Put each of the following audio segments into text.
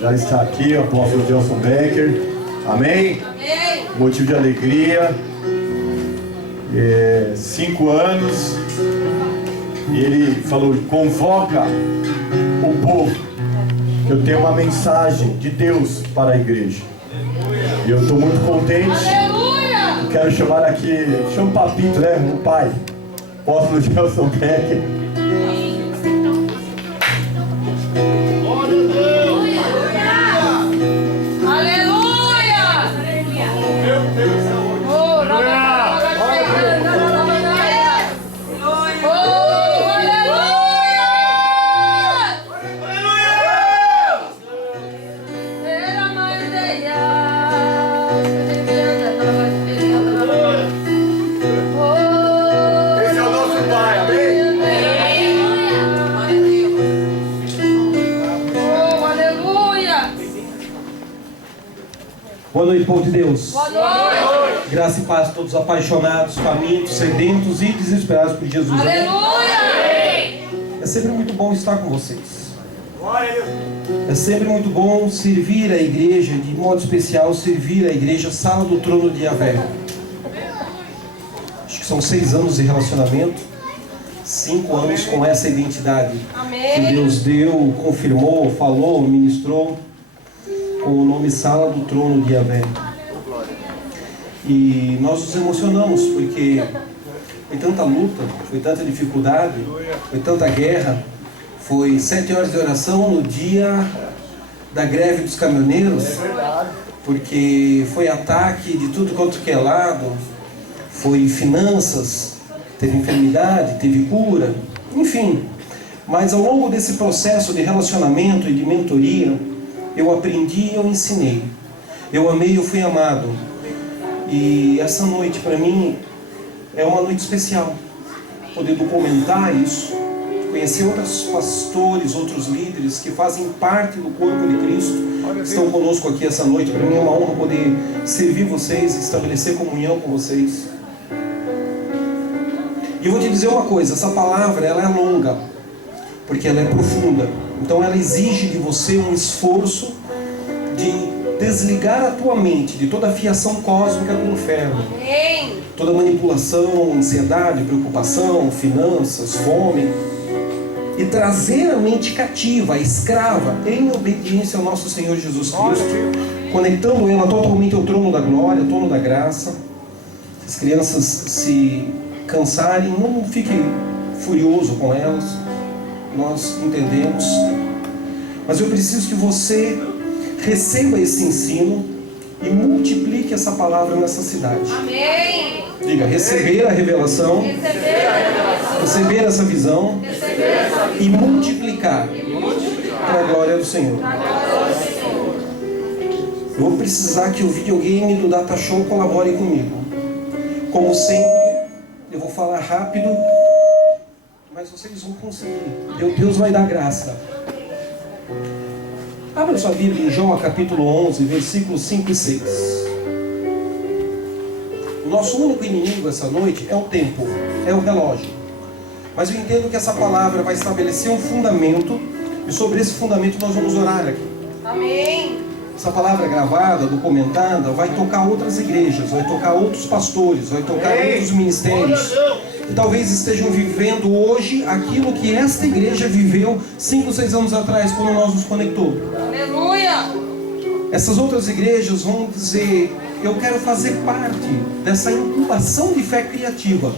Já está aqui o apóstolo Gelson Becker. Amém? Amém. Motivo de alegria. 5 anos. E ele falou: convoca o povo. Eu tenho uma mensagem de Deus para a igreja. E eu estou muito contente. Aleluia! Eu quero chamar aqui, chama o papito, né? O pai. Apóstolo Gelson Becker. Boa noite, povo de Deus. Boa noite. Graça e paz a todos os apaixonados, famintos, sedentos e desesperados por Jesus. Aleluia. É sempre muito bom estar com vocês. É sempre muito bom servir a igreja, de modo especial servir a igreja Sala do Trono de Yahvé. Acho que são 6 anos de relacionamento, 5 anos com essa identidade que Deus deu, confirmou, falou, ministrou, com o nome Sala do Trono de Yahvé. E nós nos emocionamos porque foi tanta luta, foi tanta dificuldade, foi tanta guerra. Foi 7 horas de oração no dia da greve dos caminhoneiros, porque foi ataque de tudo quanto que é lado, foi finanças, teve enfermidade, teve cura, enfim. Mas ao longo desse processo de relacionamento e de mentoria, eu aprendi e eu ensinei. Eu amei, eu fui amado. E essa noite para mim é uma noite especial. Poder documentar isso, conhecer outros pastores, outros líderes que fazem parte do corpo de Cristo, que estão conosco aqui essa noite. Para mim é uma honra poder servir vocês, estabelecer comunhão com vocês. E eu vou te dizer uma coisa, essa palavra ela é longa, porque ela é profunda. Então ela exige de você um esforço de desligar a tua mente de toda a fiação cósmica do inferno. Amém. Toda manipulação, ansiedade, preocupação, finanças, fome. E trazer a mente cativa, escrava, em obediência ao nosso Senhor Jesus Cristo, conectando ela totalmente ao trono da glória, ao trono da graça. Se as crianças se cansarem, não fique furioso com elas. Nós entendemos. Mas eu preciso que você receba esse ensino e multiplique essa palavra nessa cidade. Amém. Diga, receber a revelação, receber essa visão e multiplicar para a glória do Senhor. Eu vou precisar que o videogame do Data Show colabore comigo. Como sempre, eu vou falar rápido, mas vocês vão conseguir. Deus vai dar graça. Abra sua Bíblia em João capítulo 11, versículos 5 e 6. O nosso único inimigo essa noite é o tempo, é o relógio. Mas eu entendo que essa palavra vai estabelecer um fundamento, e sobre esse fundamento nós vamos orar aqui. Amém. Essa palavra gravada, documentada, vai tocar outras igrejas, vai tocar outros pastores, vai tocar outros ministérios que talvez estejam vivendo hoje aquilo que esta igreja viveu 5, 6 anos atrás, quando nós nos conectou. Aleluia. Essas outras igrejas vão dizer: eu quero fazer parte dessa incubação de fé criativa,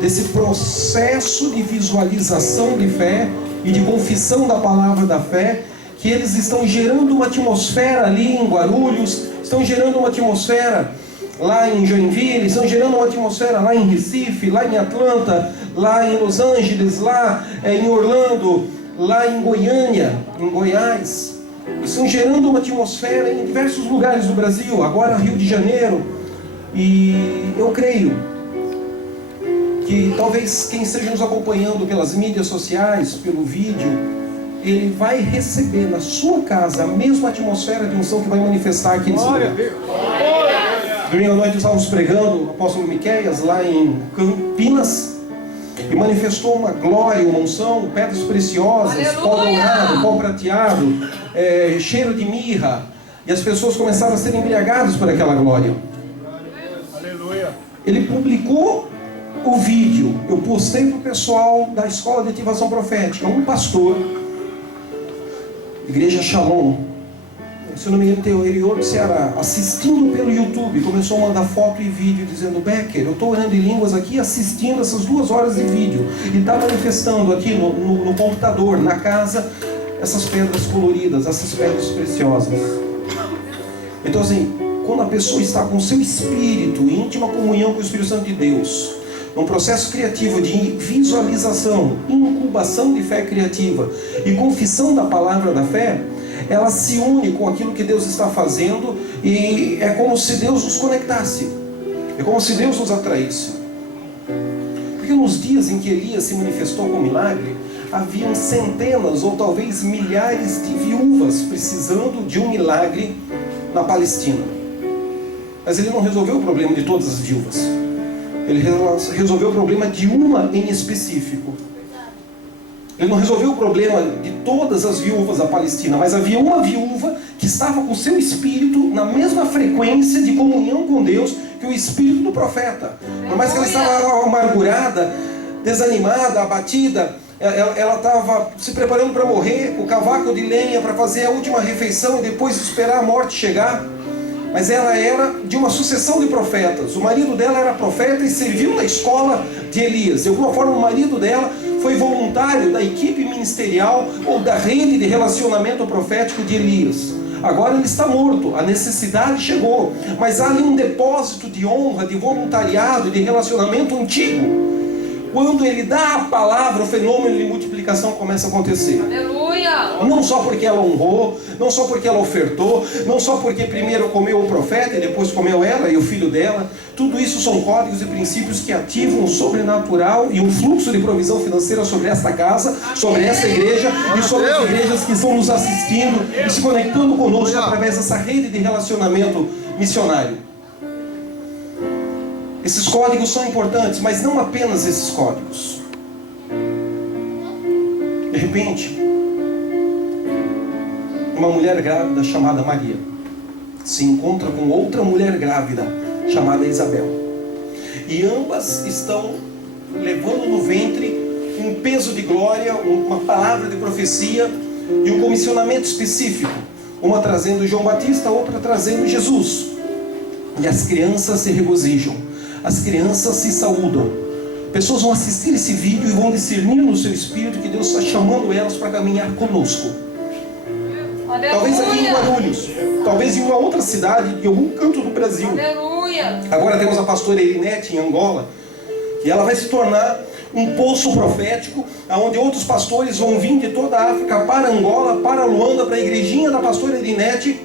desse processo de visualização de fé e de confissão da palavra da fé, que eles estão gerando uma atmosfera ali em Guarulhos, estão gerando uma atmosfera lá em Joinville, estão gerando uma atmosfera lá em Recife, lá em Atlanta, lá em Los Angeles, lá em Orlando, lá em Goiânia, em Goiás. Estão gerando uma atmosfera em diversos lugares do Brasil, agora Rio de Janeiro. E eu creio que talvez quem esteja nos acompanhando pelas mídias sociais, pelo vídeo, ele vai receber na sua casa a mesma atmosfera de unção que vai manifestar aqui nesse lugar. Domingo à noite estávamos pregando o apóstolo Miqueias lá em Campinas. e manifestou uma glória, uma unção, pedras preciosas, pó dourado, pó prateado, cheiro de mirra, e as pessoas começaram a ser embriagadas por aquela glória. Aleluia. Ele publicou o vídeo, eu postei para o pessoal da Escola de Ativação Profética, um pastor, Igreja Shalom, se eu não me engano, interior do Ceará, assistindo pelo YouTube, começou a mandar foto e vídeo, dizendo: Becker, eu estou orando em línguas aqui, assistindo essas 2 horas de vídeo, e está manifestando aqui no computador, na casa, essas pedras coloridas, essas pedras preciosas. Então assim, quando a pessoa está com o seu espírito, em íntima comunhão com o Espírito Santo de Deus, num processo criativo de visualização, incubação de fé criativa e confissão da palavra da fé, ela se une com aquilo que Deus está fazendo, e é como se Deus nos conectasse, é como se Deus nos atraísse. Porque nos dias em que Elias se manifestou com milagre, haviam centenas ou talvez milhares de viúvas precisando de um milagre na Palestina. Mas ele não resolveu o problema de todas as viúvas. Ele resolveu o problema de uma em específico. Ele não resolveu o problema de todas as viúvas da Palestina, mas havia uma viúva que estava com seu espírito na mesma frequência de comunhão com Deus que o espírito do profeta. Por mais que ela estava amargurada, desanimada, abatida, ela estava se preparando para morrer, com o cavaco de lenha para fazer a última refeição e depois esperar a morte chegar. Mas ela era de uma sucessão de profetas. O marido dela era profeta e serviu na escola de Elias. De alguma forma, o marido dela foi voluntário da equipe ministerial ou da rede de relacionamento profético de Elias. Agora ele está morto, a necessidade chegou. Mas há ali um depósito de honra, de voluntariado, de relacionamento antigo. Quando ele dá a palavra, o fenômeno de multiplicação começa a acontecer. Aleluia! Não só porque ela honrou, não só porque ela ofertou, não só porque primeiro comeu o profeta e depois comeu ela e o filho dela. Tudo isso são códigos e princípios que ativam o sobrenatural e um fluxo de provisão financeira sobre esta casa, sobre esta igreja e sobre as igrejas que estão nos assistindo e se conectando conosco através dessa rede de relacionamento missionário. Esses códigos são importantes, mas não apenas esses códigos. De repente, uma mulher grávida chamada Maria se encontra com outra mulher grávida chamada Isabel. E ambas estão levando no ventre um peso de glória, uma palavra de profecia e um comissionamento específico. Uma trazendo João Batista, outra trazendo Jesus. E as crianças se regozijam. As crianças se saúdam. Pessoas vão assistir esse vídeo e vão discernir no seu espírito que Deus está chamando elas para caminhar conosco. Aleluia. Talvez aqui em Guarulhos, talvez em uma outra cidade, em algum canto do Brasil. Aleluia. Agora temos a pastora Erinete em Angola, que ela vai se tornar um poço profético, onde outros pastores vão vir de toda a África para Angola, para Luanda, para a igrejinha da pastora Erinete,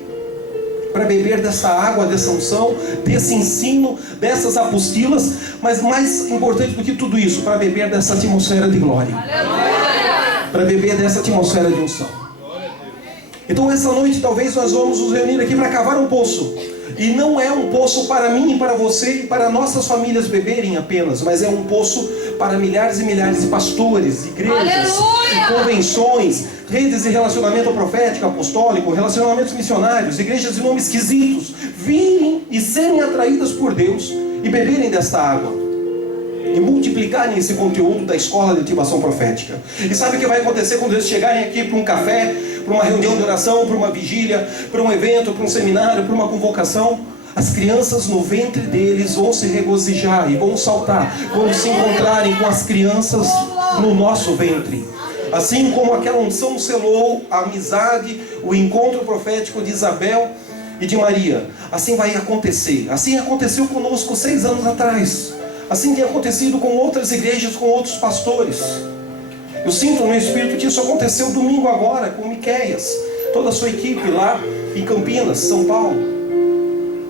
para beber dessa água, dessa unção, desse ensino, dessas apostilas, mas mais importante do que tudo isso, para beber dessa atmosfera de glória. Aleluia. Para beber dessa atmosfera de unção. Então essa noite talvez nós vamos nos reunir aqui para cavar um poço. E não é um poço para mim, para você e para nossas famílias beberem apenas, mas é um poço para milhares e milhares de pastores, igrejas, Aleluia. convenções, redes de relacionamento profético, apostólico, relacionamentos missionários, igrejas de nomes esquisitos, virem e serem atraídas por Deus e beberem desta água e multiplicarem esse conteúdo da escola de ativação profética. E sabe o que vai acontecer quando eles chegarem aqui para um café, para uma reunião de oração, para uma vigília, para um evento, para um seminário, para uma convocação? As crianças no ventre deles vão se regozijar e vão saltar quando se encontrarem com as crianças no nosso ventre. Assim como aquela unção selou a amizade, o encontro profético de Isabel e de Maria, assim vai acontecer. Assim aconteceu conosco 6 anos atrás. Assim tem acontecido com outras igrejas, com outros pastores. Eu sinto no meu espírito que isso aconteceu domingo agora com Miqueias, toda a sua equipe lá em Campinas, São Paulo.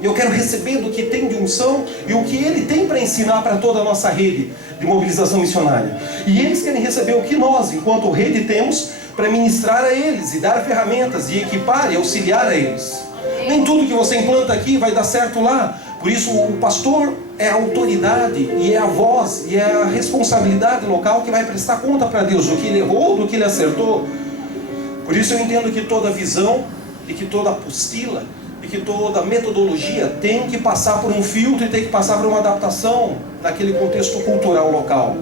E eu quero receber do que tem de unção e o que ele tem para ensinar para toda a nossa rede de mobilização missionária. E eles querem receber o que nós, enquanto rede, temos para ministrar a eles e dar ferramentas e equipar e auxiliar a eles. Nem tudo que você implanta aqui vai dar certo lá, Por isso o pastor é a autoridade e é a voz e é a responsabilidade local que vai prestar conta para Deus do que ele errou, do que ele acertou. Por isso eu entendo que toda visão e que toda apostila e que toda metodologia tem que passar por um filtro e tem que passar por uma adaptação naquele contexto cultural local.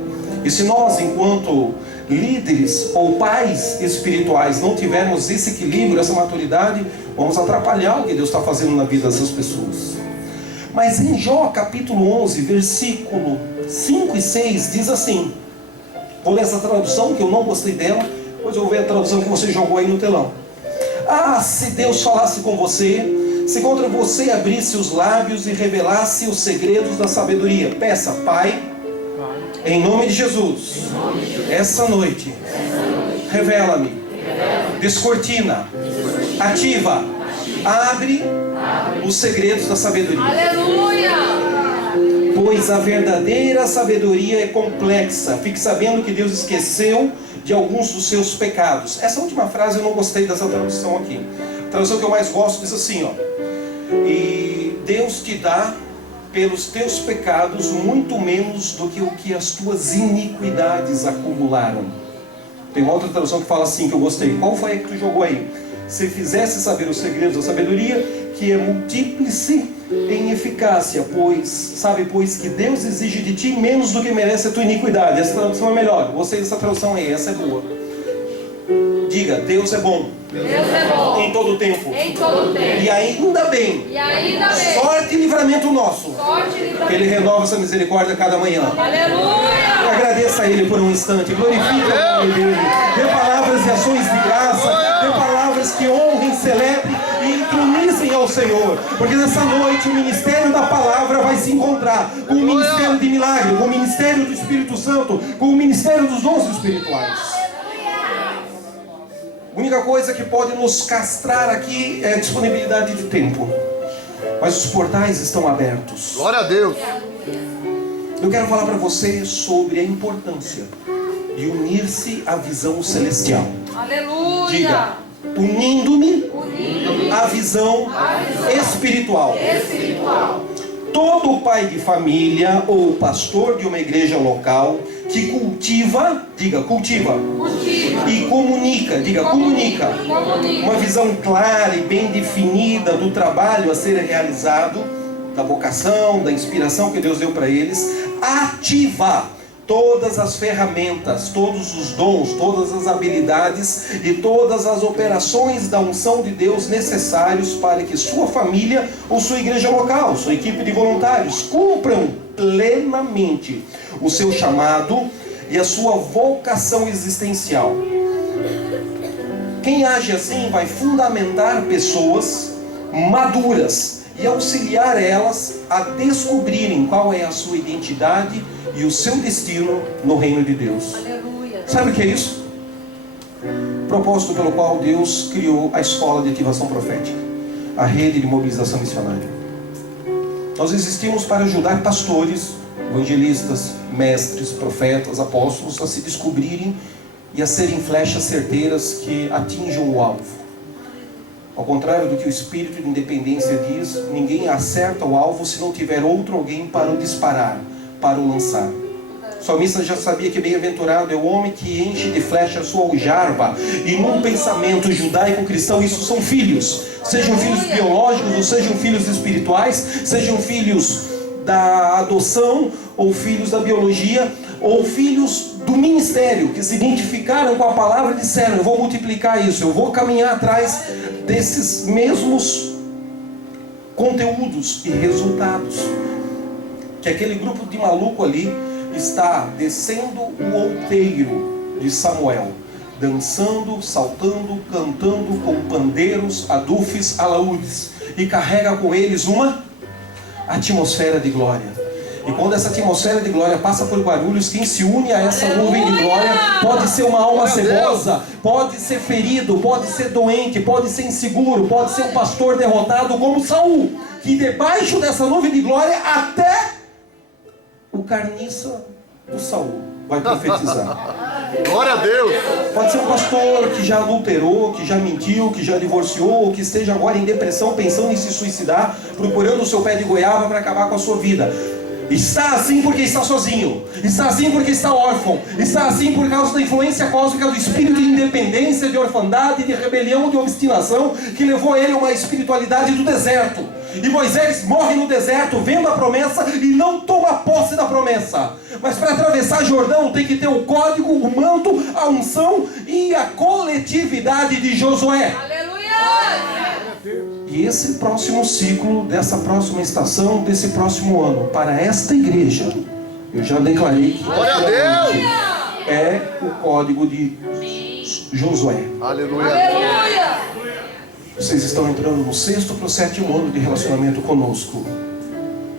E se nós, enquanto líderes ou pais espirituais, não tivermos esse equilíbrio, essa maturidade, vamos atrapalhar o que Deus está fazendo na vida dessas pessoas. Mas em Jó capítulo 11, versículo 5 e 6, diz assim, vou ler essa tradução que eu não gostei dela, depois eu vou ver a tradução que você jogou aí no telão. Ah, se Deus falasse com você, se contra você abrisse os lábios e revelasse os segredos da sabedoria. Peça, Pai, em nome de Jesus, essa noite, revela-me, descortina, ativa, abre os segredos da sabedoria. Aleluia! Pois a verdadeira sabedoria é complexa. Fique sabendo que Deus esqueceu de alguns dos seus pecados. Essa última frase eu não gostei dessa tradução aqui. A tradução que eu mais gosto diz assim, ó: e Deus te dá pelos teus pecados muito menos do que o que as tuas iniquidades acumularam. Tem uma outra tradução que fala assim, que eu gostei. Qual foi a que tu jogou aí? Se fizesse saber os segredos da sabedoria, que é multíplice em eficácia, pois que Deus exige de ti menos do que merece a tua iniquidade. Essa tradução é melhor. Gostei dessa tradução aí, essa é boa. Diga, Deus é bom. Deus é bom. Em todo tempo. Em todo tempo. E ainda bem. E ainda bem. Sorte e livramento nosso. Sorte e livramento. Ele renova essa misericórdia a cada manhã. Aleluia! Agradeça a Ele por um instante. Glorifique o nome dEle. Dê palavras e ações de graça. Dê palavras que honrem, celebrem e entronizem ao Senhor. Porque nessa noite o ministério da palavra vai se encontrar com o ministério de milagre, com o ministério do Espírito Santo, com o ministério dos dons espirituais. A única coisa que pode nos castrar aqui é a disponibilidade de tempo. Mas os portais estão abertos. Glória a Deus. Eu quero falar para você sobre a importância de unir-se à visão celestial. Aleluia! Diga, unindo-me Unindo-me à visão espiritual. espiritual. Todo pai de família ou pastor de uma igreja local que cultiva, diga, cultiva, Cultiva. e comunica, diga, comunica, uma visão clara e bem definida do trabalho a ser realizado, da vocação, da inspiração que Deus deu para eles, ativa todas as ferramentas, todos os dons, todas as habilidades e todas as operações da unção de Deus necessários para que sua família ou sua igreja local, sua equipe de voluntários cumpram plenamente o seu chamado e a sua vocação existencial. Quem age assim vai fundamentar pessoas maduras e auxiliar elas a descobrirem qual é a sua identidade e o seu destino no reino de Deus. Aleluia. Sabe o que é isso? O propósito pelo qual Deus criou a escola de ativação profética, a rede de mobilização missionária. Nós existimos para ajudar pastores, evangelistas, mestres, profetas, apóstolos a se descobrirem e a serem flechas certeiras que atinjam o alvo. Ao contrário do que o espírito de independência diz, ninguém acerta o alvo se não tiver outro alguém para o disparar, para o lançar. O salmista já sabia que bem-aventurado é o homem que enche de flecha a sua aljarva. E num pensamento judaico-cristão, isso são filhos. Sejam filhos biológicos, ou sejam filhos espirituais, sejam filhos da adoção, ou filhos da biologia, ou filhos do ministério, que se identificaram com a palavra e disseram: eu vou multiplicar isso, eu vou caminhar atrás desses mesmos conteúdos e resultados. Que aquele grupo de maluco ali está descendo o outeiro de Samuel, dançando, saltando, cantando com pandeiros, adufes, alaúdes, e carrega com eles uma atmosfera de glória. E quando essa atmosfera de glória passa por Guarulhos, quem se une a essa nuvem de glória pode ser uma alma cebosa, pode ser ferido, pode ser doente, pode ser inseguro, pode ser um pastor derrotado como Saul, que debaixo dessa nuvem de glória até o carniça do Saul vai profetizar. Glória a Deus. Pode ser um pastor que já adulterou, que já mentiu, que já divorciou, ou que esteja agora em depressão, pensando em se suicidar, procurando o seu pé de goiaba para acabar com a sua vida. Está assim porque está sozinho, está assim porque está órfão, está assim por causa da influência cósmica do espírito de independência, de orfandade, de rebelião, de obstinação, que levou ele a uma espiritualidade do deserto. E Moisés morre no deserto, vendo a promessa e não toma posse da promessa. Mas para atravessar Jordão tem que ter o código, o manto, a unção e a coletividade de Josué. Aleluia! E esse próximo ciclo, dessa próxima estação, desse próximo ano, para esta igreja, eu já declarei que Glória a Deus. é o código de Josué. Aleluia. Aleluia! Vocês estão entrando no 6º para o 7º ano de relacionamento conosco.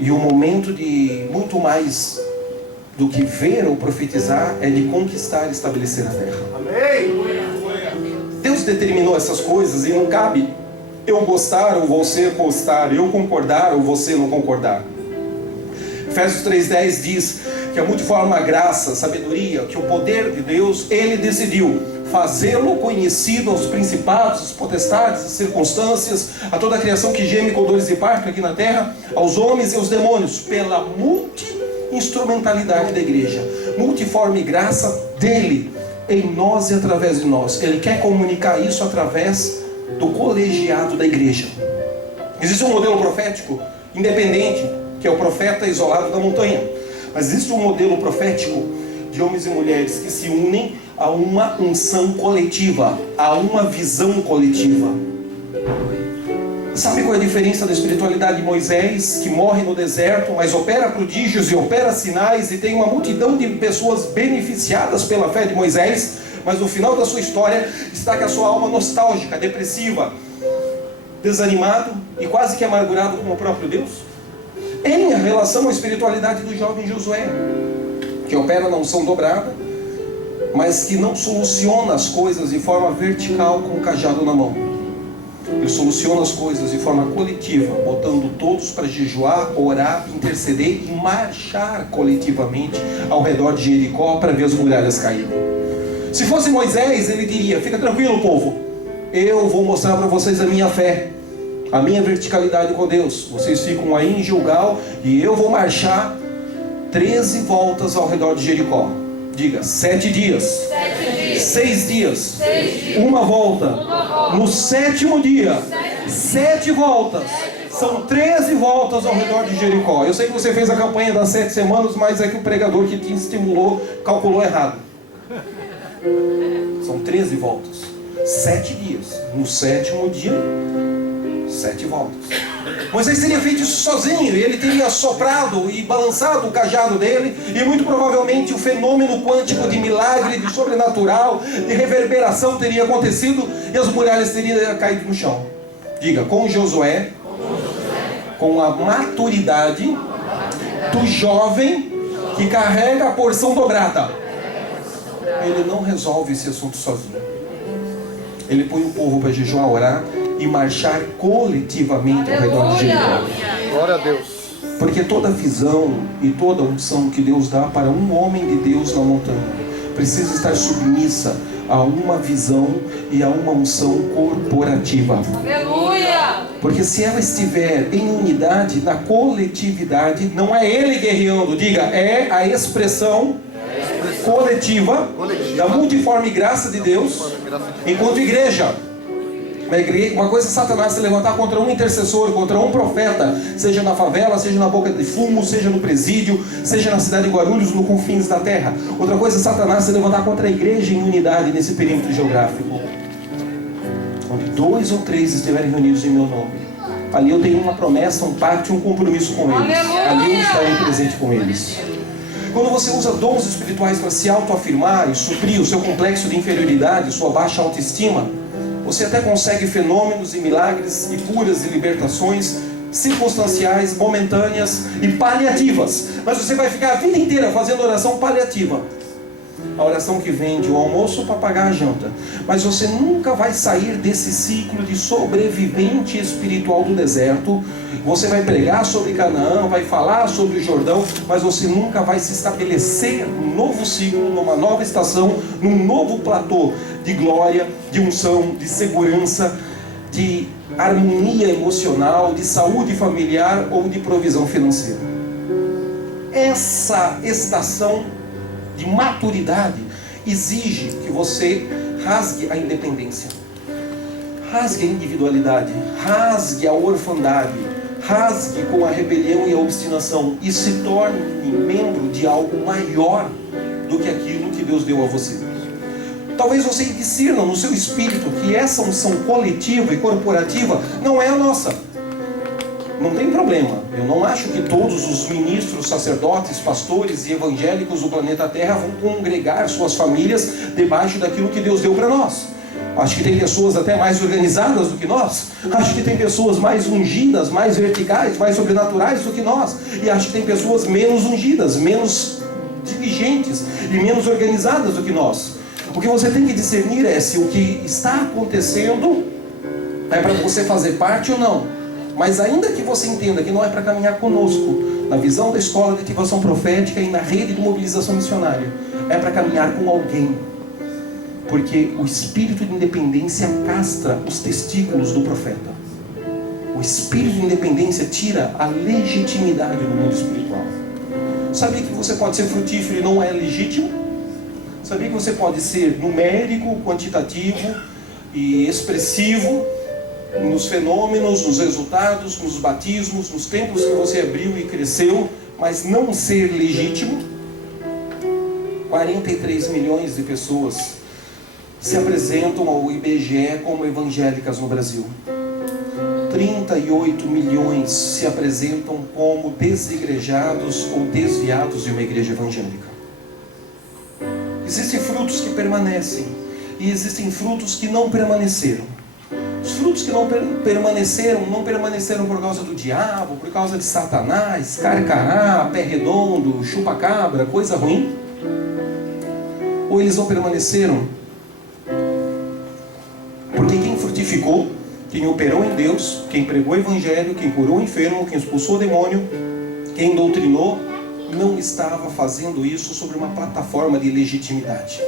E o momento de muito mais do que ver ou profetizar é de conquistar e estabelecer a terra. Deus determinou essas coisas e não cabe eu gostar ou você gostar, eu concordar ou você não concordar. Efésios 3:10 diz que a multiforme graça, sabedoria, que o poder de Deus, Ele decidiu fazê-lo conhecido aos principados, às potestades, às circunstâncias, a toda a criação que geme com dores de parto aqui na terra, aos homens e aos demônios, pela multi-instrumentalidade da igreja, multiforme graça dele, em nós e através de nós. Ele quer comunicar isso através do colegiado da igreja. Existe um modelo profético independente, que é o profeta isolado da montanha. Mas existe um modelo profético de homens e mulheres que se unem a uma unção coletiva, a uma visão coletiva. Sabe qual é a diferença da espiritualidade de Moisés, que morre no deserto, mas opera prodígios e opera sinais, e tem uma multidão de pessoas beneficiadas pela fé de Moisés, mas no final da sua história está com a sua alma nostálgica, depressiva, desanimado e quase que amargurado com o próprio Deus? Em relação à espiritualidade do jovem Josué, que opera na unção dobrada, mas que não soluciona as coisas de forma vertical com o cajado na mão. Ele soluciona as coisas de forma coletiva, botando todos para jejuar, orar, interceder e marchar coletivamente ao redor de Jericó para ver as muralhas caírem. Se fosse Moisés, ele diria: fica tranquilo, povo, eu vou mostrar para vocês a minha fé, a minha verticalidade com Deus. Vocês ficam aí em Gilgal e eu vou marchar 13 voltas ao redor de Jericó. Diga, 7 dias. 6 dias. Uma volta. No 7º dia, 7 voltas. São 13 voltas ao redor de Jericó. Eu sei que você fez a campanha das 7 semanas, mas é que o pregador que te estimulou calculou errado. São 13 voltas. 7 dias. No 7º dia, 7 voltas. Moisés teria feito isso sozinho, ele teria soprado e balançado o cajado dele, e muito provavelmente o fenômeno quântico de milagre, de sobrenatural, de reverberação teria acontecido e as muralhas teriam caído no chão. Diga, com Josué, com a maturidade do jovem que carrega a porção dobrada, ele não resolve esse assunto sozinho. Ele põe o povo para jejuar, orar e marchar coletivamente ao redor de Jericó. Glória a Deus. Porque toda visão e toda unção que Deus dá para um homem de Deus na montanha precisa estar submissa a uma visão e a uma unção corporativa. Aleluia! Porque se ela estiver em unidade, na coletividade, não é ele guerreando, diga, é a expressão coletiva da multiforme graça de Deus enquanto igreja. Uma coisa é Satanás se levantar contra um intercessor, contra um profeta, seja na favela, seja na boca de fumo, seja no presídio, seja na cidade de Guarulhos, no confins da terra. Outra coisa é Satanás se levantar contra a igreja em unidade nesse perímetro geográfico. Onde 2 ou 3 estiverem reunidos em meu nome, ali eu tenho uma promessa, um pacto e um compromisso com eles. Aleluia! Ali eu estarei presente com eles. Quando você usa dons espirituais para se autoafirmar e suprir o seu complexo de inferioridade, sua baixa autoestima, você até consegue fenômenos e milagres e curas e libertações circunstanciais, momentâneas e paliativas. Mas você vai ficar a vida inteira fazendo oração paliativa. a oração que vende o almoço para pagar a janta. Mas você nunca vai sair desse ciclo de sobrevivente espiritual do deserto. Você vai pregar sobre Canaã, vai falar sobre o Jordão, mas você nunca vai se estabelecer num novo ciclo, numa nova estação, num novo platô de glória, de unção, de segurança, de harmonia emocional, de saúde familiar ou de provisão financeira. Essa estação de maturidade exige que você rasgue a independência, rasgue a individualidade, rasgue a orfandade, rasgue com a rebelião e a obstinação e se torne membro de algo maior do que aquilo que Deus deu a você. Talvez você discirna no seu espírito que essa unção coletiva e corporativa não é a nossa. Não tem problema. Eu não acho que todos os ministros, sacerdotes, pastores e evangélicos do planeta Terra vão congregar suas famílias debaixo daquilo que Deus deu para nós. Acho que tem pessoas até mais organizadas do que nós. Acho que tem pessoas mais ungidas, mais verticais, mais sobrenaturais do que nós. E acho que tem pessoas menos ungidas, menos diligentes e menos organizadas do que nós. O que você tem que discernir é se o que está acontecendo é para você fazer parte ou não. Mas ainda que você entenda que não é para caminhar conosco, na visão da escola de ativação profética e na rede de mobilização missionária, é para caminhar com alguém. Porque o espírito de independência castra os testículos do profeta. O espírito de independência tira a legitimidade do mundo espiritual. Sabia que você pode ser frutífero e não é legítimo? Sabia que você pode ser numérico, quantitativo e expressivo nos fenômenos, nos resultados, nos batismos, nos templos que você abriu e cresceu, mas não ser legítimo? 43 milhões de pessoas se apresentam ao IBGE como evangélicas no Brasil. 38 milhões se apresentam como desigrejados ou desviados de uma igreja evangélica. Existem frutos que permanecem e existem frutos que não permaneceram. Os frutos que não permaneceram por causa do diabo, por causa de Satanás, carcará, pé redondo, chupa-cabra, coisa ruim. Ou eles não permaneceram porque quem frutificou, quem operou em Deus, quem pregou o evangelho, quem curou o enfermo, quem expulsou o demônio, quem doutrinou, não estava fazendo isso sobre uma plataforma de legitimidade.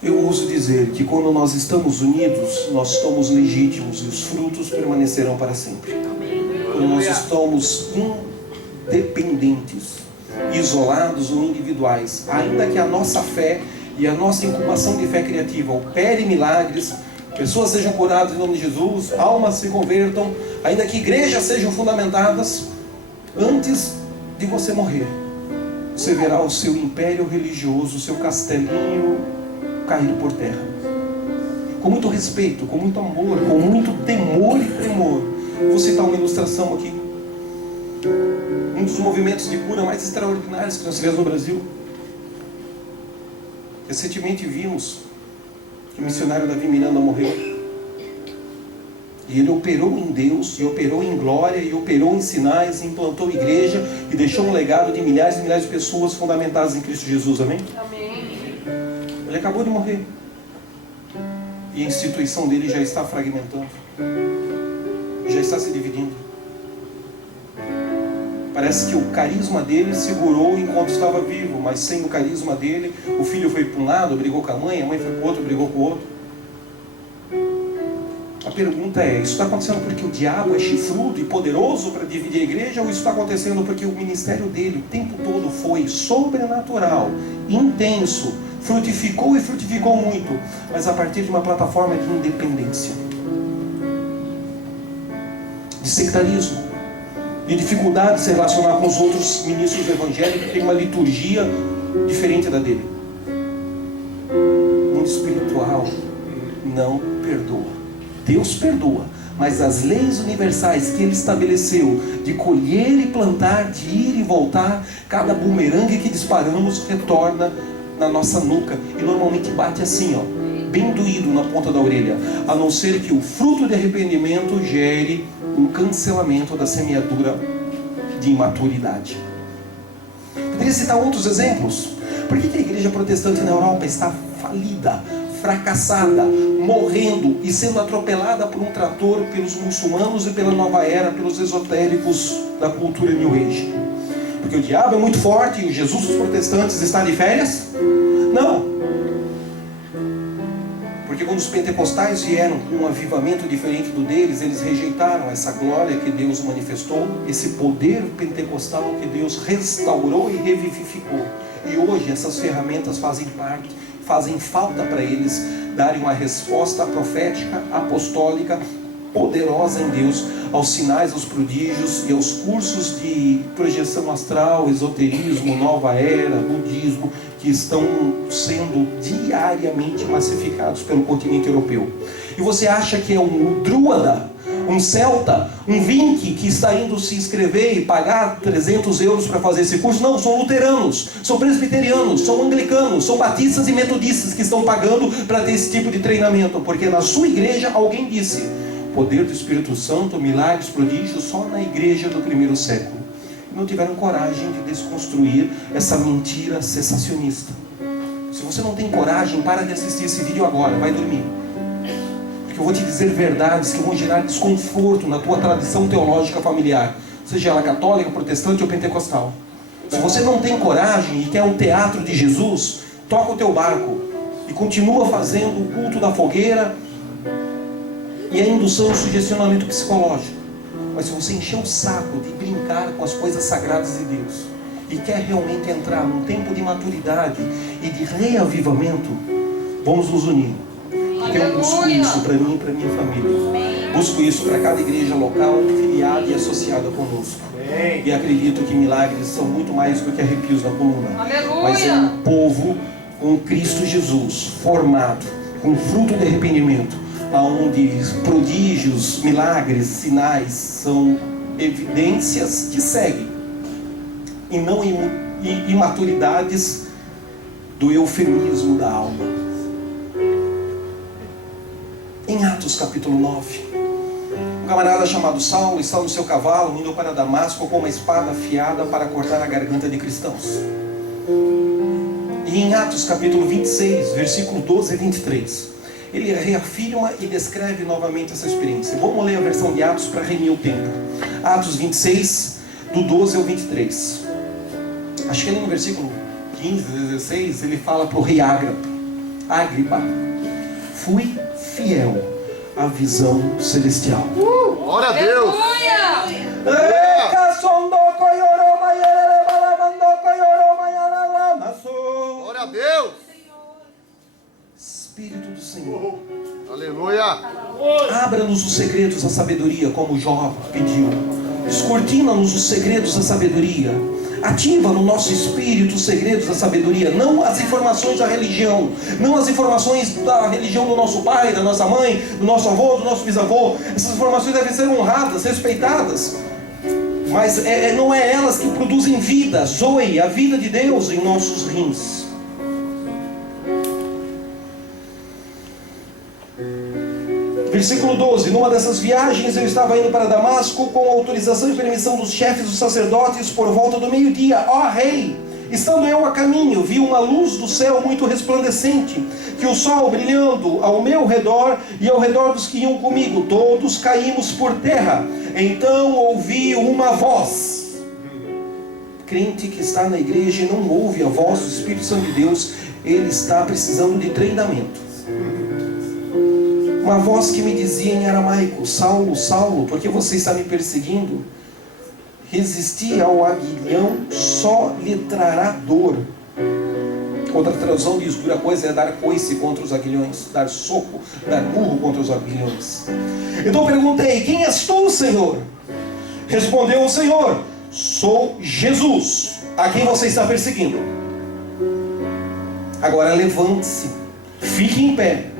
Eu ouso dizer que quando nós estamos unidos, nós estamos legítimos e os frutos permanecerão para sempre. Quando nós estamos independentes, isolados ou individuais, ainda que a nossa fé e a nossa incubação de fé criativa opere milagres, pessoas sejam curadas em nome de Jesus, almas se convertam, ainda que igrejas sejam fundamentadas, antes de você morrer, você verá o seu império religioso, o seu castelinho cair por terra. Com muito respeito, com muito amor, com muito temor e tremor. Vou citar uma ilustração aqui. Um dos movimentos de cura mais extraordinários que nós tivemos no Brasil. Recentemente vimos que o missionário Davi Miranda morreu. E ele operou em Deus, e operou em glória, e operou em sinais, e implantou igreja, e deixou um legado de milhares e milhares de pessoas fundamentadas em Cristo Jesus, amém? Amém. Ele acabou de morrer. E a instituição dele já está fragmentando. Já está se dividindo. Parece que o carisma dele segurou enquanto estava vivo, mas sem o carisma dele, o filho foi para um lado, brigou com a mãe foi para o outro, brigou com o outro. A pergunta é, isso está acontecendo porque o diabo é chifrudo e poderoso para dividir a igreja, ou isso está acontecendo porque o ministério dele o tempo todo foi sobrenatural, intenso, frutificou e frutificou muito, mas a partir de uma plataforma de independência, de sectarismo, de dificuldade de se relacionar com os outros ministros evangélicos que têm uma liturgia diferente da dele. O mundo espiritual não perdoa. Deus perdoa, mas as leis universais que Ele estabeleceu de colher e plantar, de ir e voltar, cada bumerangue que disparamos retorna na nossa nuca e normalmente bate assim, ó, bem doído na ponta da orelha, a não ser que o fruto de arrependimento gere um cancelamento da semeadura de imaturidade. Poderia citar outros exemplos, Por que a igreja protestante na Europa está falida, fracassada, morrendo e sendo atropelada por um trator pelos muçulmanos e pela nova era, pelos esotéricos da cultura New Age? Porque o diabo é muito forte e o Jesus dos protestantes está de férias? Não. Porque quando os pentecostais vieram com um avivamento diferente do deles, eles rejeitaram essa glória que Deus manifestou, esse poder pentecostal que Deus restaurou e revivificou. E hoje essas ferramentas fazem falta para eles darem uma resposta profética, apostólica, poderosa em Deus, aos sinais, aos prodígios e aos cursos de projeção astral, esoterismo, nova era, budismo, que estão sendo diariamente massificados pelo continente europeu. E você acha que é um druida, um celta, um vinque que está indo se inscrever e pagar 300 euros para fazer esse curso? Não, são luteranos, são presbiterianos, são anglicanos, são batistas e metodistas que estão pagando para ter esse tipo de treinamento, porque na sua igreja alguém disse: poder do Espírito Santo, milagres, prodígios, só na igreja do primeiro século. E não tiveram coragem de desconstruir essa mentira sensacionista. Se você não tem coragem, para de assistir esse vídeo agora, vai dormir. Porque eu vou te dizer verdades que vão gerar desconforto na tua tradição teológica familiar, seja ela católica, protestante ou pentecostal. Se você não tem coragem e quer o teatro de Jesus, toca o teu barco e continua fazendo o culto da fogueira e a indução e o sugestionamento psicológico. Mas se você encher o saco de brincar com as coisas sagradas de Deus e quer realmente entrar num tempo de maturidade e de reavivamento, vamos nos unir. Porque eu busco isso para mim e para minha família. Busco isso para cada igreja local, filiada e associada conosco. E acredito que milagres são muito mais do que arrepios na coluna. Mas é um povo com Cristo Jesus, formado, com fruto de arrependimento, onde prodígios, milagres, sinais são evidências que seguem, e não imaturidades do eufemismo da alma. Em Atos capítulo 9, um camarada chamado Saulo está no seu cavalo indo para Damasco com uma espada afiada para cortar a garganta de cristãos. E em Atos capítulo 26, versículo 12 e 23, ele reafirma e descreve novamente essa experiência. Vamos ler a versão de Atos para remir o tempo. Atos 26, do 12 ao 23. Acho que ali no versículo 15, 16, ele fala para o rei Agripa: fui fiel à visão celestial. Glória a Deus! Glória a Deus! Espírito do Senhor, aleluia! abra-nos os segredos da sabedoria, como Jó pediu. Descortina-nos os segredos da sabedoria. Ativa no nosso espírito os segredos da sabedoria, não as informações da religião, não as informações da religião do nosso pai, da nossa mãe, do nosso avô, do nosso bisavô. Essas informações devem ser honradas, respeitadas, mas não é elas que produzem vida, zoe, a vida de Deus em nossos rins. Versículo 12: numa dessas viagens eu estava indo para Damasco com autorização e permissão dos chefes dos sacerdotes por volta do meio-dia. Ó rei, estando eu a caminho, vi uma luz do céu muito resplandecente, que o sol brilhando ao meu redor e ao redor dos que iam comigo, todos caímos por terra. Então ouvi uma voz. Crente que está na igreja e não ouve a voz do Espírito Santo de Deus, ele está precisando de treinamento. Uma voz que me dizia em aramaico: Saulo, Saulo, por que você está me perseguindo? Resistir ao aguilhão só lhe trará dor. Outra tradução diz: dura coisa é dar coice contra os aguilhões, dar soco, dar murro contra os aguilhões. Então perguntei: quem és tu, Senhor? Respondeu o Senhor: sou Jesus, a quem você está perseguindo. Agora levante-se, fique em pé.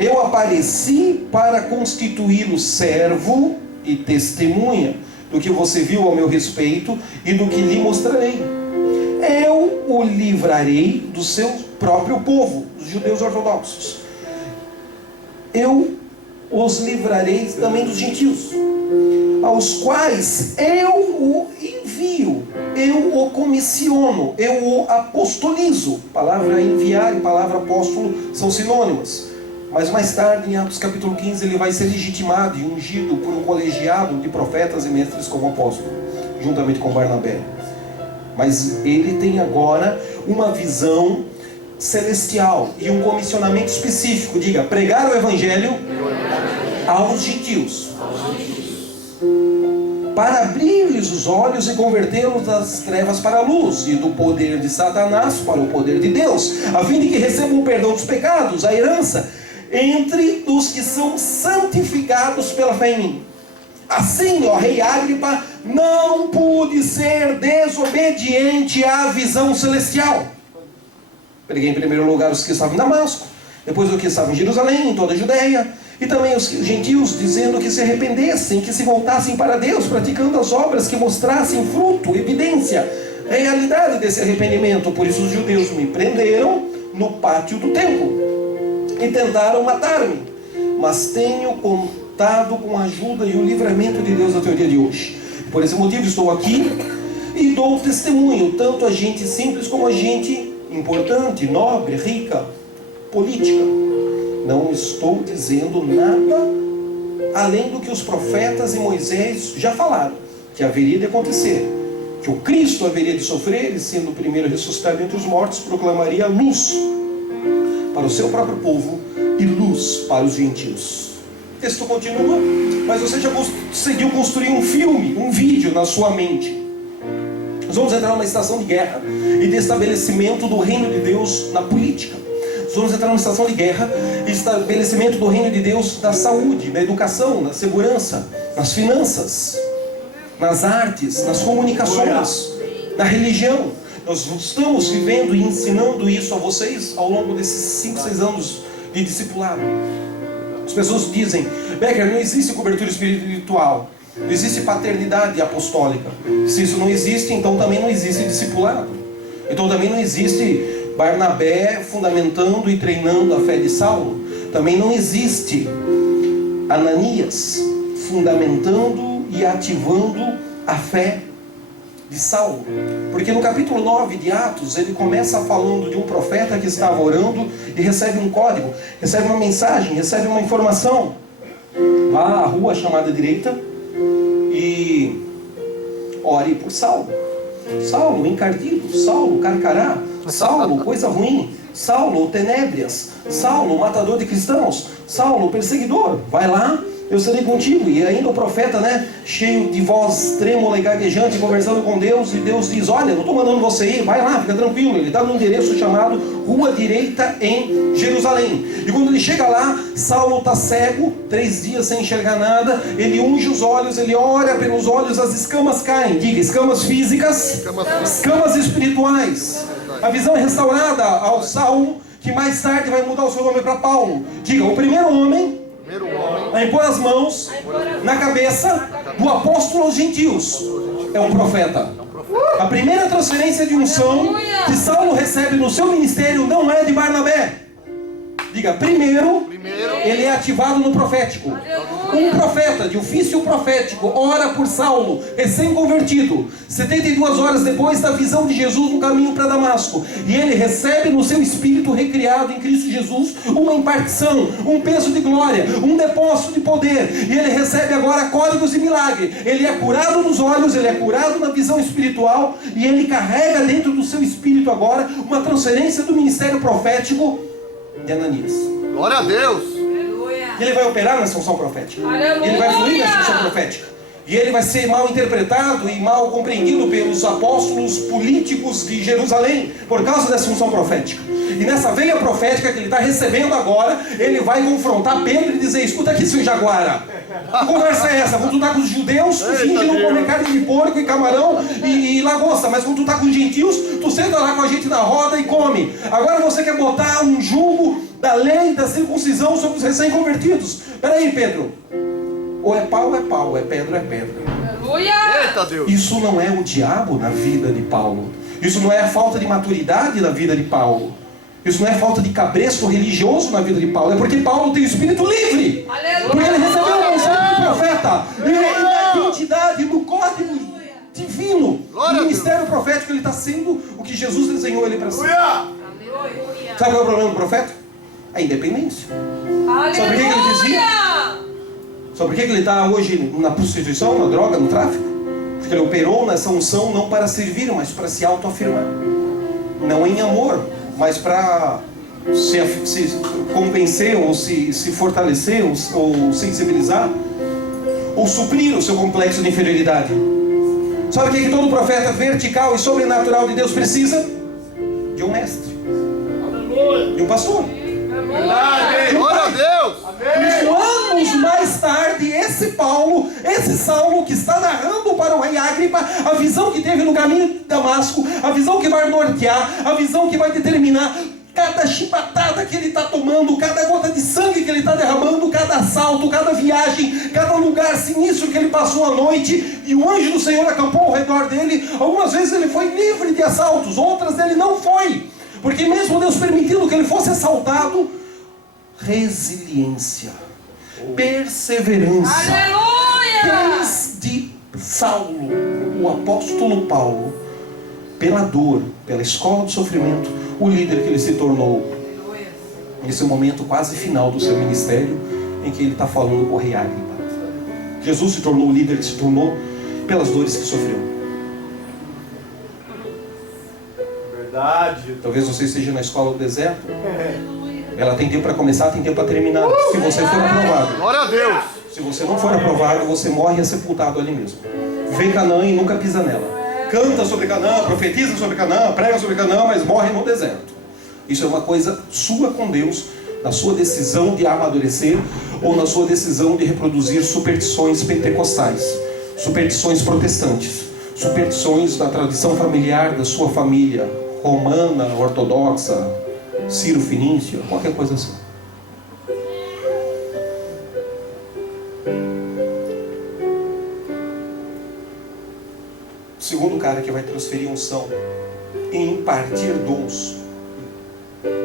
Eu apareci para constituí-lo servo e testemunha do que você viu ao meu respeito e do que lhe mostrarei. Eu o livrarei do seu próprio povo, dos judeus ortodoxos. Eu os livrarei também dos gentios, aos quais eu o envio, eu o comissiono, eu o apostolizo. Palavra enviar e palavra apóstolo são sinônimas. Mas mais tarde, em Atos capítulo 15, ele vai ser legitimado e ungido por um colegiado de profetas e mestres como apóstolo, juntamente com Barnabé. Mas ele tem agora uma visão celestial e um comissionamento específico. Diga, pregar o evangelho aos gentios, para abrir-lhes os olhos e convertê-los das trevas para a luz, e do poder de Satanás para o poder de Deus, a fim de que recebam o perdão dos pecados, a herança entre os que são santificados pela fé em mim. Assim, ó rei Agripa, não pude ser desobediente à visão celestial. Preguei em primeiro lugar os que estavam em Damasco, depois os que estavam em Jerusalém, em toda a Judéia, e também os gentios, dizendo que se arrependessem, que se voltassem para Deus, praticando as obras que mostrassem fruto, evidência, realidade desse arrependimento. Por isso os judeus me prenderam no pátio do templo e tentaram matar-me, mas tenho contado com a ajuda e o livramento de Deus até o dia de hoje. Por esse motivo estou aqui e dou testemunho, tanto a gente simples como a gente importante, nobre, rica, política. Não estou dizendo nada além do que os profetas e Moisés já falaram, que haveria de acontecer, que o Cristo haveria de sofrer e, sendo o primeiro ressuscitado entre os mortos, proclamaria luz para o seu próprio povo e luz para os gentios. O texto continua, mas você já conseguiu construir um filme, um vídeo na sua mente. Nós vamos entrar numa estação de guerra e de estabelecimento do reino de Deus na política. Nós vamos entrar numa estação de guerra e estabelecimento do reino de Deus na saúde, na educação, na segurança, nas finanças, nas artes, nas comunicações, na religião. Nós estamos vivendo e ensinando isso a vocês ao longo desses 5, 6 anos de discipulado. As pessoas dizem, Becker, não existe cobertura espiritual, não existe paternidade apostólica. Se isso não existe, então também não existe discipulado. Então também não existe Barnabé fundamentando e treinando a fé de Saulo. Também não existe Ananias fundamentando e ativando a fé de Saulo. Porque no capítulo 9 de Atos, ele começa falando de um profeta que estava orando e recebe um código, recebe uma mensagem, recebe uma informação. Vá à rua chamada direita e ore por Saulo. Saulo, encardido. Saulo, carcará. Saulo, coisa ruim. Saulo, tenébrias. Saulo, matador de cristãos. Saulo, perseguidor. Vai lá, eu serei contigo. E ainda o profeta, cheio de voz trêmula e gaguejante, conversando com Deus, e Deus diz, olha, não estou mandando você ir, vai lá, fica tranquilo. Ele está no endereço chamado Rua Direita em Jerusalém. E quando ele chega lá, Saulo está cego, 3 dias sem enxergar nada, ele unge os olhos, ele olha pelos olhos, as escamas caem. Diga, escamas físicas, escamas espirituais. A visão é restaurada ao Saulo, que mais tarde vai mudar o seu nome para Paulo. Diga, o primeiro homem a impor as mãos na cabeça do apóstolo aos gentios é um profeta. A primeira transferência de unção que Saulo recebe no seu ministério não é de Barnabé. Diga, primeiro ele é ativado no profético. Um profeta de ofício profético ora por Saulo, recém-convertido, 72 horas depois da visão de Jesus no caminho para Damasco, e ele recebe no seu espírito recriado em Cristo Jesus uma impartição, um peso de glória, um depósito de poder, e ele recebe agora códigos de milagre. Ele é curado nos olhos, ele é curado na visão espiritual, e ele carrega dentro do seu espírito agora uma transferência do ministério profético de Ananias. Glória a Deus. E ele vai operar nessa unção profética. Aleluia. Ele vai fluir nessa unção profética. E ele vai ser mal interpretado e mal compreendido pelos apóstolos políticos de Jerusalém por causa dessa unção profética. E nessa veia profética que ele está recebendo agora, ele vai confrontar Pedro e dizer, escuta aqui, seu jaguara, que conversa é essa? Quando tu está com os judeus, tu finge não comer carne de porco e camarão e lagosta, mas quando tu está com os gentios, tu senta lá com a gente na roda e come. Agora você quer botar um julgo da lei da circuncisão sobre os recém-convertidos. Peraí, Pedro, ou é pau, é pedra, é pedra. Aleluia. Eita Deus. Isso não é o diabo na vida de Paulo. Isso não é a falta de maturidade na vida de Paulo. Isso não é falta de cabresto religioso na vida de Paulo, é porque Paulo tem o espírito livre. Aleluia. Porque ele recebeu o conselho de profeta. E na identidade, no código divino, no ministério profético, ele está sendo o que Jesus desenhou ele para ser. Sabe qual é o problema do profeta? A independência. Sabe por que ele dizia? Sabe por que ele está hoje na prostituição, na droga, no tráfico? Porque ele operou nessa unção não para servir, mas para se autoafirmar. Não em amor, mas para se convencer, ou se fortalecer, ou sensibilizar, ou suprir o seu complexo de inferioridade. Sabe o que todo profeta vertical e sobrenatural de Deus precisa? De um mestre. De um pastor. Glória a Deus! Por isso, anos mais tarde, esse Paulo, esse Saulo que está narrando para o rei Agripa a visão que teve no caminho de Damasco, a visão que vai nortear, a visão que vai determinar cada chibatada que ele está tomando, cada gota de sangue que ele está derramando, cada assalto, cada viagem, cada lugar sinistro que ele passou à noite, e o anjo do Senhor acampou ao redor dele. Algumas vezes ele foi livre de assaltos, outras ele não foi, porque mesmo Deus permitindo que ele fosse assaltado, resiliência, perseverança. Aleluia! Desde Saulo, o apóstolo Paulo, pela dor, pela escola do sofrimento, o líder que ele se tornou nesse momento quase final do seu ministério, em que ele está falando com o rei Agripa. Jesus se tornou o líder que se tornou pelas dores que sofreu. Verdade. Talvez você esteja na escola do deserto. Ela tem tempo para começar, tem tempo para terminar. Se você for aprovado. Glória a Deus! Se você não for aprovado, você morre e é sepultado ali mesmo. Vê Canaã e nunca pisa nela. Canta sobre Canaã, profetiza sobre Canaã, prega sobre Canaã, mas morre no deserto. Isso é uma coisa sua com Deus, na sua decisão de amadurecer ou na sua decisão de reproduzir superstições pentecostais, superstições protestantes, superstições da tradição familiar da sua família, romana, ortodoxa, Ciro-Fenícia, qualquer coisa assim. O segundo cara que vai transferir unção e impartir dons,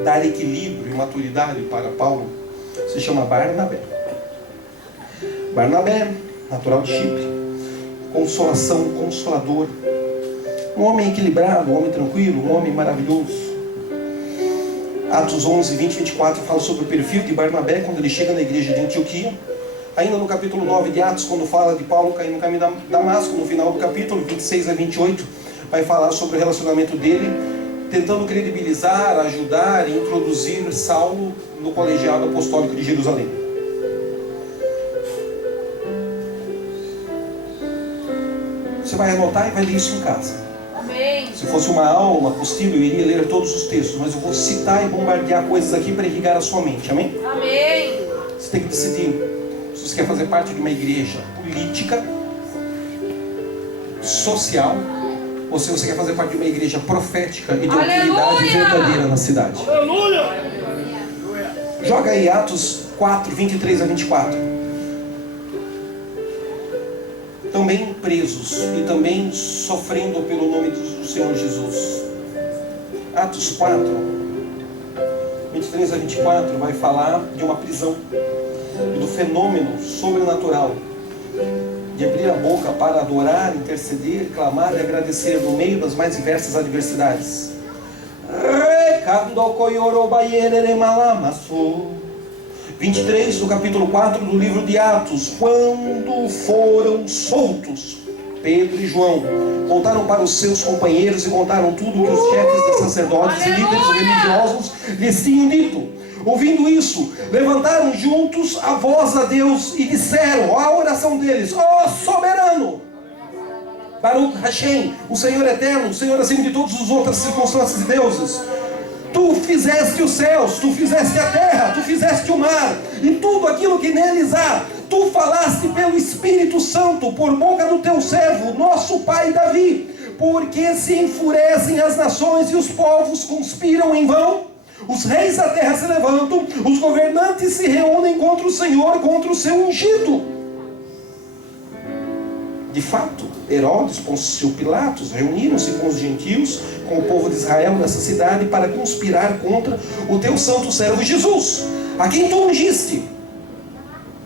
dar equilíbrio e maturidade para Paulo, se chama Barnabé. Barnabé, natural de Chipre, consolação, consolador, um homem equilibrado, um homem tranquilo, um homem maravilhoso. Atos 11, 20 e 24 fala sobre o perfil de Barnabé quando ele chega na igreja de Antioquia. Ainda no capítulo 9 de Atos, quando fala de Paulo caindo no caminho de Damasco, no final do capítulo 26 a 28, vai falar sobre o relacionamento dele, tentando credibilizar, ajudar e introduzir Saulo no colegiado apostólico de Jerusalém. Você vai anotar e vai ler isso em casa. Amém. Se fosse uma aula, apostila, eu iria ler todos os textos, mas eu vou citar e bombardear coisas aqui para irrigar a sua mente, amém? Amém. Você tem que decidir se você quer fazer parte de uma igreja política, social, ou se você quer fazer parte de uma igreja profética e de autoridade verdadeira na cidade. Aleluia! Joga aí Atos 4, 23 a 24. Também presos e também sofrendo pelo nome do Senhor Jesus. Atos 4, 23 a 24 vai falar de uma prisão e do fenômeno sobrenatural de abrir a boca para adorar, interceder, clamar e agradecer no meio das mais diversas adversidades. 23 do capítulo 4 do livro de Atos. Quando foram soltos, Pedro e João voltaram para os seus companheiros e contaram tudo o que os chefes de sacerdotes e líderes religiosos lhes tinham dito. Ouvindo isso, levantaram juntos a voz a Deus e disseram, a oração deles: ó soberano, Baruch Hashem, o Senhor eterno, o Senhor acima de todas as outras circunstâncias e deuses. Tu fizeste os céus, tu fizeste a terra, tu fizeste o mar e tudo aquilo que neles há. Tu falaste pelo Espírito Santo por boca do teu servo, nosso pai Davi. Porque se enfurecem as nações e os povos conspiram em vão? Os reis da terra se levantam, os governantes se reúnem contra o Senhor, contra o seu ungido. De fato, Herodes, Pôncio Pilatos reuniram-se com os gentios, com o povo de Israel nessa cidade para conspirar contra o teu santo servo Jesus, a quem tu ungiste.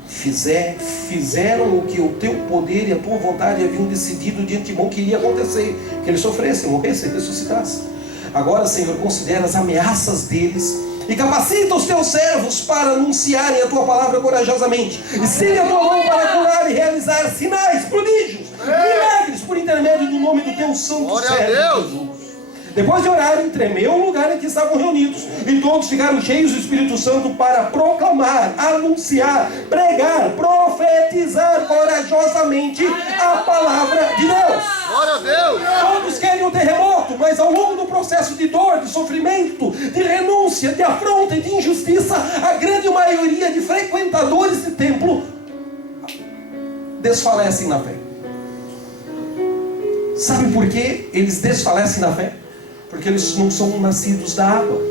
Fizeram o que o teu poder e a tua vontade haviam decidido de antemão que iria acontecer, que ele sofresse, morresse e ressuscitasse. Agora, Senhor, considera as ameaças deles e capacita os teus servos para anunciarem a tua palavra corajosamente. Estende a tua mão para curar e realizar sinais, prodígios, milagres por intermédio do nome do teu santo servo Jesus. Depois de orarem, tremeu o lugar em que estavam reunidos, e todos ficaram cheios do Espírito Santo para proclamar, anunciar, pregar, profetizar corajosamente a palavra de Deus. Glória a Deus! Todos querem um terremoto, mas ao longo do processo de dor, de sofrimento, de renúncia, de afronta e de injustiça, a grande maioria de frequentadores de templo desfalecem na fé. Sabe por que eles desfalecem na fé? Porque eles não são nascidos da água,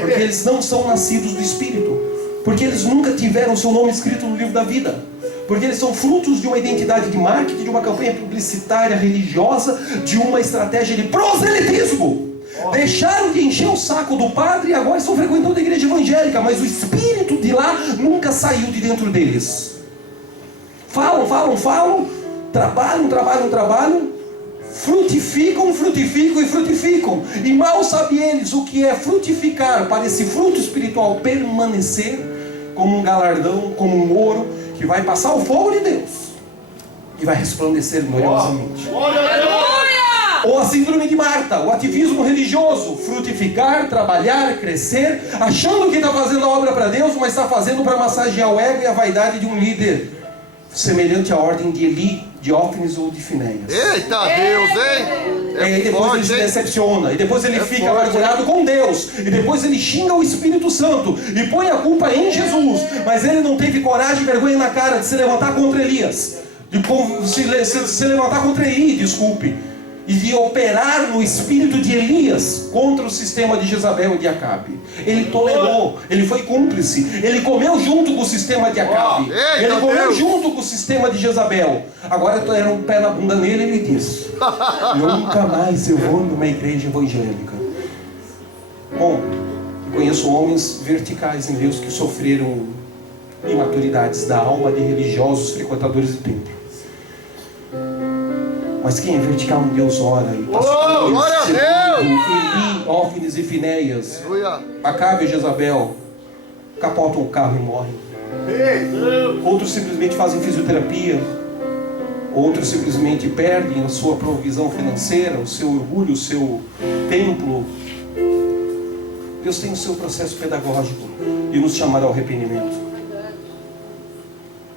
porque eles não são nascidos do Espírito, porque eles nunca tiveram seu nome escrito no livro da vida, porque eles são frutos de uma identidade de marketing, de uma campanha publicitária religiosa, de uma estratégia de proselitismo. Deixaram de encher o saco do padre e agora estão frequentando a igreja evangélica, mas o Espírito de lá nunca saiu de dentro deles. Falam, trabalham, frutificam e frutificam, e mal sabem eles o que é frutificar para esse fruto espiritual permanecer como um galardão, como um ouro que vai passar o fogo de Deus e vai resplandecer gloriosamente. Ou a síndrome de Marta, o ativismo religioso, frutificar, trabalhar, crescer, achando que está fazendo a obra para Deus, mas está fazendo para massagear o ego e a vaidade de um líder semelhante à ordem de Eli, Diófenes ou de Finéias. Eita Deus, hein? E depois ele se decepciona, e depois ele fica amargurado com Deus, e depois ele xinga o Espírito Santo e põe a culpa em Jesus, mas ele não teve coragem e vergonha na cara de se levantar contra Elias, de se levantar contra Eli, desculpe, e de operar no espírito de Elias contra o sistema de Jezabel e de Acabe. Ele tolerou, ele foi cúmplice, ele comeu junto com o sistema de Acabe, ele comeu junto com o sistema de Jezabel. Agora deram um pé na bunda nele e ele disse: nunca mais eu vou numa igreja evangélica. Bom, eu conheço homens verticais em Deus que sofreram imaturidades da alma de religiosos frequentadores de templo. Mas quem é vertical em Deus ora e passa glória a Deus! Eli, Diófenes e Finéias, Acabe e Jezabel capotam o carro e morrem. Outros simplesmente fazem fisioterapia, outros simplesmente perdem a sua provisão financeira, o seu orgulho, o seu templo. Deus tem o seu processo pedagógico de nos chamar ao arrependimento.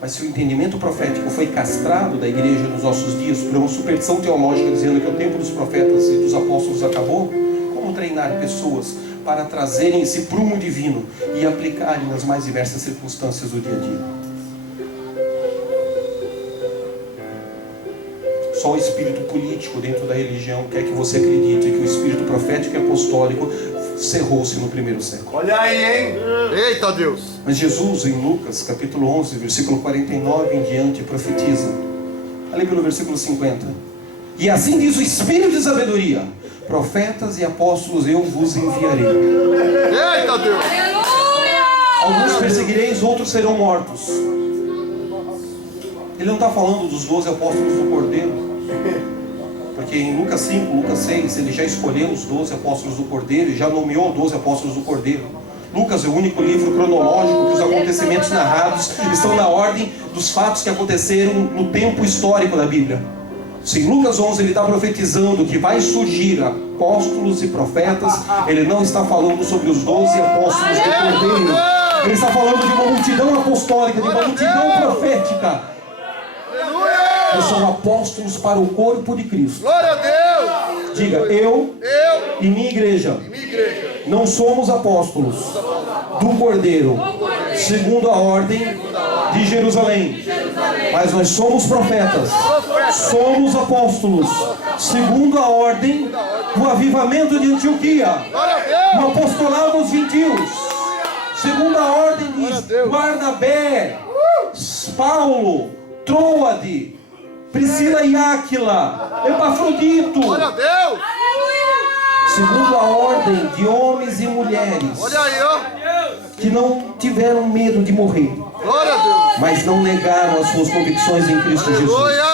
Mas se o entendimento profético foi castrado da igreja nos nossos dias por uma superstição teológica dizendo que o tempo dos profetas e dos apóstolos acabou, como treinar pessoas para trazerem esse prumo divino e aplicarem nas mais diversas circunstâncias do dia a dia? Só o espírito político dentro da religião quer que você acredite que o espírito profético e apostólico cerrou-se no primeiro século. Olha aí, hein? Eita Deus! Mas Jesus, em Lucas, capítulo 11, versículo 49 em diante, profetiza. Ali pelo versículo 50. E assim diz o Espírito de sabedoria: profetas e apóstolos eu vos enviarei. Eita Deus! Alguns perseguireis, outros serão mortos. Ele não está falando dos 12 apóstolos do Cordeiro. Porque em Lucas 5, Lucas 6, ele já escolheu os 12 apóstolos do Cordeiro e já nomeou 12 apóstolos do Cordeiro. Lucas é o único livro cronológico que os acontecimentos narrados estão na ordem dos fatos que aconteceram no tempo histórico da Bíblia. Se em Lucas 11 ele está profetizando que vai surgir apóstolos e profetas, ele não está falando sobre os 12 apóstolos do Cordeiro. Ele está falando de uma multidão apostólica, de uma multidão profética. Eles são apóstolos para o corpo de Cristo. Glória a Deus! Diga, eu e minha igreja não somos apóstolos do Cordeiro, segundo a ordem de Jerusalém. Mas nós somos profetas, somos apóstolos, segundo a ordem do avivamento de Antioquia, no apostolado dos gentios, segundo a ordem de Barnabé, Paulo, Troade, Priscila e Áquila, Epafrodito, Glória a Deus. segundo a ordem de homens e mulheres Olha aí, ó. que não tiveram medo de morrer, Glória a Deus. mas não negaram as suas convicções em Cristo Jesus. Aleluia.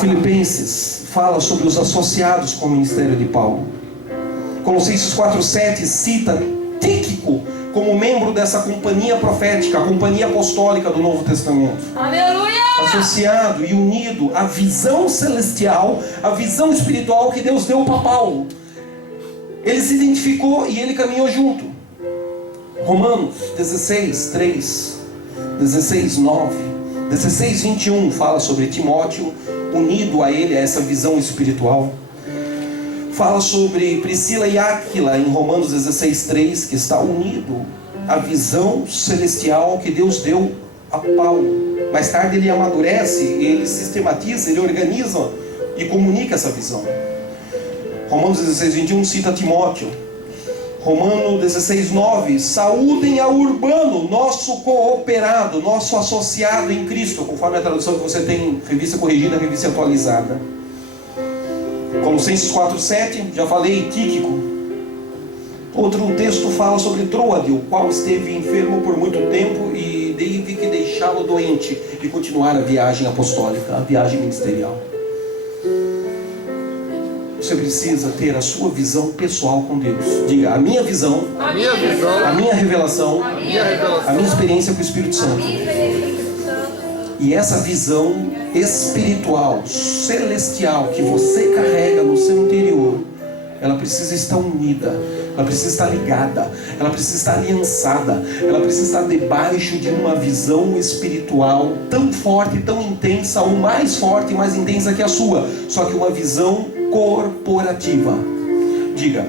Filipenses fala sobre os associados com o ministério de Paulo. Colossenses 4,7 cita Tíquico como membro dessa companhia profética, a companhia apostólica do Novo Testamento. Aleluia! Associado e unido à visão celestial, à visão espiritual que Deus deu para Paulo. Ele se identificou e ele caminhou junto. Romanos 16:3, 16:9, 16:21 fala sobre Timóteo unido a ele, a essa visão espiritual. Fala sobre Priscila e Áquila em Romanos 16:3, que está unido à visão celestial que Deus deu a Paulo. Mais tarde ele amadurece, ele sistematiza, ele organiza e comunica essa visão. Romanos 16:21 cita Timóteo. Romanos 16:9, saúdem a Urbano, nosso cooperado, nosso associado em Cristo, conforme a tradução que você tem, revista corrigida, revista atualizada. Colossenses 4:7, já falei, Tíquico. Outro texto fala sobre Troade, o qual esteve enfermo por muito tempo e teve que deixá-lo doente e continuar a viagem apostólica, a viagem ministerial. Você precisa ter a sua visão pessoal com Deus. Diga, a minha visão, A minha visão, a minha revelação, a minha revelação, a minha experiência com o Espírito Santo. E essa visão espiritual, celestial, que você carrega no seu interior, ela precisa estar unida, ela precisa estar ligada, ela precisa estar aliançada, ela precisa estar debaixo de uma visão espiritual tão forte, tão intensa, ou mais forte e mais intensa que a sua, só que uma visão corporativa. Diga,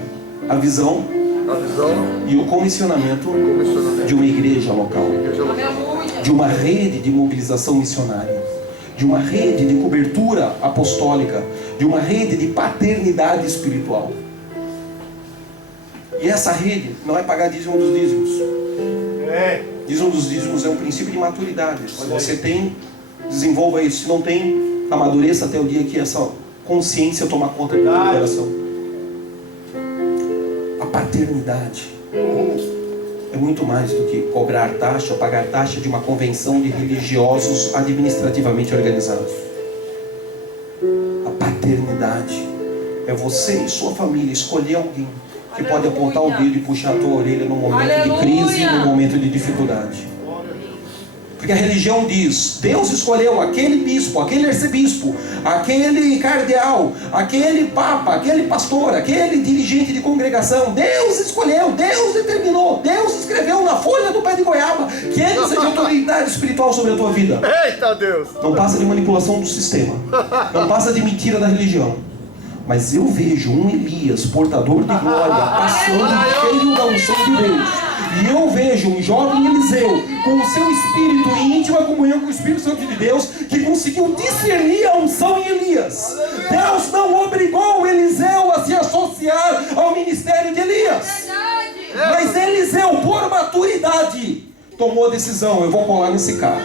a visão e o comissionamento de uma igreja local, de uma rede de mobilização missionária, de uma rede de cobertura apostólica, de uma rede de paternidade espiritual. E essa rede não é pagar dízimo dos dízimos. Dízimo dos dízimos é um princípio de maturidade. Se você tem, desenvolva isso. Se não tem, amadureça até o dia que essa consciência tomar conta do teu coração. A paternidade é muito mais do que cobrar taxa ou pagar taxa de uma convenção de religiosos administrativamente organizados. A paternidade é você e sua família escolher alguém que pode apontar o dedo e puxar a tua orelha no momento de crise, no momento de dificuldade. Porque a religião diz, Deus escolheu aquele bispo, aquele arcebispo, aquele cardeal, aquele papa, aquele pastor, aquele dirigente de congregação. Deus escolheu, Deus determinou, Deus escreveu na folha do pé de goiaba que ele seja autoridade espiritual sobre a tua vida. Eita Deus! Não passa de manipulação do sistema, não passa de mentira da religião. Mas eu vejo um Elias, portador de glória, passando cheio da unção de Deus. E eu vejo um jovem Eliseu, com o seu espírito em íntima comunhão com o Espírito Santo de Deus, que conseguiu discernir a unção em Elias. Deus não obrigou Eliseu a se associar ao ministério de Elias. Mas Eliseu, por maturidade, tomou a decisão: eu vou colar nesse cara,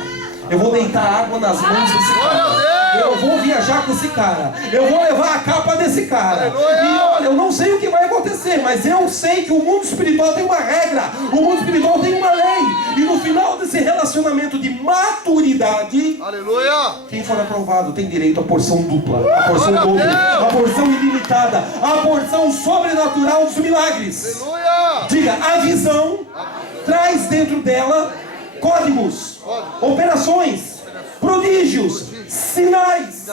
eu vou deitar água nas mãos desse cara, eu vou viajar com esse cara, eu vou levar a capa desse cara. E olha, eu não sei o que vai acontecer, mas eu sei que o mundo espiritual tem uma regra, o mundo espiritual tem uma lei. E no final desse relacionamento de maturidade, Aleluia! quem for aprovado tem direito à porção dupla, à porção dobra, à porção ilimitada, à porção sobrenatural dos milagres. Aleluia! Diga, a visão traz dentro dela códigos, operações, prodígios, sinais,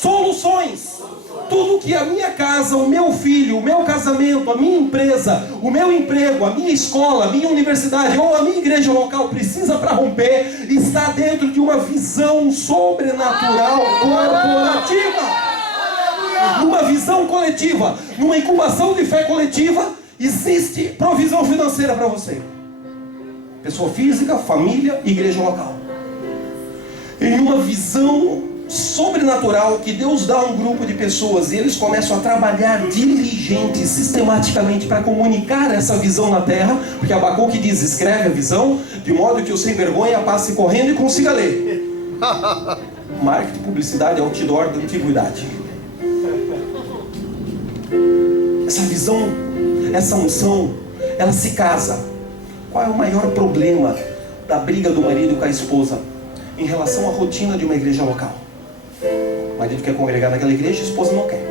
soluções. Tudo que a minha casa, o meu filho, o meu casamento, a minha empresa, o meu emprego, a minha escola, a minha universidade ou a minha igreja local precisa para romper, está dentro de uma visão sobrenatural corporativa. Numa visão coletiva, numa incubação de fé coletiva, existe provisão financeira para você. Pessoa física, família, igreja local. Em uma visão sobrenatural que Deus dá a um grupo de pessoas e eles começam a trabalhar diligente, sistematicamente para comunicar essa visão na terra, porque Abacuque diz, escreve a visão de modo que o sem vergonha passe correndo e consiga ler. Marketing, publicidade, outdoor da antiguidade. Essa visão, essa unção, ela se casa. Qual é o maior problema da briga do marido com a esposa em relação à rotina de uma igreja local? O marido quer congregar naquela igreja, a esposa não quer.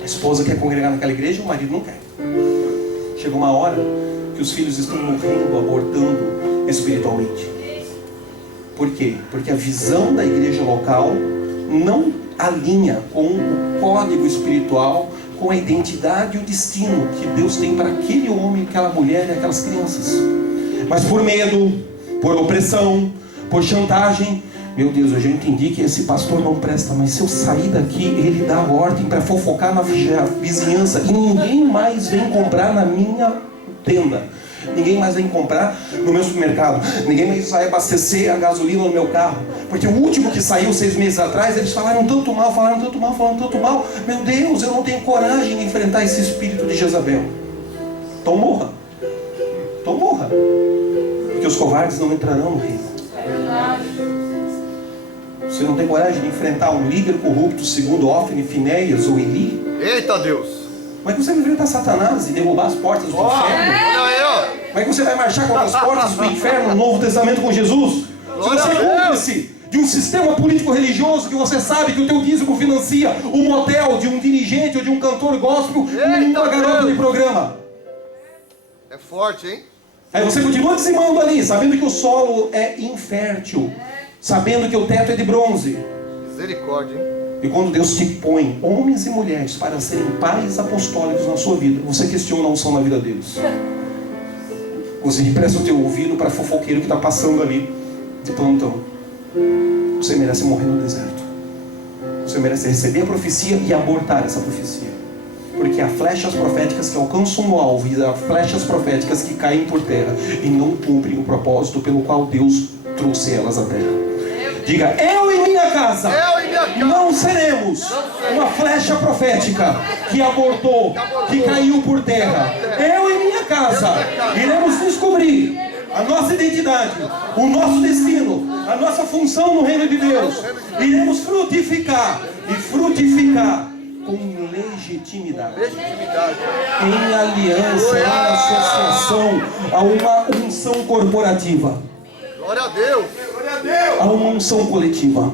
A esposa quer congregar naquela igreja, o marido não quer. Chega uma hora que os filhos estão morrendo, abortando espiritualmente. Por quê? Porque a visão da igreja local não alinha com o código espiritual, com a identidade e o destino que Deus tem para aquele homem, aquela mulher e aquelas crianças. Mas por medo, por opressão, por chantagem, meu Deus, eu já entendi que esse pastor não presta, mas se eu sair daqui, ele dá ordem para fofocar na vizinhança e ninguém mais vem comprar na minha tenda, ninguém mais vem comprar no meu supermercado, ninguém mais vai abastecer a gasolina no meu carro, porque o último que saiu 6 meses atrás, eles falaram tanto mal, meu Deus, eu não tenho coragem de enfrentar esse espírito de Jezabel. Então morra, porque os covardes não entrarão no reino. Você não tem coragem de enfrentar um líder corrupto segundo Ofni, Finéias ou Eli? Eita Deus! Como é que você vai enfrentar Satanás e derrubar as portas do inferno? Olha aí, ó! Como é que você vai marchar contra as portas do inferno no Novo Testamento com Jesus? Se você é cúmplice de um sistema político-religioso que você sabe que o teu dízimo financia o motel de um dirigente ou de um cantor gospel e uma garota de programa. É forte, hein? Aí você continua dizimando ali, sabendo que o solo é infértil, sabendo que o teto é de bronze. Misericórdia, hein? E quando Deus te põe homens e mulheres para serem pais apostólicos na sua vida, você questiona a unção na vida deles. Você empresta o teu ouvido para fofoqueiro que está passando ali de plantão. Você merece morrer no deserto. Você merece receber a profecia e abortar essa profecia. Porque há flechas proféticas que alcançam o alvo e há flechas proféticas que caem por terra e não cumprem o propósito pelo qual Deus trouxe elas à terra. Diga, eu e minha casa não seremos uma flecha profética que abortou, que caiu por terra. Eu e minha casa iremos descobrir a nossa identidade, o nosso destino, a nossa função no reino de Deus. Iremos frutificar e frutificar com legitimidade, em aliança, em associação a uma unção corporativa. Glória a Deus! Há uma unção coletiva.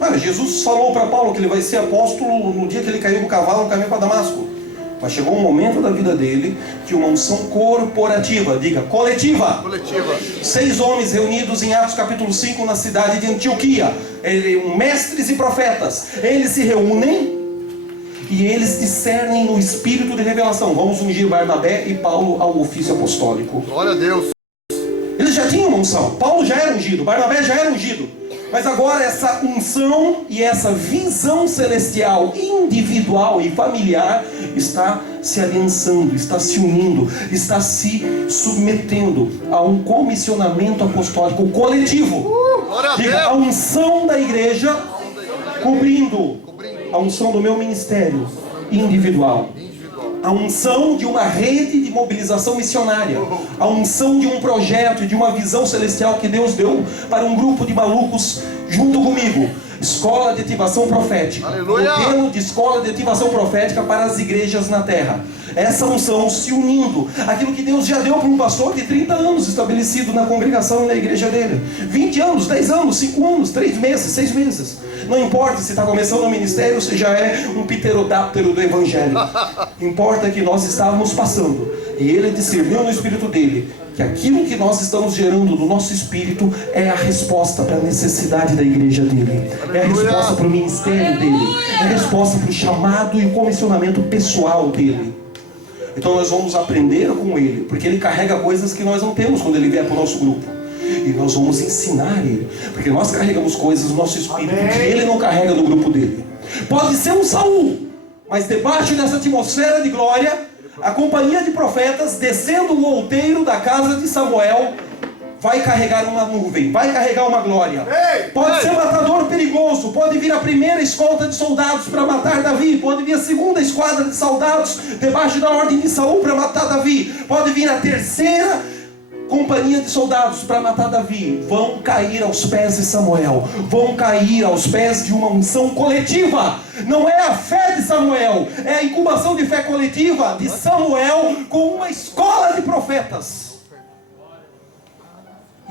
Olha, Jesus falou para Paulo que ele vai ser apóstolo no dia que ele caiu do cavalo no caminho para Damasco. Mas chegou um momento da vida dele que uma unção corporativa, diga, coletiva. 6 homens reunidos em Atos capítulo 5 na cidade de Antioquia, mestres e profetas, eles se reúnem e eles discernem no espírito de revelação. Vamos ungir Barnabé e Paulo ao ofício apostólico. Glória a Deus! Eles já tinham uma unção. Paulo já era ungido, Barnabé já era ungido. Mas agora essa unção e essa visão celestial, individual e familiar, está se aliançando, está se unindo, está se submetendo a um comissionamento apostólico coletivo. Diga, a unção da igreja cobrindo a unção do meu ministério individual. A unção de uma rede de mobilização missionária. A unção de um projeto, de uma visão celestial que Deus deu para um grupo de malucos junto comigo. Escola de ativação profética. Aleluia! Modelo de escola de ativação profética para as igrejas na terra. Essa unção se unindo. Aquilo que Deus já deu para um pastor de 30 anos estabelecido na congregação e na igreja dele. 20 anos, 10 anos, 5 anos, 3 meses, 6 meses. Não importa se está começando no ministério ou se já é um pterodáptero do evangelho. Importa que nós estávamos passando. E ele discerniu no espírito dele que aquilo que nós estamos gerando no nosso espírito é a resposta para a necessidade da igreja dele. É a resposta para o ministério dele. É a resposta para o chamado e o comissionamento pessoal dele. Então nós vamos aprender com ele, porque ele carrega coisas que nós não temos quando ele vier para o nosso grupo. E nós vamos ensinar ele, porque nós carregamos coisas no nosso espírito que ele não carrega no grupo dele. Pode ser um Saul, mas debaixo dessa atmosfera de glória, a companhia de profetas descendo o outeiro da casa de Samuel vai carregar uma nuvem, vai carregar uma glória. Ei, Pode ei. ser matador perigoso, pode vir a primeira escolta de soldados para matar Davi, pode vir a segunda esquadra de soldados debaixo da ordem de Saul para matar Davi, pode vir a terceira companhia de soldados para matar Davi. Vão cair aos pés de Samuel, vão cair aos pés de uma unção coletiva. Não é a fé de Samuel, é a incubação de fé coletiva de Samuel com uma escola de profetas.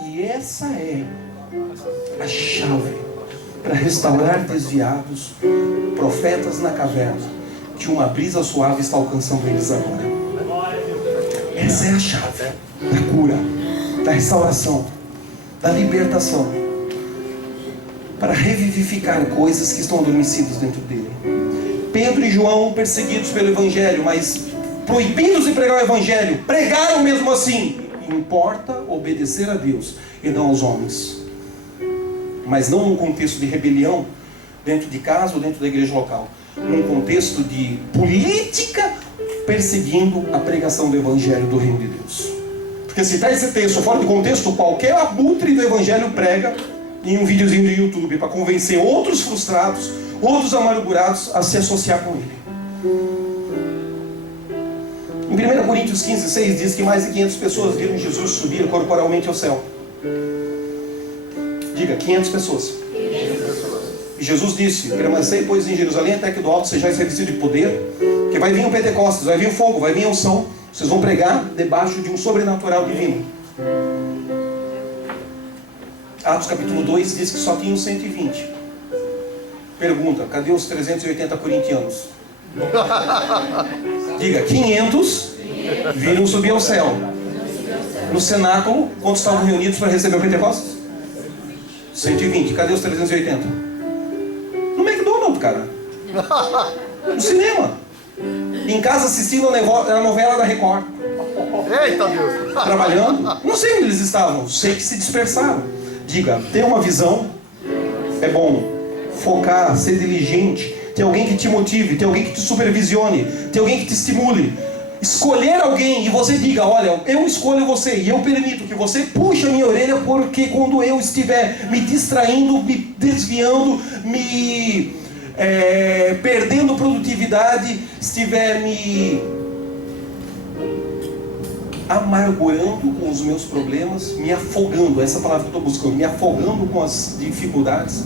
E essa é a chave para restaurar desviados, profetas na caverna, que uma brisa suave está alcançando eles agora. Essa é a chave da cura, da restauração, da libertação, para revivificar coisas que estão adormecidas dentro dele. Pedro e João, perseguidos pelo Evangelho, mas proibidos de pregar o Evangelho, pregaram mesmo assim. Importa obedecer a Deus e não aos homens, mas não num contexto de rebelião dentro de casa ou dentro da igreja local, num contexto de política perseguindo a pregação do Evangelho do Reino de Deus. Porque se está esse texto fora de contexto, qualquer abutre do Evangelho prega em um videozinho do YouTube para convencer outros frustrados, outros amargurados a se associar com ele. Em 1 Coríntios 15:6 diz que mais de 500 pessoas viram Jesus subir corporalmente ao céu. Diga, 500 pessoas. E Jesus disse: permanecei, pois, em Jerusalém, até que do alto sejais revestidos de poder, que vai vir o Pentecostes, vai vir o fogo, vai vir a unção. Vocês vão pregar debaixo de um sobrenatural divino. Atos capítulo 2 diz que só tinham 120. Pergunta, cadê os 380 corintianos? Diga, 500 viram subir ao céu. No cenáculo, quantos estavam reunidos para receber o Pentecostes? 120. Cadê os 380? No McDonald's, cara. No cinema. Em casa assistindo a novela da Record. Eita Deus. Trabalhando. Não sei onde eles estavam. Sei que se dispersaram. Diga, ter uma visão é bom. Focar, ser diligente. Ter alguém que te motive, ter alguém que te supervisione, ter alguém que te estimule. Escolher alguém e você diga, olha, eu escolho você e eu permito que você puxe a minha orelha, porque quando eu estiver me distraindo, me desviando, me perdendo produtividade, estiver me amargurando com os meus problemas, me afogando, essa palavra que eu estou buscando, me afogando com as dificuldades,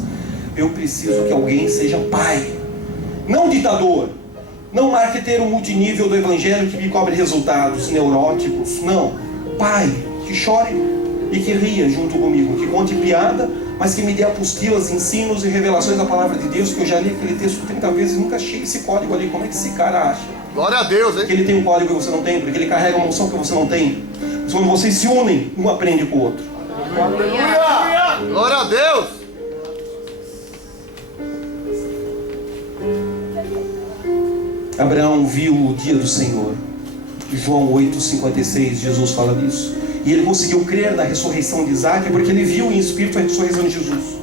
eu preciso que alguém seja pai. Não ditador, não marqueteiro multinível do Evangelho que me cobre resultados neuróticos, não. Pai, que chore e que ria junto comigo, que conte piada, mas que me dê apostilas, ensinos e revelações da palavra de Deus, que eu já li aquele texto 30 vezes e nunca achei esse código ali. Como é que esse cara acha? Glória a Deus, hein? Que ele tem um código que você não tem, porque ele carrega uma unção que você não tem. Mas quando vocês se unem, um aprende com o outro. Glória a Deus. Abraão viu o dia do Senhor. João 8,56, Jesus fala disso. E ele conseguiu crer na ressurreição de Isaac, porque ele viu em espírito a ressurreição de Jesus.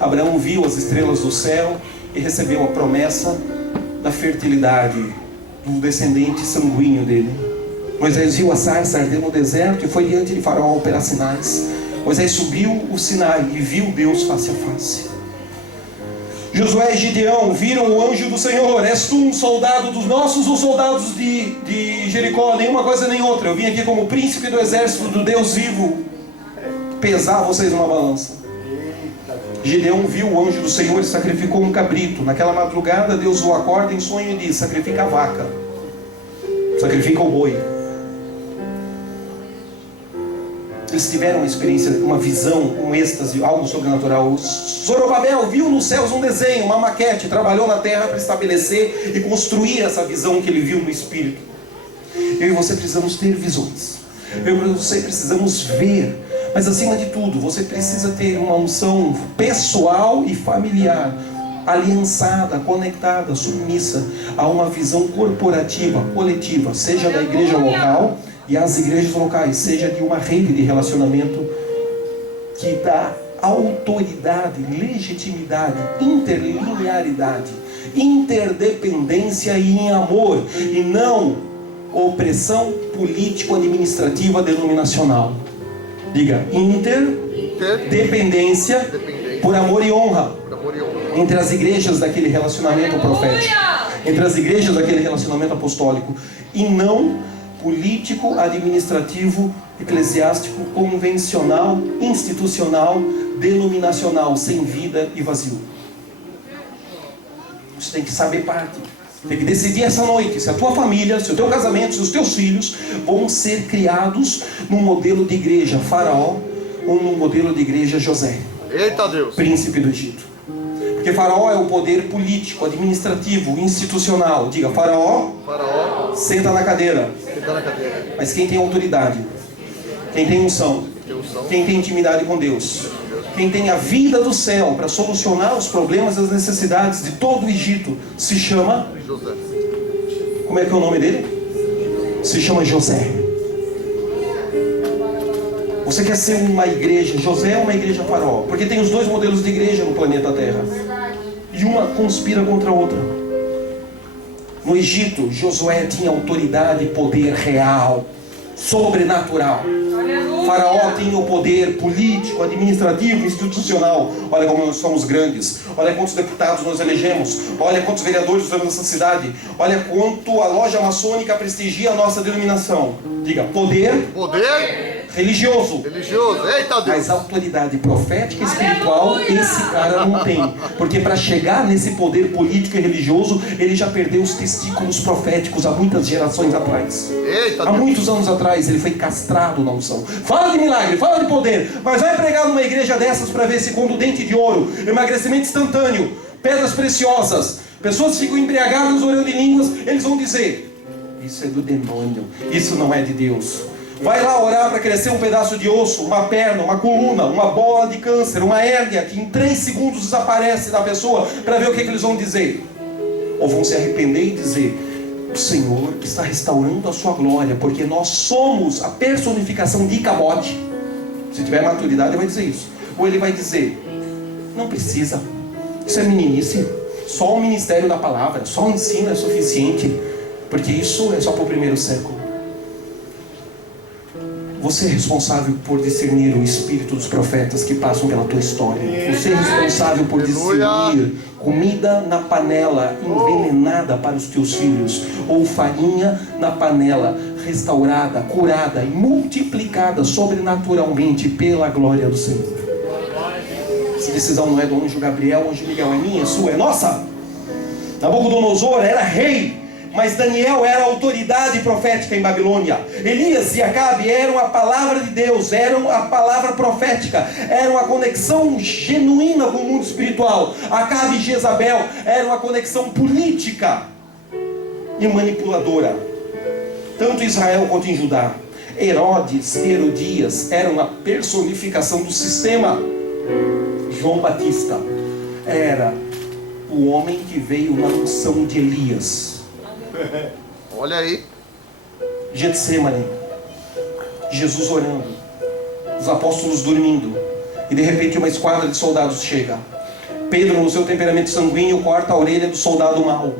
Abraão viu as estrelas do céu e recebeu a promessa da fertilidade do descendente sanguíneo dele. Moisés viu a sarça arder no deserto e foi diante de Faraó operar sinais. Moisés subiu o Sinai e viu Deus face a face. Josué e Gideão viram o anjo do Senhor. És tu um soldado dos nossos ou soldados de Jericó? Nenhuma coisa nem outra. Eu vim aqui como príncipe do exército do Deus vivo pesar vocês numa balança. Gideão viu o anjo do Senhor e sacrificou um cabrito. Naquela madrugada Deus o acorda em sonho e diz: sacrifica a vaca, sacrifica o boi. Eles tiveram uma experiência, uma visão, um êxtase, algo sobrenatural. Zorobabel viu nos céus um desenho, uma maquete, trabalhou na terra para estabelecer e construir essa visão que ele viu no Espírito. Eu e você precisamos ter visões. Eu e você precisamos ver. Mas acima de tudo, você precisa ter uma unção pessoal e familiar, aliançada, conectada, submissa a uma visão corporativa, coletiva, seja da igreja local e as igrejas locais, seja de uma rede de relacionamento que dá autoridade, legitimidade, interlinearidade, interdependência e em amor, e não opressão político-administrativa denominacional. Diga, interdependência por amor e honra entre as igrejas daquele relacionamento profético, entre as igrejas daquele relacionamento apostólico, e não político, administrativo, eclesiástico, convencional, institucional, denominacional, sem vida e vazio. Você tem que saber parte. Tem que decidir essa noite se a tua família, se o teu casamento, se os teus filhos vão ser criados num modelo de igreja Faraó ou num modelo de igreja José. Eita Deus! Príncipe do Egito. Porque Faraó é o poder político, administrativo, institucional. Diga, Faraó, senta na cadeira. Mas quem tem autoridade, quem tem unção, quem tem intimidade com Deus, quem tem a vida do céu para solucionar os problemas e as necessidades de todo o Egito, se chama José. Como é que é o nome dele? Se chama José. Você quer ser uma igreja José ou uma igreja Faraó? Porque tem os dois modelos de igreja no planeta Terra. E uma conspira contra a outra. No Egito, Josué tinha autoridade e poder real, sobrenatural. Faraó tinha o poder político, administrativo, institucional. Olha como nós somos grandes. Olha quantos deputados nós elegemos. Olha quantos vereadores temos nessa cidade. Olha quanto a loja maçônica prestigia a nossa denominação. Diga, poder religioso. Eita Deus! Mas autoridade profética e espiritual, esse cara não tem. Porque para chegar nesse poder político e religioso, ele já perdeu os testículos proféticos há muitas gerações atrás. Eita Há Deus! muitos anos atrás, ele foi castrado na unção. Fala de milagre, fala de poder, mas vai pregar numa igreja dessas para ver segundo dente de ouro, emagrecimento instantâneo, pedras preciosas, pessoas ficam embriagadas orando em línguas, eles vão dizer, isso é do demônio, isso não é de Deus. Vai lá orar para crescer um pedaço de osso, uma perna, uma coluna, uma bola de câncer, uma hérnia que em 3 segundos desaparece da pessoa, para ver o que eles vão dizer. Ou vão se arrepender e dizer, o Senhor está restaurando a sua glória, porque nós somos a personificação de Icabode. Se tiver maturidade, ele vai dizer isso. Ou ele vai dizer, não precisa, isso é meninice, só o ministério da palavra, só o ensino é suficiente, porque isso é só para o primeiro século. Você é responsável por discernir o espírito dos profetas que passam pela tua história. Você é responsável por discernir comida na panela envenenada para os teus filhos, ou farinha na panela restaurada, curada e multiplicada sobrenaturalmente pela glória do Senhor. Essa decisão não é do anjo Gabriel, o anjo Miguel, é minha, é sua, é nossa. Nabucodonosor era rei, mas Daniel era a autoridade profética em Babilônia. Elias e Acabe eram a palavra de Deus, eram a palavra profética, eram a conexão genuína com o mundo espiritual. Acabe e Jezabel eram a conexão política e manipuladora. Tanto em Israel quanto em Judá. Herodes e Herodias eram a personificação do sistema. João Batista era o homem que veio na unção de Elias. Olha aí. Getsemane, Jesus orando, os apóstolos dormindo, e de repente uma esquadra de soldados chega. Pedro, no seu temperamento sanguíneo, corta a orelha do soldado mau.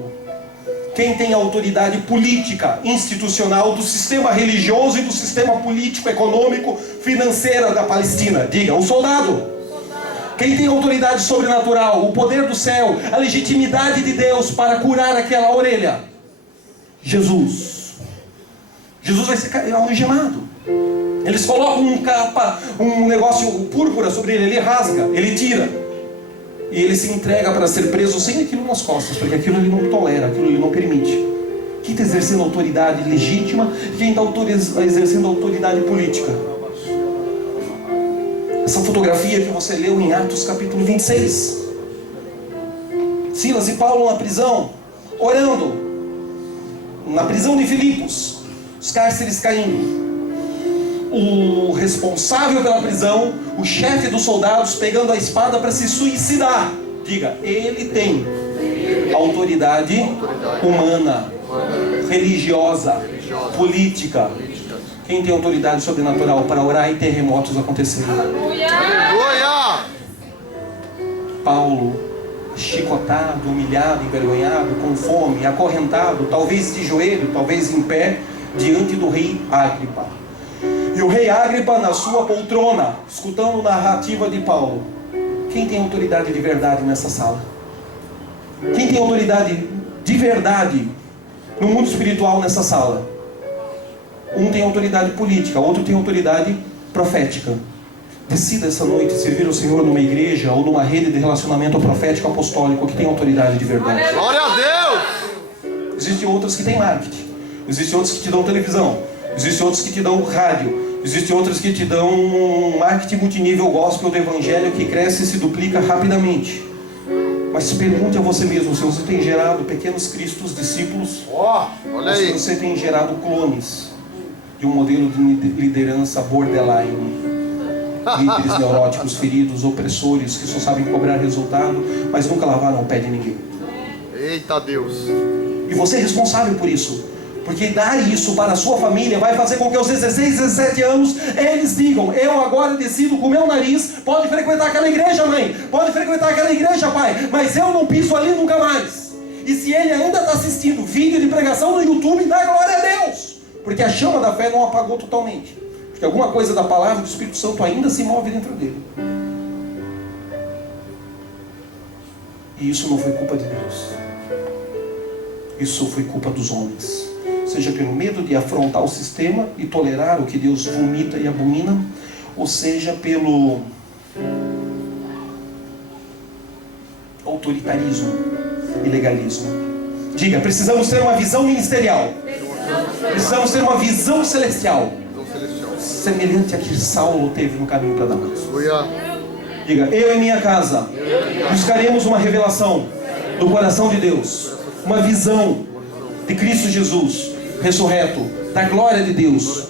Quem tem a autoridade política, institucional do sistema religioso e do sistema político, econômico, financeira da Palestina? Diga, o soldado. Quem tem autoridade sobrenatural, o poder do céu, a legitimidade de Deus para curar aquela orelha? Jesus. Jesus vai ser algemado. Eles colocam um negócio púrpura sobre ele, ele rasga, ele tira. E ele se entrega para ser preso sem aquilo nas costas, porque aquilo ele não tolera, aquilo ele não permite. Quem está exercendo autoridade legítima e quem está exercendo autoridade política? Essa fotografia que você leu em Atos capítulo 26. Silas e Paulo na prisão, orando. Na prisão de Filipos, os cárceres caindo. O responsável pela prisão, o chefe dos soldados, pegando a espada para se suicidar. Diga, ele tem autoridade humana, religiosa, política. Quem tem autoridade sobrenatural para orar e terremotos acontecerem? Aleluia! Paulo, chicotado, humilhado, envergonhado, com fome, acorrentado, talvez de joelho, talvez em pé, diante do rei Agripa. E o rei Agripa, na sua poltrona, escutando a narrativa de Paulo. Quem tem autoridade de verdade nessa sala? Quem tem autoridade de verdade no mundo espiritual nessa sala? Um tem autoridade política, outro tem autoridade profética. Decida essa noite servir ao Senhor numa igreja ou numa rede de relacionamento profético apostólico que tem autoridade de verdade. Glória a Deus! Existem outras que têm marketing. Existem outros que te dão televisão. Existem outros que te dão rádio. Existem outros que te dão um marketing multinível gospel do evangelho que cresce e se duplica rapidamente. Mas pergunte a você mesmo se você tem gerado pequenos cristos, discípulos, Olha ou se aí. você tem gerado clones de um modelo de liderança borderline. Líderes neuróticos, feridos, opressores, que só sabem cobrar resultado, mas nunca lavaram o pé de ninguém. Eita Deus. E você é responsável por isso. Porque dar isso para a sua família vai fazer com que aos 16, 17 anos eles digam: eu agora decido com o meu nariz, pode frequentar aquela igreja, mãe, pode frequentar aquela igreja, pai, mas eu não piso ali nunca mais. E se ele ainda está assistindo vídeo de pregação no YouTube, dá glória a Deus, porque a chama da fé não apagou totalmente. Porque alguma coisa da palavra do Espírito Santo ainda se move dentro dele. E isso não foi culpa de Deus. Isso foi culpa dos homens. Seja pelo medo de afrontar o sistema e tolerar o que Deus vomita e abomina, ou seja pelo autoritarismo e legalismo. Diga, precisamos ter uma visão ministerial. Precisamos ter uma visão celestial. Semelhante a que Saulo teve no caminho para Damasco. Diga, eu e minha casa buscaremos uma revelação do coração de Deus, uma visão de Cristo Jesus ressurreto, da glória de Deus.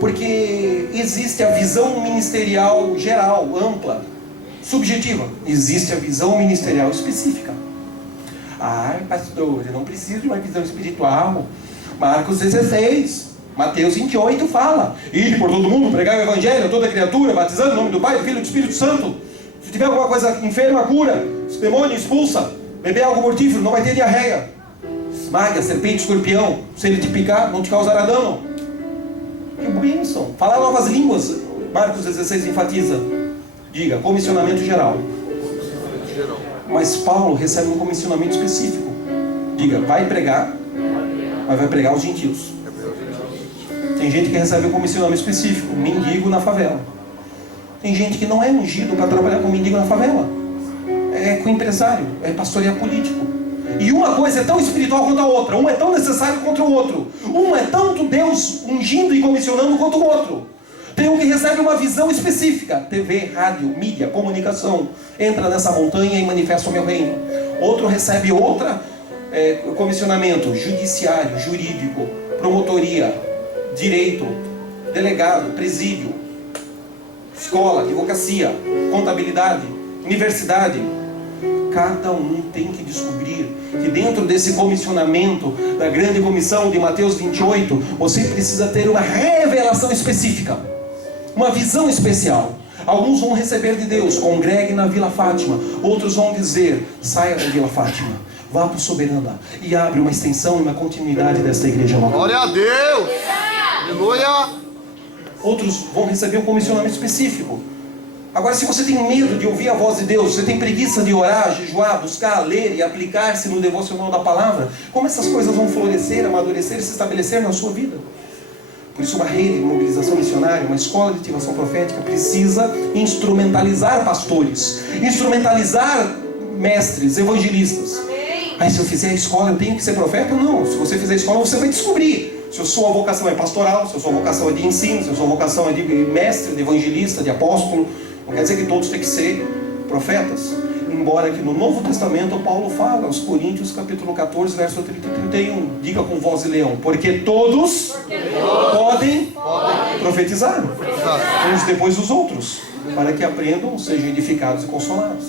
Porque existe a visão ministerial geral, ampla, subjetiva. Existe a visão ministerial específica. Ai, pastor, eu não preciso de uma visão espiritual. Marcos 16, Mateus 28 fala: ide por todo mundo, pregar o evangelho a toda criatura, batizando em nome do Pai, do Filho e do Espírito Santo. Se tiver alguma coisa enferma, cura. Se demônio, expulsa. Beber algo mortífero, não vai ter diarreia. Esmaga, serpente, escorpião. Se ele te picar, não te causará dano. Que bênção. Falar novas línguas, Marcos 16 enfatiza. Diga, comissionamento geral. Mas Paulo recebe um comissionamento específico. Diga, vai pregar, mas vai pregar aos gentios. Tem gente que recebe um comissionamento específico, mendigo na favela. Tem gente que não é ungido para trabalhar com mendigo na favela. É com empresário, é pastorear político. E uma coisa é tão espiritual quanto a outra. Um é tão necessário quanto o outro. Um é tanto Deus ungindo e comissionando quanto o outro. Tem um que recebe uma visão específica. TV, rádio, mídia, comunicação. Entra nessa montanha e manifesta o meu reino. Outro recebe outra comissionamento. Judiciário, jurídico, promotoria, direito, delegado, presídio, escola, advocacia, contabilidade, universidade. Cada um tem que descobrir que dentro desse comissionamento da grande comissão de Mateus 28, você precisa ter uma revelação específica, uma visão especial. Alguns vão receber de Deus: congregue na Vila Fátima. Outros vão dizer: saia da Vila Fátima, vá para o Soberana e abre uma extensão e uma continuidade desta igreja local. Glória a Deus! Aleluia! Outros vão receber um comissionamento específico. Agora, se você tem medo de ouvir a voz de Deus, você tem preguiça de orar, jejuar, buscar, ler e aplicar-se no devocional da palavra, como essas coisas vão florescer, amadurecer e se estabelecer na sua vida? Por isso, uma rede de mobilização missionária, uma escola de ativação profética precisa instrumentalizar pastores, instrumentalizar mestres, evangelistas. Aí, se eu fizer a escola, eu tenho que ser profeta? Não. Se você fizer a escola, você vai descobrir se a sua vocação é pastoral, se a sua vocação é de ensino, se a sua vocação é de mestre, de evangelista, de apóstolo. Não quer dizer que todos têm que ser profetas. Embora que no Novo Testamento Paulo fala aos Coríntios, capítulo 14, verso 30 e 31. Diga com voz de leão: porque todos podem profetizar, uns depois dos outros, para que aprendam, sejam edificados e consolados.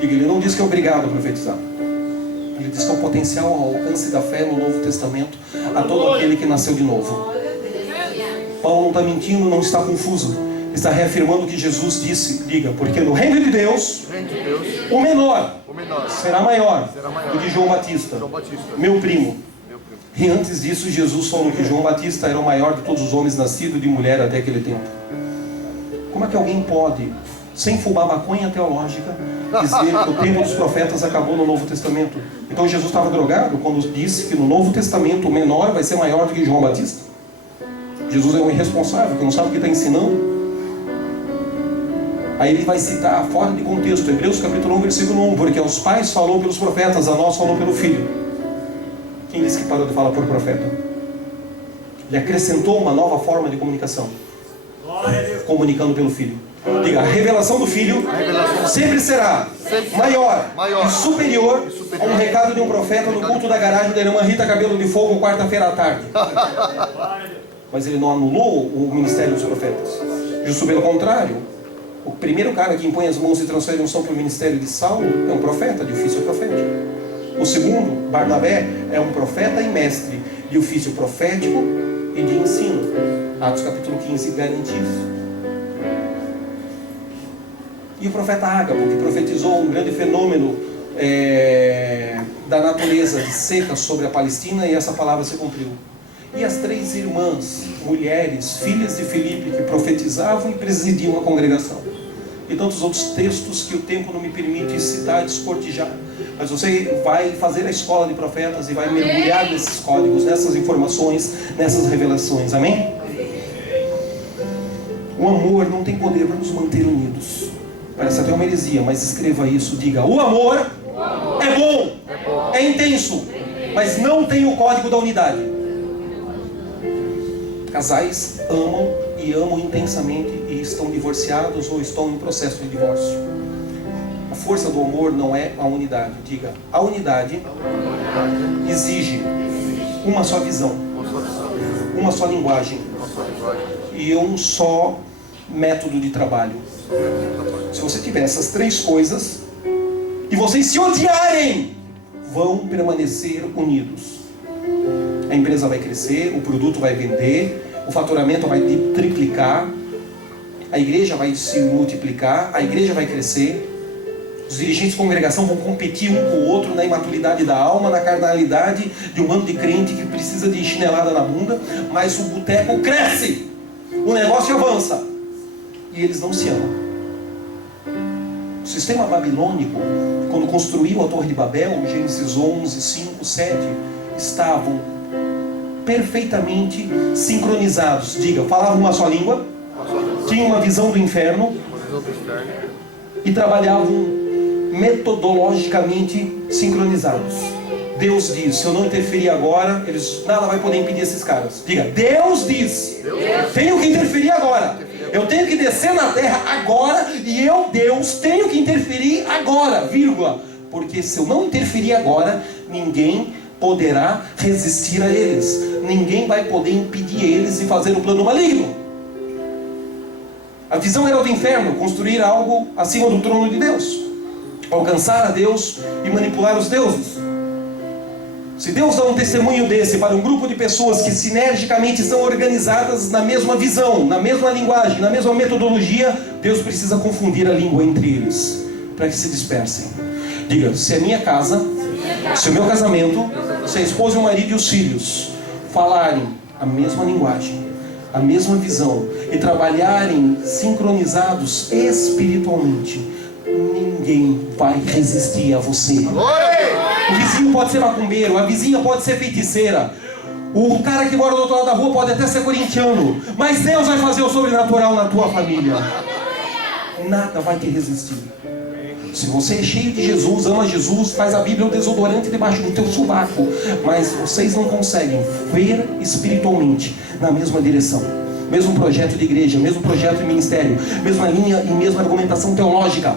Diga, ele não diz que é obrigado a profetizar. Ele diz que é o potencial ao alcance da fé no Novo Testamento a todo aquele que nasceu de novo. Paulo não está mentindo, não está confuso. Está reafirmando o que Jesus disse. Diga, porque no reino de Deus, o menor será maior do que João Batista, meu primo. E antes disso, Jesus falou que João Batista era o maior de todos os homens nascidos de mulher até aquele tempo. Como é que alguém pode, sem fumar maconha teológica, dizer que o tempo dos profetas acabou no Novo Testamento? Então Jesus estava drogado quando disse que no Novo Testamento o menor vai ser maior do que João Batista? Jesus é um irresponsável, que não sabe o que está ensinando. Aí ele vai citar fora de contexto, Hebreus capítulo 1, versículo 1, porque aos pais falou pelos profetas, a nós falou pelo Filho. Quem disse que parou de falar por profeta? Ele acrescentou uma nova forma de comunicação, comunicando pelo Filho. Diga, a revelação do Filho sempre será maior e superior a um recado de um profeta no culto da garagem da irmã Rita Cabelo de Fogo, quarta-feira à tarde. Mas ele não anulou o ministério dos profetas. Justo pelo contrário, o primeiro cara que impõe as mãos e transfere unção para o ministério de Saulo é um profeta, de ofício profético. O segundo, Barnabé, é um profeta e mestre, de ofício profético e de ensino. Atos capítulo 15 garante isso. E o profeta Ágabo, que profetizou um grande fenômeno da natureza de seca sobre a Palestina, e essa palavra se cumpriu. E as 3 irmãs, mulheres, filhas de Filipe, que profetizavam e presidiam a congregação. E tantos outros textos que o tempo não me permite citar e descortijar. Mas você vai fazer a escola de profetas e vai mergulhar nesses códigos, nessas informações, nessas revelações. Amém? O amor não tem poder para nos manter unidos. Parece até uma heresia, mas escreva isso. Diga, o amor é bom, é intenso, mas não tem o código da unidade. Casais amam e amam intensamente e estão divorciados ou estão em processo de divórcio. A força do amor não é a unidade. Diga, a unidade exige uma só visão, uma só linguagem e um só método de trabalho. Se você tiver essas 3 coisas e vocês se odiarem, vão permanecer unidos. A empresa vai crescer, o produto vai vender, o faturamento vai triplicar, a igreja vai se multiplicar, a igreja vai crescer, os dirigentes de congregação vão competir um com o outro na imaturidade da alma, na carnalidade de um bando de crente que precisa de chinelada na bunda, mas o boteco cresce, o negócio avança, e eles não se amam. O sistema babilônico, quando construiu a Torre de Babel, Gênesis 11, 5, 7, estavam perfeitamente sincronizados. Diga, falavam uma só língua, tinham uma visão do inferno e trabalhavam metodologicamente sincronizados. Deus diz, se eu não interferir agora, nada vai poder impedir esses caras. Diga, Deus diz, tenho que interferir agora. Eu tenho que descer na terra agora e eu, Deus, tenho que interferir agora, vírgula. Porque se eu não interferir agora, ninguém poderá resistir a eles. Ninguém vai poder impedir eles de fazer um plano maligno. A visão era do inferno, construir algo acima do trono de Deus, alcançar a Deus e manipular os deuses. Se Deus dá um testemunho desse para um grupo de pessoas que sinergicamente são organizadas na mesma visão, na mesma linguagem, na mesma metodologia, Deus precisa confundir a língua entre eles, para que se dispersem. Diga, se a minha casa, se o meu casamento, se a esposa e o marido e os filhos falarem a mesma linguagem, a mesma visão e trabalharem sincronizados espiritualmente, ninguém vai resistir a você. O vizinho pode ser macumbeiro, a vizinha pode ser feiticeira, o cara que mora do outro lado da rua pode até ser corintiano, mas Deus vai fazer o sobrenatural na tua família. Nada vai te resistir. Se você é cheio de Jesus, ama Jesus, faz a Bíblia um desodorante debaixo do teu sovaco, mas vocês não conseguem ver espiritualmente na mesma direção, mesmo projeto de igreja, mesmo projeto de ministério, mesma linha e mesma argumentação teológica,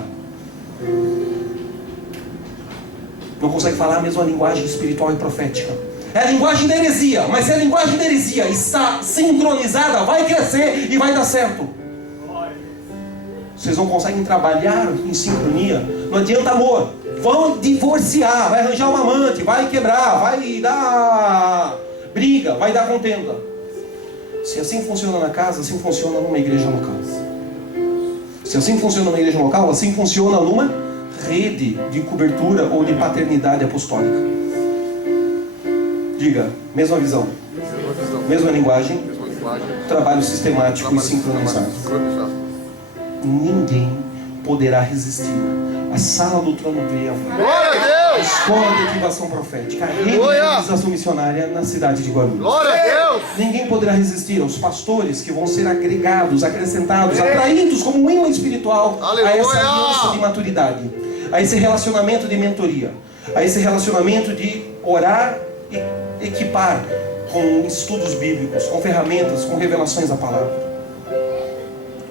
não consegue falar a mesma linguagem espiritual e profética. É a linguagem da heresia, mas se a linguagem da heresia está sincronizada, vai crescer e vai dar certo. Vocês não conseguem trabalhar em sincronia, não adianta amor. Vão divorciar, vai arranjar uma amante, vai quebrar, vai dar briga, vai dar contenda. Se assim funciona na casa, assim funciona numa igreja local. Se assim funciona numa igreja local, assim funciona numa rede de cobertura ou de paternidade apostólica. Diga, mesma visão, mesma linguagem, trabalho sistemático e sincronizado. Ninguém poderá resistir à sala do trono de Yahvé, Glória a a Deus! escola de ativação profética, a Aleluia! realização missionária na cidade de Guarulhos. Glória a Deus! Ninguém poderá resistir aos pastores que vão ser agregados, acrescentados, atraídos como um imã espiritual a essa Aleluia! aliança de maturidade, a esse relacionamento de mentoria, a esse relacionamento de orar e equipar com estudos bíblicos, com ferramentas, com revelações da palavra.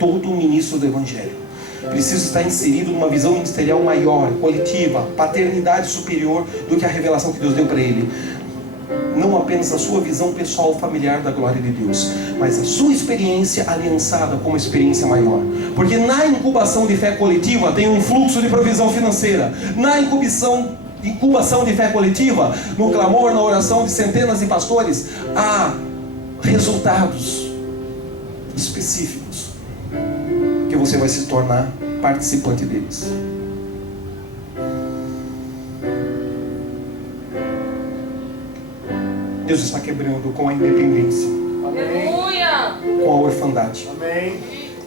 Todo ministro do Evangelho precisa estar inserido numa visão ministerial maior, coletiva, paternidade superior do que a revelação que Deus deu para ele. Não apenas a sua visão pessoal familiar da glória de Deus, mas a sua experiência aliançada com uma experiência maior. Porque na incubação de fé coletiva tem um fluxo de provisão financeira. Na incubação de fé coletiva, no clamor, na oração de centenas de pastores, há resultados específicos que você vai se tornar participante deles. Deus está quebrando com a independência, Aleluia. com a orfandade, Amém.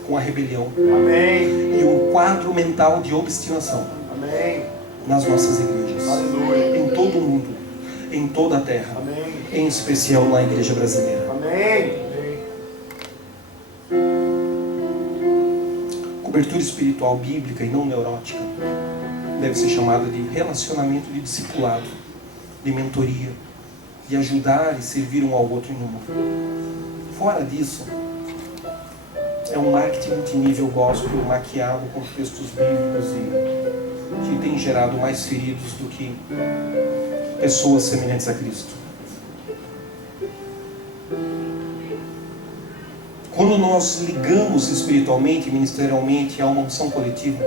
com a rebelião Amém. e um quadro mental de obstinação Amém. nas nossas igrejas, Aleluia. em todo o mundo, em toda a terra, Amém. em especial na igreja brasileira. Amém. Cobertura espiritual bíblica e não neurótica deve ser chamada de relacionamento de discipulado, de mentoria, de ajudar e servir um ao outro em amor. Fora disso, é um marketing multinível gospel maquiado com textos bíblicos e que tem gerado mais feridos do que pessoas semelhantes a Cristo. Quando nós ligamos espiritualmente e ministerialmente a uma unção coletiva,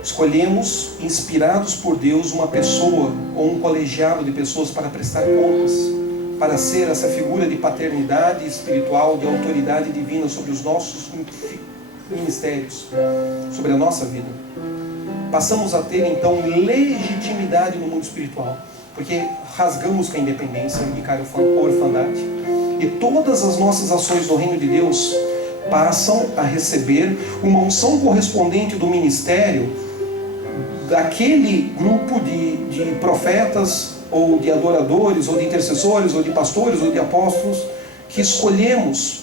escolhemos, inspirados por Deus, uma pessoa ou um colegiado de pessoas para prestar contas, para ser essa figura de paternidade espiritual, de autoridade divina sobre os nossos ministérios, sobre a nossa vida. Passamos a ter então legitimidade no mundo espiritual, porque rasgamos com a independência e com a orfandade. E todas as nossas ações no reino de Deus passam a receber uma unção correspondente do ministério daquele grupo de profetas, ou de adoradores, ou de intercessores, ou de pastores, ou de apóstolos, que escolhemos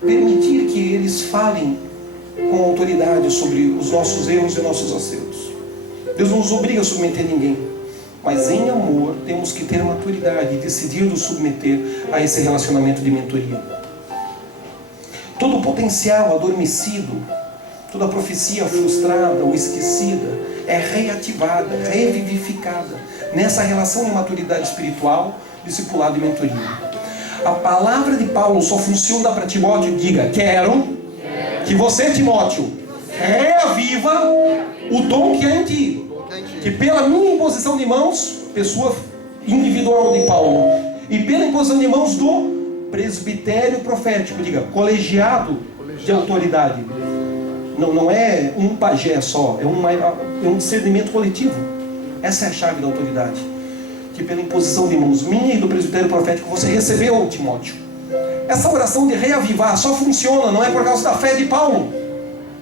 permitir que eles falem com autoridade sobre os nossos erros e nossos acertos. Deus não nos obriga a submeter ninguém, mas em amor temos que ter maturidade e decidir nos submeter a esse relacionamento de mentoria. Todo o potencial adormecido, toda a profecia frustrada ou esquecida é reativada, revivificada nessa relação de maturidade espiritual, discipulado e mentoria. A palavra de Paulo só funciona para Timóteo. Diga, quero que você, Timóteo, reaviva o dom que é em ti, que pela minha imposição de mãos, pessoa individual de Paulo, e pela imposição de mãos do presbitério profético, diga, colegiado de autoridade. Não é um pajé só, é um discernimento coletivo. Essa é a chave da autoridade. Que pela imposição de mãos minha e do presbitério profético você recebeu, Timóteo. Essa oração de reavivar só funciona, não é por causa da fé de Paulo,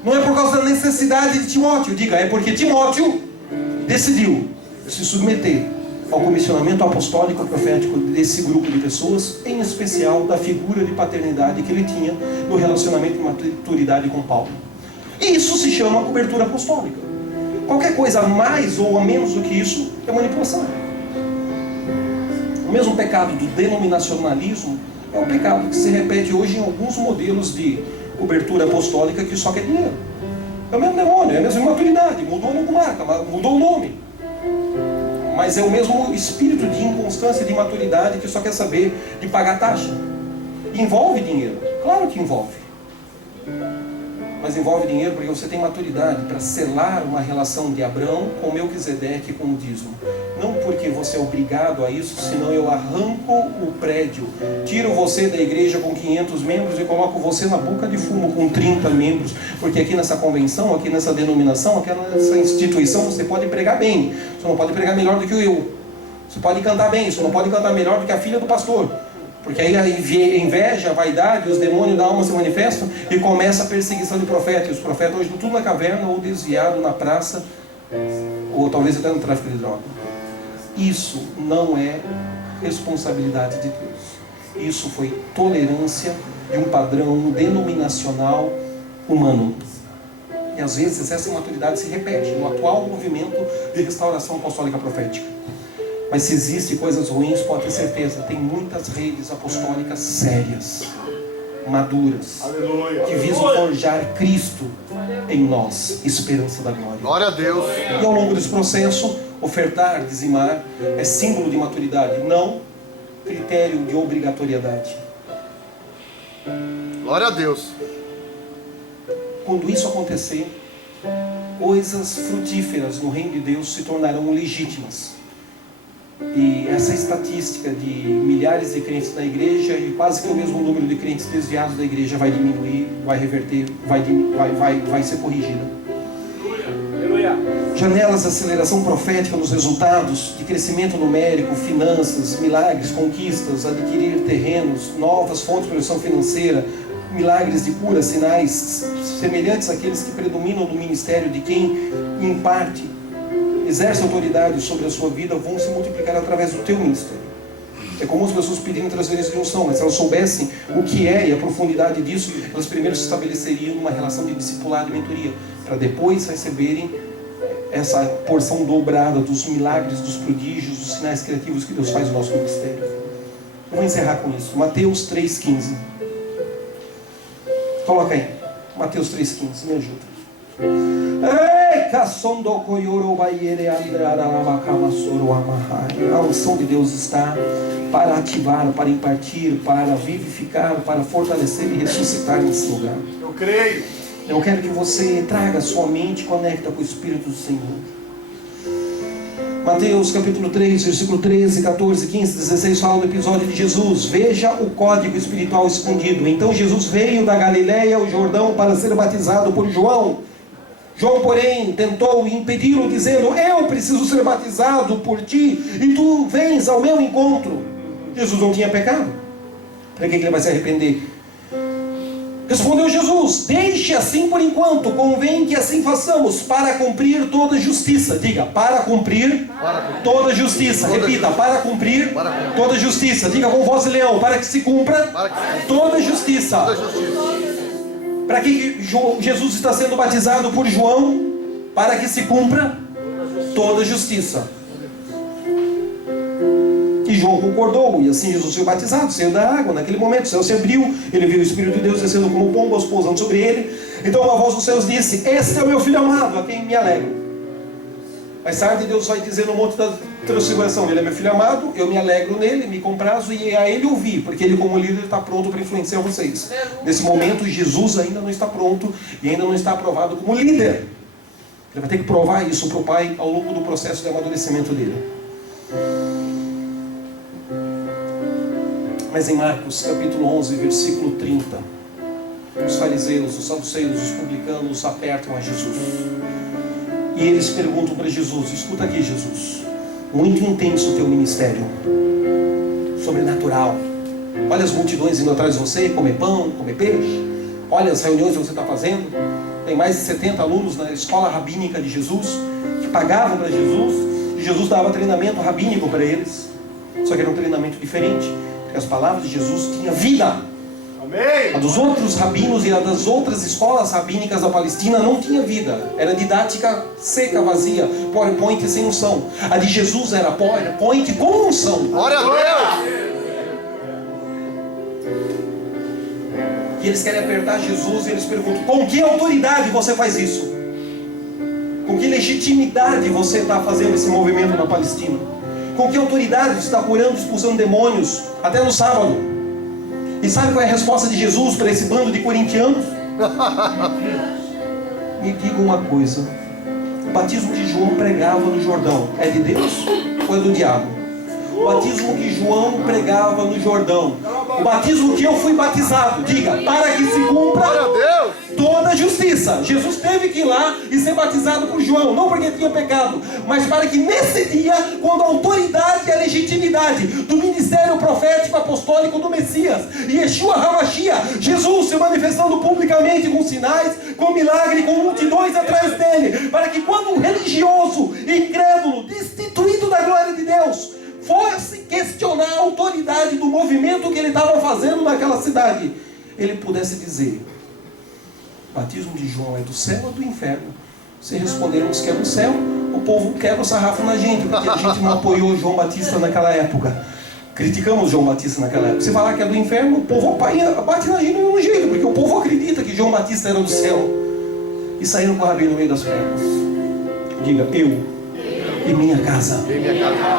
não é por causa da necessidade de Timóteo. Diga, é porque Timóteo decidiu se submeter ao comissionamento apostólico e profético desse grupo de pessoas, em especial da figura de paternidade que ele tinha no relacionamento de maturidade com Paulo. E isso se chama cobertura apostólica. Qualquer coisa a mais ou a menos do que isso é manipulação. O mesmo pecado do denominacionalismo é um pecado que se repete hoje em alguns modelos de cobertura apostólica que só quer dinheiro. É o mesmo demônio, é a mesma imaturidade, mudou a logomarca, mudou o nome. Mas é o mesmo espírito de inconstância e de imaturidade que só quer saber de pagar taxa. Envolve dinheiro, claro que envolve. Mas envolve dinheiro porque você tem maturidade para selar uma relação de Abraão com Melquisedeque com o dízimo. Não porque você é obrigado a isso, senão eu arranco o prédio, tiro você da igreja com 500 membros e coloco você na boca de fumo com 30 membros, porque aqui nessa convenção, aqui nessa denominação, aqui nessa instituição você pode pregar bem, você não pode pregar melhor do que eu. Você pode cantar bem, você não pode cantar melhor do que a filha do pastor. Porque aí a inveja, a vaidade, os demônios da alma se manifestam e começa a perseguição de profeta. E os profetas hoje estão tudo na caverna ou desviado na praça, ou talvez até no tráfico de droga. Isso não é responsabilidade de Deus. Isso foi tolerância de um padrão denominacional humano. E às vezes essa imaturidade se repete no atual movimento de restauração apostólica profética. Mas se existem coisas ruins, pode ter certeza, tem muitas redes apostólicas sérias, maduras, Aleluia. que visam forjar Cristo em nós, esperança da glória. Glória a Deus. E ao longo desse processo, ofertar, dizimar, é símbolo de maturidade, não critério de obrigatoriedade. Glória a Deus. Quando isso acontecer, coisas frutíferas no reino de Deus se tornarão legítimas. E essa estatística de milhares de crentes na igreja e quase que o mesmo número de crentes desviados da igreja vai diminuir, vai reverter, vai ser corrigida. Janelas de aceleração profética nos resultados de crescimento numérico, finanças, milagres, conquistas, adquirir terrenos, novas fontes de produção financeira, milagres de cura, sinais semelhantes àqueles que predominam no ministério de quem, em parte, exerce autoridade sobre a sua vida, vão se multiplicar através do teu ministério. É comum as pessoas pedirem transferência de unção, mas se elas soubessem o que é e a profundidade disso, elas primeiro se estabeleceriam numa relação de discipulado e mentoria, para depois receberem essa porção dobrada dos milagres, dos prodígios, dos sinais criativos que Deus faz no nosso ministério. Eu vou encerrar com isso. Mateus 3,15. Coloca aí. Mateus 3,15. Me ajuda. A unção de Deus está para ativar, para impartir, para vivificar, para fortalecer e ressuscitar nesse lugar. Eu creio. Eu quero que você traga a sua mente, conecta com o Espírito do Senhor. Mateus capítulo 3, versículo 13, 14, 15, 16 fala do episódio de Jesus. Veja o código espiritual escondido. Então Jesus veio da Galiléia ao Jordão para ser batizado por João. João, porém, tentou impedi-lo, dizendo: eu preciso ser batizado por ti, e tu vens ao meu encontro. Jesus não tinha pecado. Para que ele vai se arrepender? Respondeu Jesus: deixe assim por enquanto, convém que assim façamos, para cumprir toda justiça. Diga, para cumprir toda justiça. Repita, para cumprir toda justiça. Diga com voz de leão, para que se cumpra toda justiça. Para que Jesus está sendo batizado por João? Para que se cumpra toda justiça. E João concordou, e assim Jesus foi batizado, saiu da água. Naquele momento o céu se abriu, ele viu o Espírito de Deus descendo como pombas, pousando sobre ele. Então uma voz dos céus disse: este é o meu filho amado, a quem me alegro. Mais tarde Deus vai dizer no monte da transfiguração: ele é meu filho amado, eu me alegro nele, me comprazo e a ele ouvi, porque ele como líder está pronto para influenciar vocês. Nesse momento Jesus ainda não está pronto e ainda não está aprovado como líder. Ele vai ter que provar isso para o Pai ao longo do processo de amadurecimento dele. Mas em Marcos capítulo 11, versículo 30, os fariseus, os saduceus, os publicanos apertam a Jesus. E eles perguntam para Jesus: escuta aqui, Jesus, muito intenso o teu ministério, sobrenatural. Olha as multidões indo atrás de você, comer pão, comer peixe. Olha as reuniões que você está fazendo. Tem mais de 70 alunos na escola rabínica de Jesus, que pagavam para Jesus, e Jesus dava treinamento rabínico para eles. Só que era um treinamento diferente, porque as palavras de Jesus tinham vida. Amém. A dos outros rabinos e a das outras escolas rabínicas da Palestina não tinha vida. Era didática seca, vazia, PowerPoint sem unção. A de Jesus era PowerPoint com unção. Glória a Deus. E eles querem apertar Jesus e eles perguntam: com que autoridade você faz isso? Com que legitimidade você está fazendo esse movimento na Palestina? Com que autoridade você está curando, expulsando demônios até no sábado? E sabe qual é a resposta de Jesus para esse bando de corintianos? Me diga uma coisa: o batismo de João pregava no Jordão é de Deus ou é do diabo? O batismo que João pregava no Jordão. O batismo que eu fui batizado. Diga, para que se cumpra Glória a Deus. toda a justiça. Jesus teve que ir lá e ser batizado por João, não porque tinha pecado, mas para que nesse dia, quando a autoridade e a legitimidade do ministério profético apostólico do Messias, Yeshua HaMashiach, Jesus se manifestando publicamente com sinais, com milagre, com multidões atrás dele, para que quando um religioso incrédulo, destituído da glória de Deus, fosse questionar a autoridade do movimento que ele estava fazendo naquela cidade, ele pudesse dizer: o batismo de João é do céu ou do inferno? Se respondermos que é do céu, o povo quebra o sarrafo na gente, porque a gente não apoiou João Batista naquela época. Criticamos João Batista naquela época. Se falar que é do inferno, o povo bate na gente do mesmo jeito, porque o povo acredita que João Batista era do céu. E saíram com a rabinha no meio das pernas. Diga, eu e minha casa,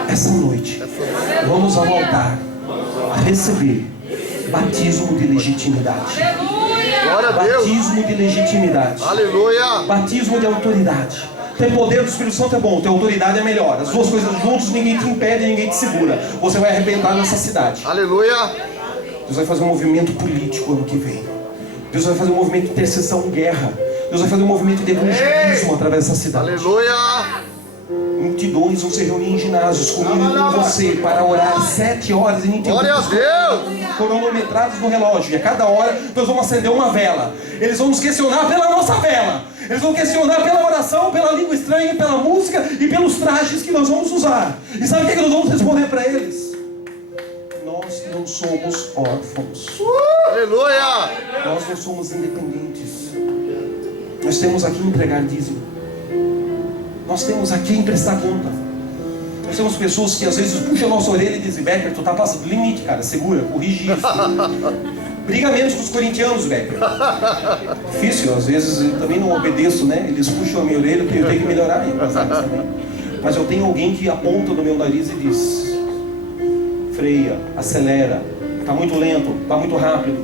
essa noite, vamos ao altar a receber batismo de legitimidade. Glória a Deus. Batismo de legitimidade. Aleluia. Batismo de autoridade. Ter poder do Espírito Santo é bom, ter autoridade é melhor. As duas coisas juntas, ninguém te impede, ninguém te segura. Você vai arrebentar nessa cidade. Aleluia. Deus vai fazer um movimento político ano que vem. Deus vai fazer um movimento de intercessão em guerra. Deus vai fazer um movimento de evangelismo através dessa cidade. Aleluia. Multidões vão se reunir em ginásios comigo e com você para orar 7 horas Glória a ininterruptas, Deus. cronometrados no relógio. E a cada hora nós vamos acender uma vela. Eles vão nos questionar pela nossa vela. Eles vão questionar pela oração, pela língua estranha, pela música e pelos trajes que nós vamos usar. E sabe o que nós vamos responder para eles? Nós não somos órfãos. Aleluia. Nós não somos independentes. Nós temos aqui entregar dízimo. Nós temos aqui emprestar conta. Nós temos pessoas que às vezes puxam a nossa orelha e dizem: Becker, tu tá passando do limite, cara, segura, corrige isso. Briga menos com os corintianos, Becker. Difícil, às vezes eu também não obedeço, né? Eles puxam a minha orelha, eu tenho que melhorar aí, também. Mas eu tenho alguém que aponta no meu nariz e diz: freia, acelera, tá muito lento, tá muito rápido,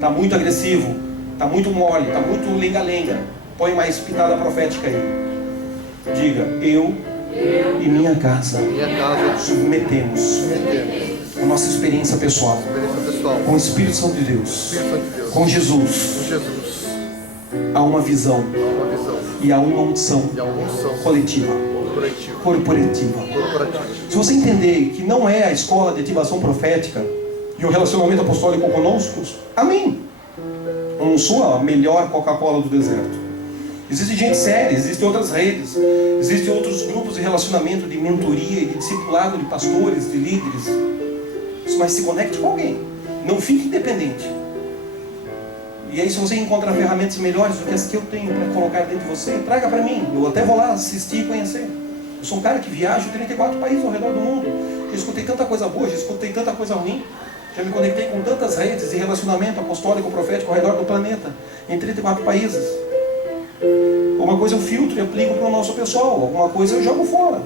tá muito agressivo, tá muito mole, tá muito lenga-lenga. Põe mais pitada profética aí. Diga, eu e minha casa submetemos a nossa experiência pessoal com o Espírito Santo de Deus, com Jesus, a uma visão e a uma unção coletiva, corporativa. Se você entender que não é a escola de ativação profética e o relacionamento apostólico conosco, amém. Eu não sou a melhor Coca-Cola do deserto. Existe gente séria, existem outras redes, existem outros grupos de relacionamento, de mentoria e de discipulado de pastores, de líderes. Mas se conecte com alguém, não fique independente. E aí, se você encontrar ferramentas melhores do que as que eu tenho para colocar dentro de você, traga para mim. Eu até vou lá assistir e conhecer. Eu sou um cara que viaja em 34 países ao redor do mundo. Já escutei tanta coisa boa, já escutei tanta coisa ruim. Já me conectei com tantas redes de relacionamento apostólico, profético ao redor do planeta, em 34 países. Alguma coisa eu filtro e aplico para o nosso pessoal, alguma coisa eu jogo fora.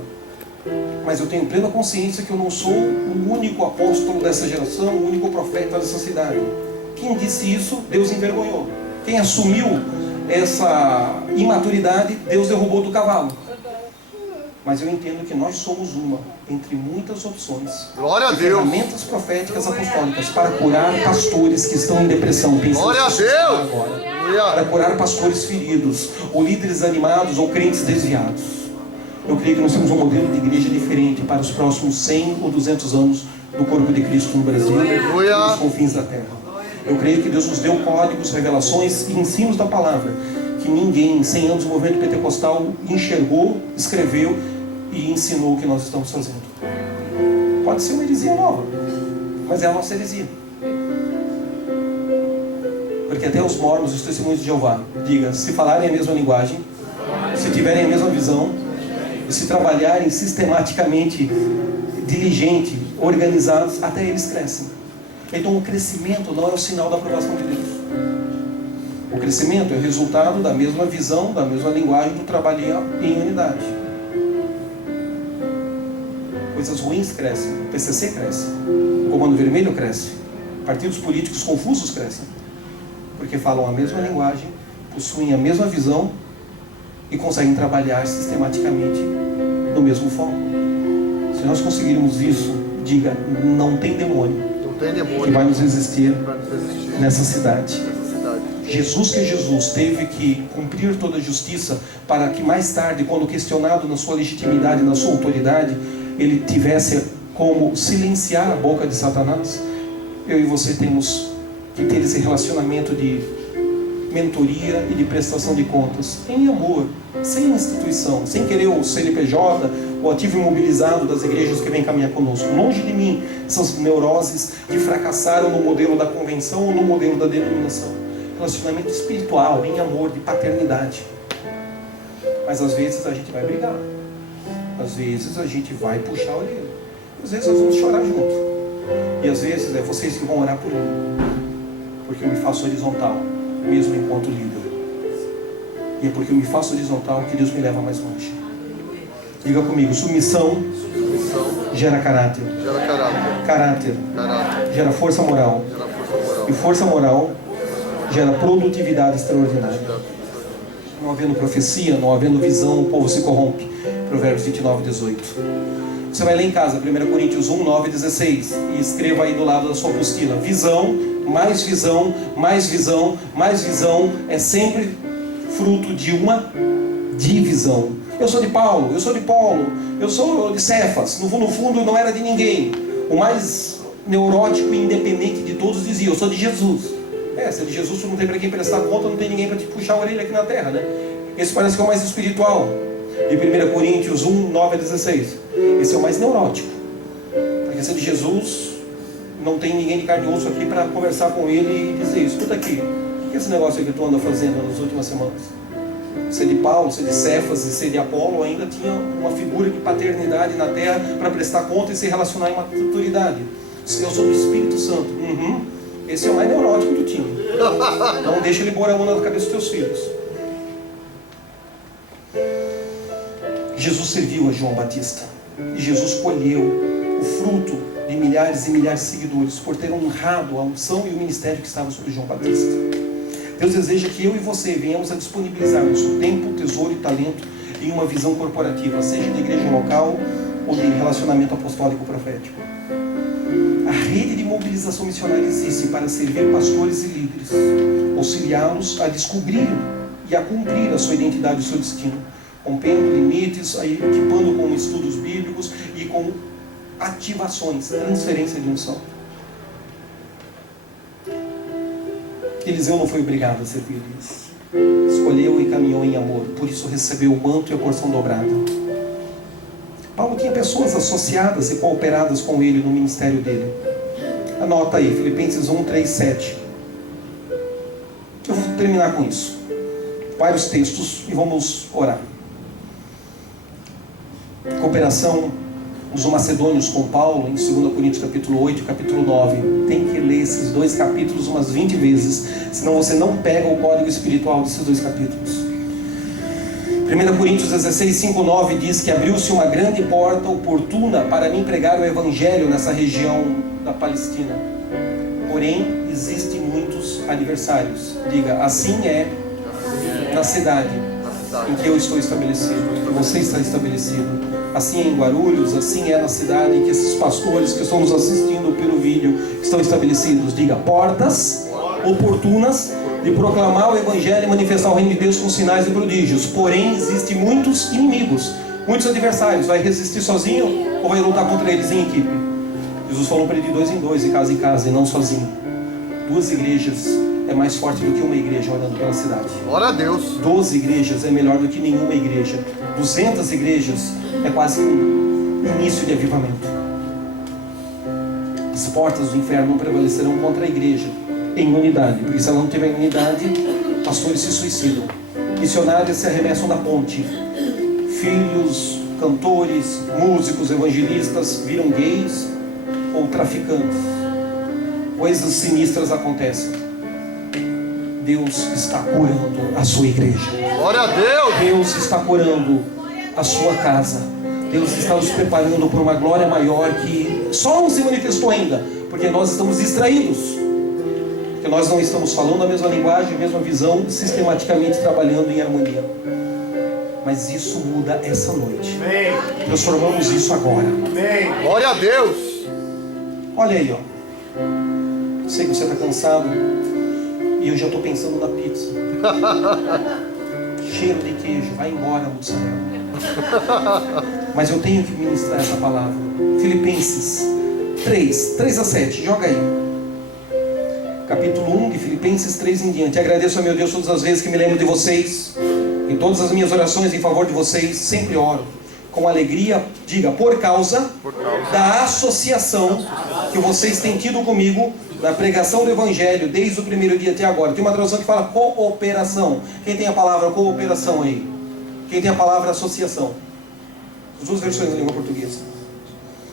Mas eu tenho plena consciência que eu não sou o único apóstolo dessa geração, o único profeta dessa cidade. Quem disse isso, Deus envergonhou. Quem assumiu essa imaturidade, Deus derrubou do cavalo. Mas eu entendo que nós somos uma entre muitas opções. Glória a de Deus. ferramentas proféticas apostólicas para curar pastores que estão em depressão. Glória a Deus. Agora. Para curar pastores feridos, ou líderes animados, ou crentes desviados. Eu creio que nós temos um modelo de igreja diferente para os próximos 100 ou 200 anos do corpo de Cristo no Brasil e nos confins da terra. Eu creio que Deus nos deu códigos, revelações e ensinos da palavra que ninguém em 100 anos do movimento pentecostal enxergou, escreveu e ensinou o que nós estamos fazendo. Pode ser uma heresia nova, mas é a nossa heresia. Porque até os mormons, os testemunhos de Jeová, diga, se falarem a mesma linguagem, se tiverem a mesma visão, e se trabalharem sistematicamente, diligente, organizados, até eles crescem. Então o crescimento não é o sinal da aprovação de Deus. O crescimento é o resultado da mesma visão, da mesma linguagem, do trabalho em unidade. Coisas ruins crescem, o PCC cresce, o Comando Vermelho cresce, partidos políticos confusos crescem. Porque falam a mesma linguagem, possuem a mesma visão e conseguem trabalhar sistematicamente no mesmo foco. Se nós conseguirmos isso, diga, não tem demônio Não tem demônio que vai nos resistir para nos resistir nessa cidade. nessa cidade. Jesus, que é Jesus, teve que cumprir toda a justiça para que mais tarde, quando questionado na sua legitimidade, na sua autoridade, ele tivesse como silenciar a boca de Satanás. Eu e você temos que ter esse relacionamento de mentoria e de prestação de contas em amor, sem instituição, sem querer o CNPJ, o ativo imobilizado das igrejas que vêm caminhar conosco. Longe de mim essas neuroses que fracassaram no modelo da convenção ou no modelo da denominação. Relacionamento espiritual, em amor, de paternidade. Mas às vezes a gente vai brigar, às vezes a gente vai puxar a orelha, às vezes nós vamos chorar junto, e às vezes é vocês que vão orar por mim, porque eu me faço horizontal mesmo enquanto líder, e é porque eu me faço horizontal que Deus me leva mais longe. Diga comigo, submissão gera caráter, caráter gera força moral, e força moral gera produtividade extraordinária. Não havendo profecia, não havendo visão, o povo se corrompe. Provérbios 29, 18. Você vai ler em casa, 1 Coríntios 1, 9 e 16. E escreva aí do lado da sua apostila. Visão, mais visão, mais visão, mais visão é sempre fruto de uma divisão. Eu sou de Paulo, eu sou de Paulo, eu sou de Cefas. No fundo não era de ninguém. O mais neurótico e independente de todos dizia, eu sou de Jesus. Se é de Jesus, tu não tem para quem prestar conta, não tem ninguém para te puxar a orelha aqui na terra, né? Esse parece que é o mais espiritual. De 1 Coríntios 1, 9 a 16. Esse é o mais neurótico. Porque se é de Jesus, não tem ninguém de carne e osso aqui para conversar com ele e dizer, escuta aqui, o que é esse negócio aí que tu anda fazendo nas últimas semanas? Ser de Paulo, ser de Cefas e ser de Apolo ainda tinha uma figura de paternidade na terra para prestar conta e se relacionar em maturidade. Eu sou do Espírito Santo. Esse é o mais neurótico do time. Não deixa ele pôr a mão na cabeça dos teus filhos. Jesus serviu a João Batista. E Jesus colheu o fruto de milhares e milhares de seguidores por ter honrado a unção e o ministério que estava sobre João Batista. Deus deseja que eu e você venhamos a disponibilizar nosso tempo, tesouro e talento em uma visão corporativa, seja de igreja local ou de relacionamento apostólico profético. A rede de mobilização missionária existe para servir pastores e líderes, auxiliá-los a descobrir e a cumprir a sua identidade e o seu destino, rompendo limites, equipando com estudos bíblicos e com ativações, transferência de unção. Eliseu não foi obrigado a servir Elias. Escolheu e caminhou em amor, por isso recebeu o manto e a porção dobrada. Paulo tinha pessoas associadas e cooperadas com ele no ministério dele. Anota aí, Filipenses 1, 3, 7. Eu vou terminar com isso. Vários textos e vamos orar. Cooperação dos macedônios com Paulo, em 2 Coríntios capítulo 8 e capítulo 9. Tem que ler esses dois capítulos umas 20 vezes, senão você não pega o código espiritual desses dois capítulos. 1 Coríntios 16, 5, 9 diz que abriu-se uma grande porta oportuna para mim pregar o Evangelho nessa região da Palestina. Porém, existem muitos adversários. Diga, assim é na cidade em que eu estou estabelecido, que você está estabelecido. Assim é em Guarulhos, assim é na cidade em que esses pastores que estão nos assistindo pelo vídeo estão estabelecidos. Diga, portas oportunas de proclamar o Evangelho e manifestar o reino de Deus com sinais e prodígios. Porém, existem muitos inimigos, muitos adversários. Vai resistir sozinho ou vai lutar contra eles em equipe? Jesus falou para ele de 2 em 2, de casa em casa, e não sozinho. 2 igrejas é mais forte do que uma igreja olhando pela cidade. Glória a Deus. 12 igrejas é melhor do que nenhuma igreja. 200 igrejas é quase um início de avivamento. As portas do inferno não prevalecerão contra a igreja em unidade, porque se ela não tiver unidade, pastores se suicidam, missionários se arremessam da ponte, filhos, cantores, músicos, evangelistas viram gays ou traficantes. Coisas sinistras acontecem. Deus está curando a sua igreja. Glória a Deus. Deus está curando a sua casa. Deus está nos preparando por uma glória maior que só não se manifestou ainda, porque nós estamos distraídos. Porque nós não estamos falando a mesma linguagem, a mesma visão, sistematicamente trabalhando em harmonia. Mas isso muda essa noite. Amém. Transformamos isso agora. Amém. Glória a Deus. Olha aí, ó. Sei que você está cansado e eu já estou pensando na pizza. Cheiro de queijo, vai embora, mussarela. Mas eu tenho que ministrar essa palavra. Filipenses 3:3-7, joga aí. Capítulo 1 de Filipenses 3 em diante. Agradeço a meu Deus todas as vezes que me lembro de vocês. Em todas as minhas orações em favor de vocês, sempre oro com alegria, diga, por causa da associação que vocês têm tido comigo na pregação do Evangelho, desde o primeiro dia até agora. Tem uma tradução que fala cooperação. Quem tem a palavra cooperação aí? Quem tem a palavra associação? As duas versões da língua portuguesa.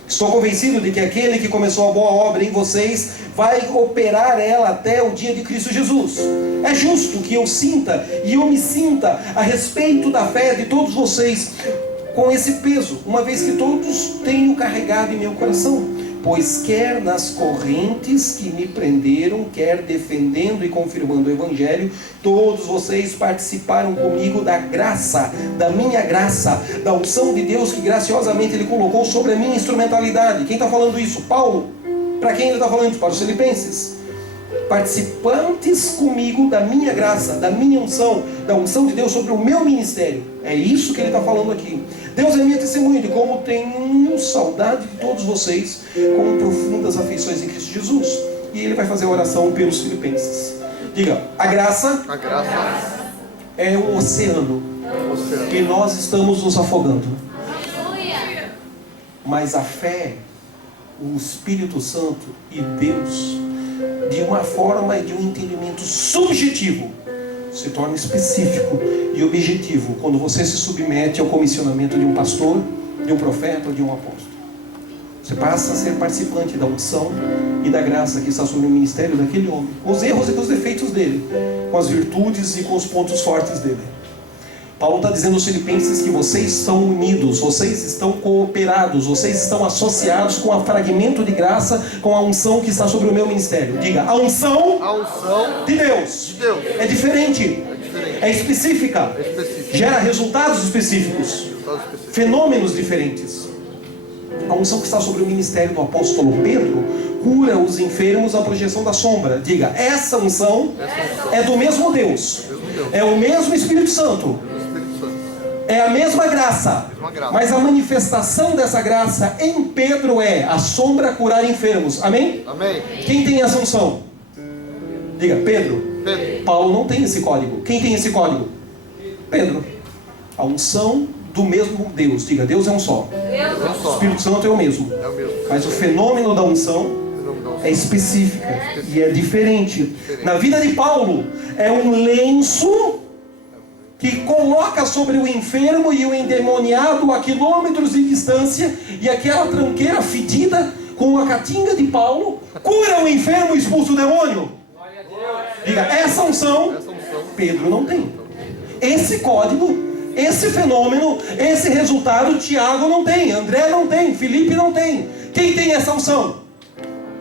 Estou convencido de que aquele que começou a boa obra em vocês vai operar ela até o dia de Cristo Jesus. É justo que eu sinta e eu me sinta a respeito da fé de todos vocês com esse peso, uma vez que todos tenho carregado em meu coração. Pois quer nas correntes que me prenderam, quer defendendo e confirmando o Evangelho, todos vocês participaram comigo da graça, da minha graça, da unção de Deus que graciosamente Ele colocou sobre a minha instrumentalidade. Quem está falando isso? Paulo. Para quem ele está falando isso? Para os filipenses. Participantes comigo da minha graça, da minha unção, da unção de Deus sobre o meu ministério. É isso que ele está falando aqui. Deus é minha testemunha de como tenho saudade de todos vocês com profundas afeições em Cristo Jesus. E ele vai fazer a oração pelos filipenses. Diga, a graça é o oceano e nós estamos nos afogando. Mas a fé, o Espírito Santo e Deus, de uma forma e de um entendimento subjetivo, se torna específico e objetivo quando você se submete ao comissionamento de um pastor, de um profeta ou de um apóstolo. Você passa a ser participante da unção e da graça que está sobre o ministério daquele homem, com os erros e com os defeitos dele, com as virtudes e com os pontos fortes dele. Paulo está dizendo aos filipenses que vocês estão unidos, vocês estão cooperados, vocês estão associados com o fragmento de graça, com a unção que está sobre o meu ministério. Diga, a unção de Deus é diferente, é específica, gera resultados específicos, fenômenos diferentes. A unção que está sobre o ministério do apóstolo Pedro cura os enfermos à projeção da sombra. Diga, essa unção é do mesmo Deus, é o mesmo Espírito Santo. É a mesma graça, mas a manifestação dessa graça em Pedro é a sombra curar enfermos. Amém? Amém. Quem tem essa unção? Diga, Pedro. Paulo não tem esse código. Quem tem esse código? Pedro. A unção do mesmo Deus. Diga, Deus é um só. O Espírito Santo é o mesmo. Mas o fenômeno da unção é específica e é diferente. Na vida de Paulo, é um lenço que coloca sobre o enfermo e o endemoniado a quilômetros de distância, e aquela tranqueira fedida com a caatinga de Paulo cura o enfermo e expulsa o demônio. Diga, essa unção Pedro não tem. Esse código, esse fenômeno, esse resultado Tiago não tem, André não tem, Felipe não tem. Quem tem essa unção?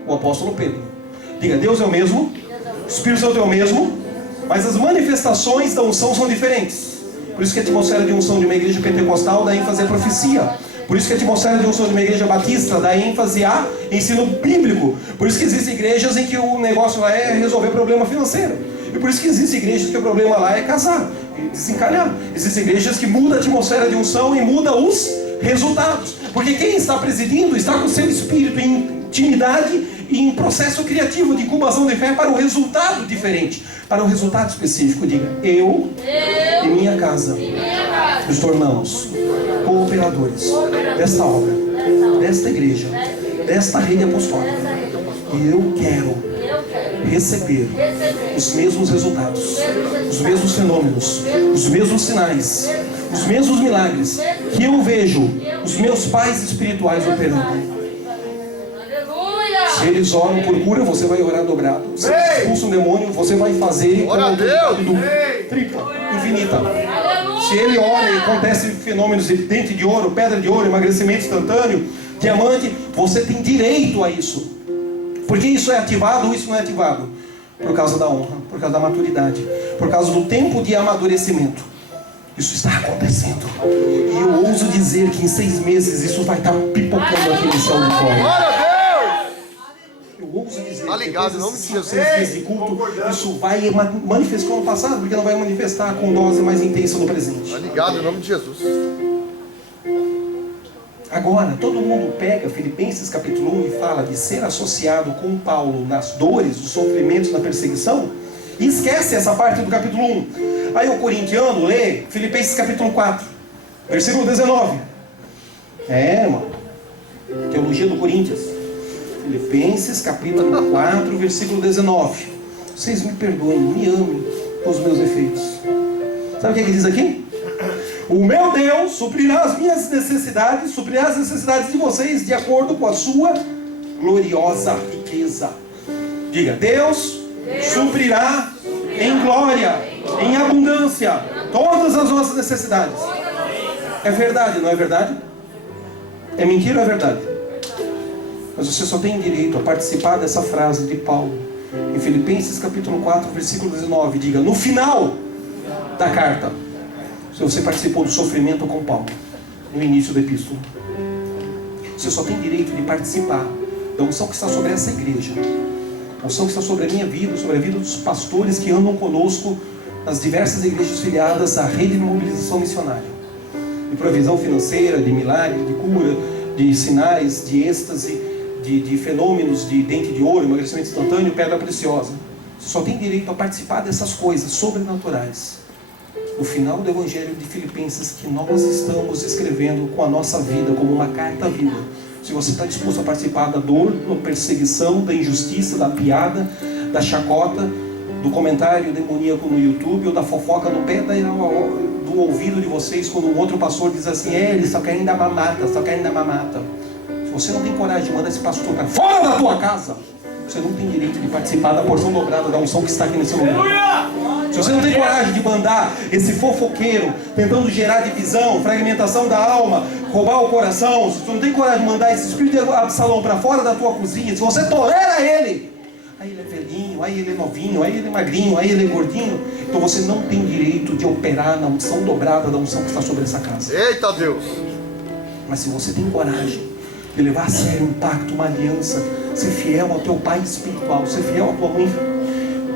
O apóstolo Pedro. Diga, Deus é o mesmo, o Espírito Santo é o mesmo, mas as manifestações da unção são diferentes. Por isso que a atmosfera de unção de uma igreja pentecostal dá ênfase à profecia. Por isso que a atmosfera de unção de uma igreja batista dá ênfase a ensino bíblico. Por isso que existem igrejas em que o negócio lá é resolver problema financeiro. E por isso que existem igrejas que o problema lá é casar e desencalhar. Existem igrejas que mudam a atmosfera de unção e mudam os resultados. Porque quem está presidindo está com o seu espírito em intimidade e em processo criativo de incubação de fé para um resultado diferente, para um resultado específico. Diga, eu e minha casa nos tornamos cooperadores desta obra, desta igreja, desta rede apostólica. E eu quero receber os mesmos resultados, os mesmos fenômenos, os mesmos sinais, os mesmos milagres que eu vejo os meus pais espirituais operando. Se eles oram por cura, você vai orar dobrado. Se eles expulsam um demônio, você vai fazer com autoridade tripla, infinita. Se ele ora e acontece fenômenos de dente de ouro, pedra de ouro, emagrecimento instantâneo, diamante, você tem direito a isso. Por que isso é ativado ou isso não é ativado? Por causa da honra, por causa da maturidade, por causa do tempo de amadurecimento. Isso está acontecendo. E eu ouso dizer que em 6 meses isso vai estar pipocando aqui nesse auditório. Glória a Deus! Eu ouso dizer Tá ligado, que em nome de Jesus. 6 dias de culto, isso vai manifestar no passado, porque não vai manifestar com dose mais intensa no presente. Tá ligado, em nome de Jesus. Agora, todo mundo pega Filipenses capítulo 1 e fala de ser associado com Paulo nas dores, nos sofrimentos, na perseguição, e esquece essa parte do capítulo 1. Aí o corintiano lê Filipenses capítulo 4, versículo 19. Irmão. Teologia do Coríntios. Filipenses capítulo 4, versículo 19. Vocês me perdoem, me amem com os meus defeitos. Sabe o que diz aqui? O meu Deus suprirá as minhas necessidades, suprirá as necessidades de vocês de acordo com a sua gloriosa riqueza. Diga, Deus suprirá em glória, em abundância, todas as nossas necessidades. É verdade, não é verdade? É mentira ou é verdade? Mas você só tem direito a participar dessa frase de Paulo em Filipenses capítulo 4, versículo 19. Diga, no final da carta, se você participou do sofrimento com Paulo, no início da epístola, você só tem direito de participar da unção que está sobre essa igreja, a unção que está sobre a minha vida, sobre a vida dos pastores que andam conosco nas diversas igrejas filiadas à rede de mobilização missionária, de provisão financeira, de milagre, de cura, de sinais, de êxtase, de fenômenos de dente de ouro, emagrecimento instantâneo, pedra preciosa. Você só tem direito a participar dessas coisas sobrenaturais no final do Evangelho de Filipenses, que nós estamos escrevendo com a nossa vida, como uma carta à vida. Se você está disposto a participar da dor, da perseguição, da injustiça, da piada, da chacota, do comentário demoníaco no YouTube, ou da fofoca no pé do ouvido de vocês, quando um outro pastor diz assim, eles só querem dar mamata, só querem dar mamata. Se você não tem coragem de mandar esse pastor para fora da tua casa, você não tem direito de participar da porção dobrada da unção que está aqui nesse lugar. Se você não tem coragem de mandar esse fofoqueiro tentando gerar divisão, fragmentação da alma, roubar o coração, se você não tem coragem de mandar esse espírito de Absalão para fora da tua cozinha, se você tolera ele, aí ele é velhinho, aí ele é novinho, aí ele é magrinho, aí ele é gordinho, então você não tem direito de operar na unção dobrada da unção que está sobre essa casa. Eita Deus! Mas se você tem coragem de levar a sério um pacto, uma aliança, ser fiel ao teu pai espiritual, ser fiel à tua mãe,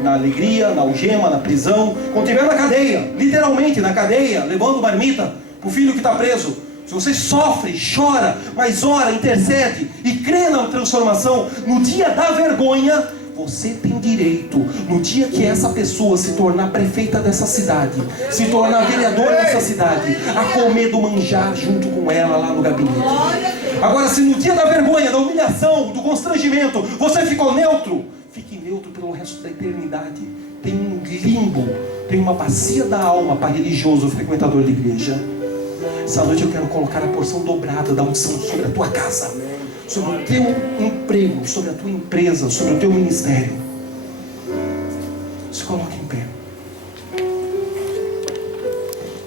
na alegria, na algema, na prisão, quando estiver na cadeia, literalmente na cadeia, levando marmita para o filho que está preso, se você sofre, chora, mas ora, intercede e crê na transformação, no dia da vergonha, você tem direito, no dia que essa pessoa se tornar prefeita dessa cidade, se tornar vereador dessa cidade, a comer do manjar junto com ela lá no gabinete. Agora, se no dia da vergonha, da humilhação, do constrangimento, você ficou neutro, fique neutro pelo resto da eternidade. Tem um limbo, tem uma bacia da alma para religioso, frequentador de igreja. Essa noite eu quero colocar a porção dobrada da unção sobre a tua casa, sobre o teu emprego, sobre a tua empresa, sobre o teu ministério. Se coloque em pé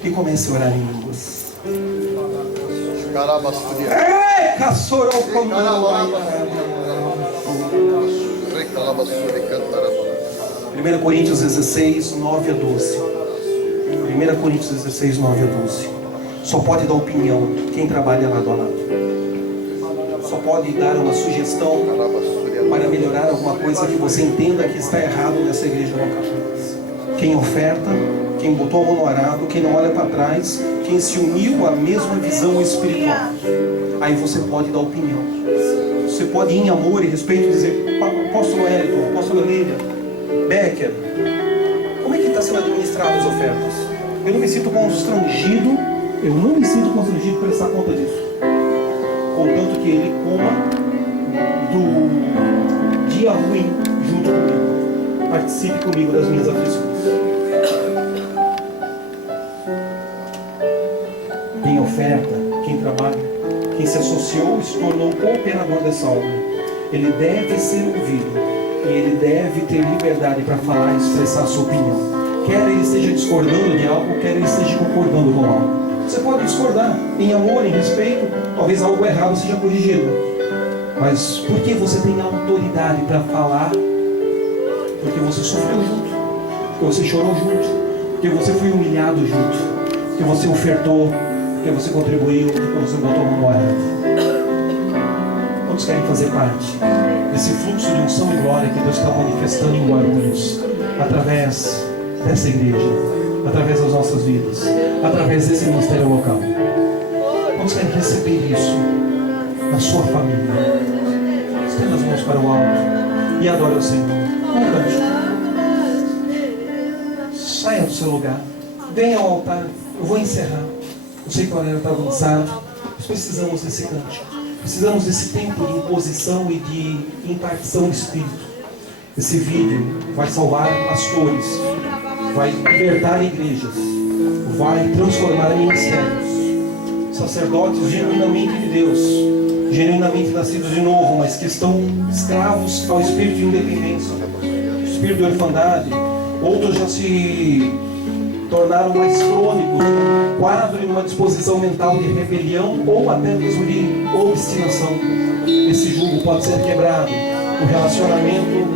e comece a orar em línguas. Ei, caçorou como 1 Coríntios 16, 9 a 12. 1 Coríntios 16, 9 a 12. Só pode dar opinião quem trabalha lado a lado. Só pode dar uma sugestão para melhorar alguma coisa que você entenda que está errado nessa igreja local. Quem oferta, quem botou a mão no arado, quem não olha para trás, quem se uniu à mesma visão espiritual. Aí você pode dar opinião. Você pode ir em amor e respeito e dizer, apóstolo Elton, apóstolo Lília, Becker, como é que está sendo administrado as ofertas? Eu não me sinto constrangido de prestar conta disso. Contanto que ele coma do dia ruim junto comigo. Participe comigo das minhas aflições. Quem oferta, quem trabalha, quem se associou e se tornou cooperador dessa obra, ele deve ser ouvido e ele deve ter liberdade para falar e expressar a sua opinião. Quer ele esteja discordando de algo, quer ele esteja concordando com algo. Você pode discordar em amor, em respeito, talvez algo errado seja corrigido. Mas por que você tem autoridade para falar? Porque você sofreu junto, porque você chorou junto, porque você foi humilhado junto, que você ofertou, que você contribuiu, que você botou uma moeda. Quantos querem fazer parte desse fluxo de unção e glória que Deus está manifestando em Guarulhos, através dessa igreja, através das nossas vidas, através desse ministério local? Quantos querem receber isso na sua família? Estenda as mãos para o alto e adore o Senhor. Um cântico. Saia do seu lugar, venha ao altar. Eu vou encerrar. Eu sei que a hora está avançada. Nós precisamos desse cântico. Precisamos desse tempo de imposição e de impartição do Espírito. Esse vídeo vai salvar pastores, vai libertar igrejas, vai transformar ministérios, sacerdotes genuinamente de Deus, genuinamente nascidos de novo, mas que estão escravos ao espírito de independência, espírito de orfandade. Outros já se tornaram mais crônicos, um quadro e uma disposição mental de rebelião ou até mesmo de obstinação. Esse jugo pode ser quebrado no relacionamento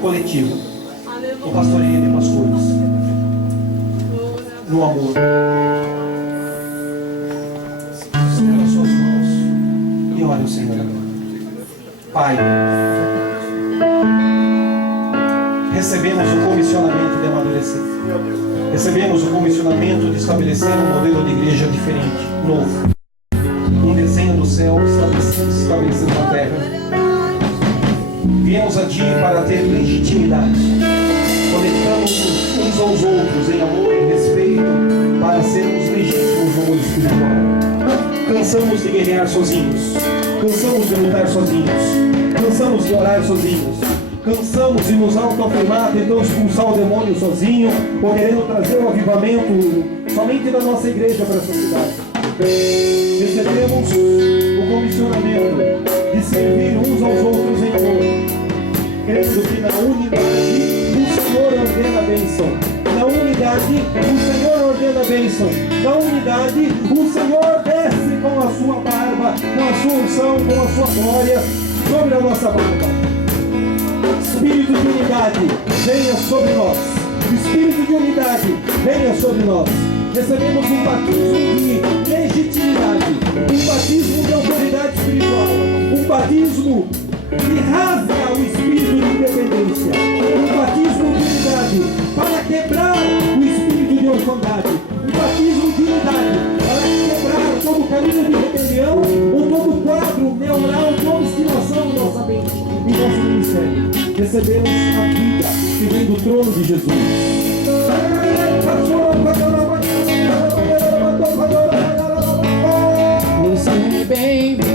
coletivo, no pastoreio de pastores, no amor. Estenda as suas mãos e ore ao Senhor. Pai, recebemos o comissionamento de amadurecer. Recebemos o comissionamento de estabelecer um modelo de igreja diferente, novo. Um desenho do céu estabelecido na terra. Viemos a Ti para ter legitimidade. Conectamos uns aos outros em amor e respeito para sermos legítimos no mundo espiritual. Cansamos de guerrear sozinhos. Cansamos de lutar sozinhos. Cansamos de orar sozinhos. Cansamos de nos autoafirmar, tentando expulsar o demônio sozinho, ou querendo trazer o avivamento somente da nossa igreja para essa cidade. Recebemos o comissionamento de servir uns aos outros em amor, crendo que na unidade o Senhor ordena a bênção. Na unidade o Senhor ordena a bênção. Na unidade o Senhor desce com a sua barba, com a sua unção, com a sua glória sobre a nossa barba. Espírito de unidade, venha sobre nós. Espírito de unidade, venha sobre nós. Recebemos um batismo de legitimidade, um batismo de autoridade espiritual, um batismo que rasga o espírito de independência, um batismo de unidade para quebrar o espírito de orfandade, um batismo de unidade para quebrar todo o caminho de rebelião ou todo o quadro neural de obstinação em nossa mente, em nosso ministério. Recebemos a vida que vem do trono de Jesus. Você é bem-vindo.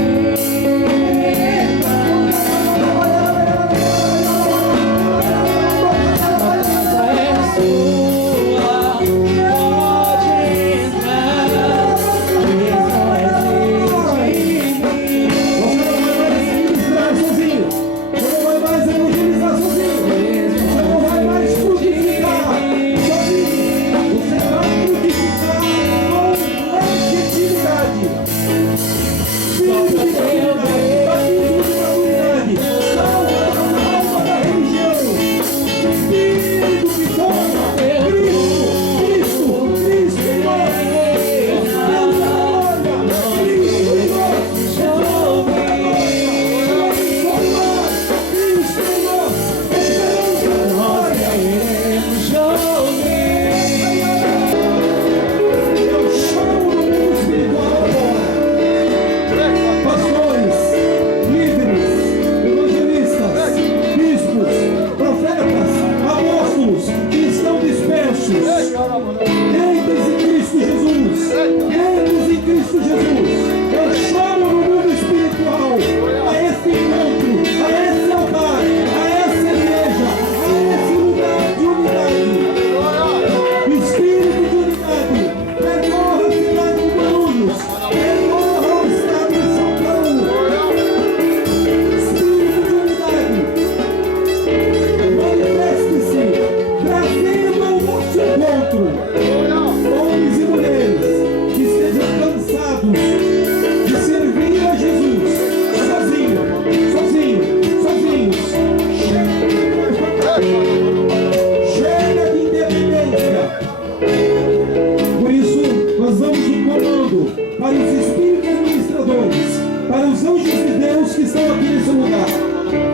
orando para os espíritos ministradores, para os anjos de Deus que estão aqui nesse lugar.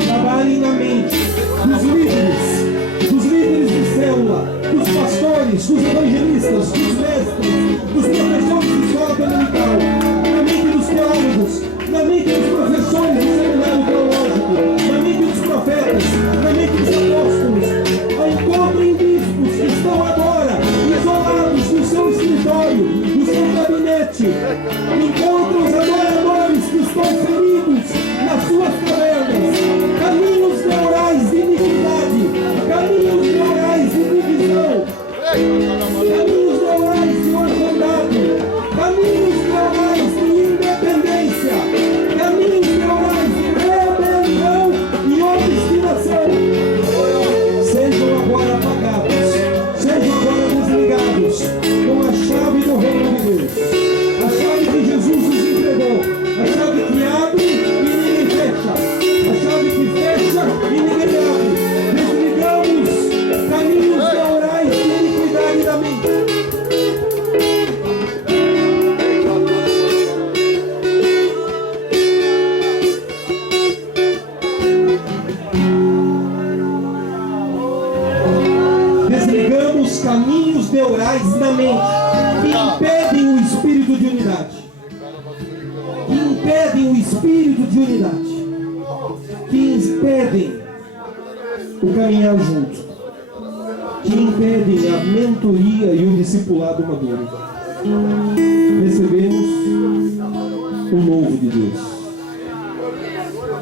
Trabalhem na mente dos líderes de célula, dos pastores, dos evangelistas, dos mestres, dos professores de escola dominical, na mente dos teólogos, na mente dos professores do seminário teológico, na mente dos profetas, na mente dos apóstolos. Encontrem bispos que estão agora isolados no seu escritório, no seu gabinete. Encontrem os adoradores que estão feridos nas suas cavernas. Caminhos neurais de iniquidade, caminhos neurais de divisão, caminhos neurais de orfandade, caminhos neurais de independência, caminhos neurais de rebelião e obstinação. Sejam agora apagados, sejam agora desligados com a chave do reino de Deus, a chave que Jesus nos entregou, a chave que abre e ninguém fecha, a chave que fecha e ninguém abre. Desligamos caminhos neurais de iniquidade da mente. Desligamos caminhos neurais na mente que impedem o espírito de unidade. Que impedem o espírito de unidade. Que impedem o caminhar junto. Que impedem a mentoria e o discipulado maduro. Recebemos o novo de Deus.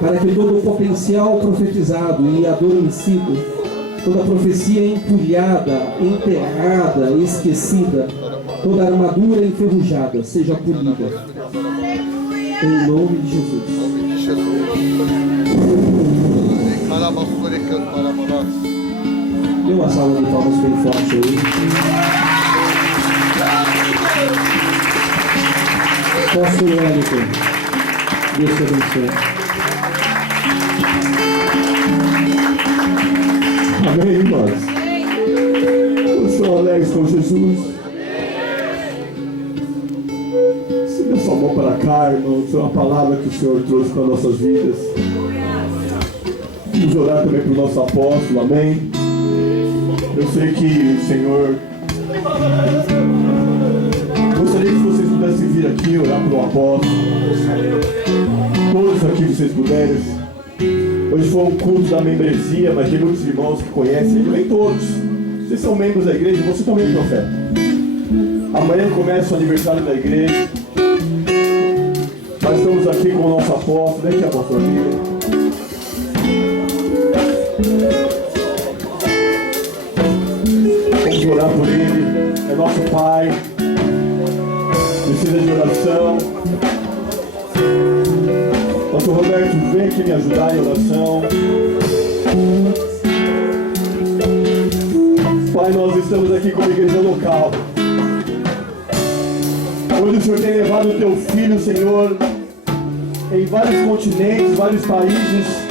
Para que todo o potencial profetizado e adormecido, toda profecia empulhada, enterrada, esquecida, toda armadura enferrujada seja polida. Em nome de Jesus. Dê uma salva de palmas bem forte aí. Apóstolo Wellington, Deus te abençoe. Amém, irmãos? Eu sou alegre com Jesus. Estenda sua mão para cá, irmão. Foi uma palavra que o Senhor trouxe para nossas vidas. Vamos orar também para o nosso apóstolo, amém? Eu sei que o Senhor gostaria que vocês pudessem vir aqui orar para o apóstolo. Todos aqui vocês puderem. Hoje foi um culto da membresia, mas tem muitos irmãos que conhecem, nem todos. Vocês são membros da igreja, você também é profeta. Amanhã começa o aniversário da igreja. Nós estamos aqui com o nosso apóstolo, vem aqui, apóstolo Lívia. Vamos orar por ele, é nosso pai, precisa de oração. Pastor Roberto, vem aqui me ajudar em oração. Pai, nós estamos aqui como igreja local. Hoje o Senhor tem levado o teu filho, Senhor, em vários continentes, vários países.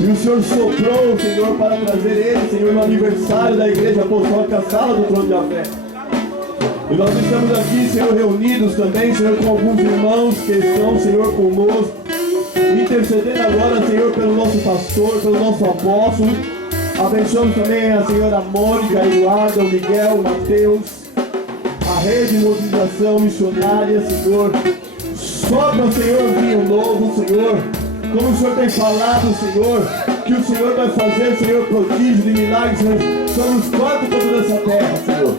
E o Senhor soprou, Senhor, para trazer ele, Senhor, no aniversário da igreja apostólica, Sala do Trono da Fé. E nós estamos aqui, Senhor, reunidos também, Senhor, com alguns irmãos que estão, Senhor, conosco, intercedendo agora, Senhor, pelo nosso pastor, pelo nosso apóstolo. Abençoamos também a senhora Mônica, a Eduarda, o Miguel, o Mateus, a rede de mobilização missionária, Senhor. Sopra, Senhor, vinho novo, Senhor. Como o Senhor tem falado, Senhor, que o Senhor vai fazer, Senhor, prodígios e milagres sobre os quatro cantos dessa terra, Senhor.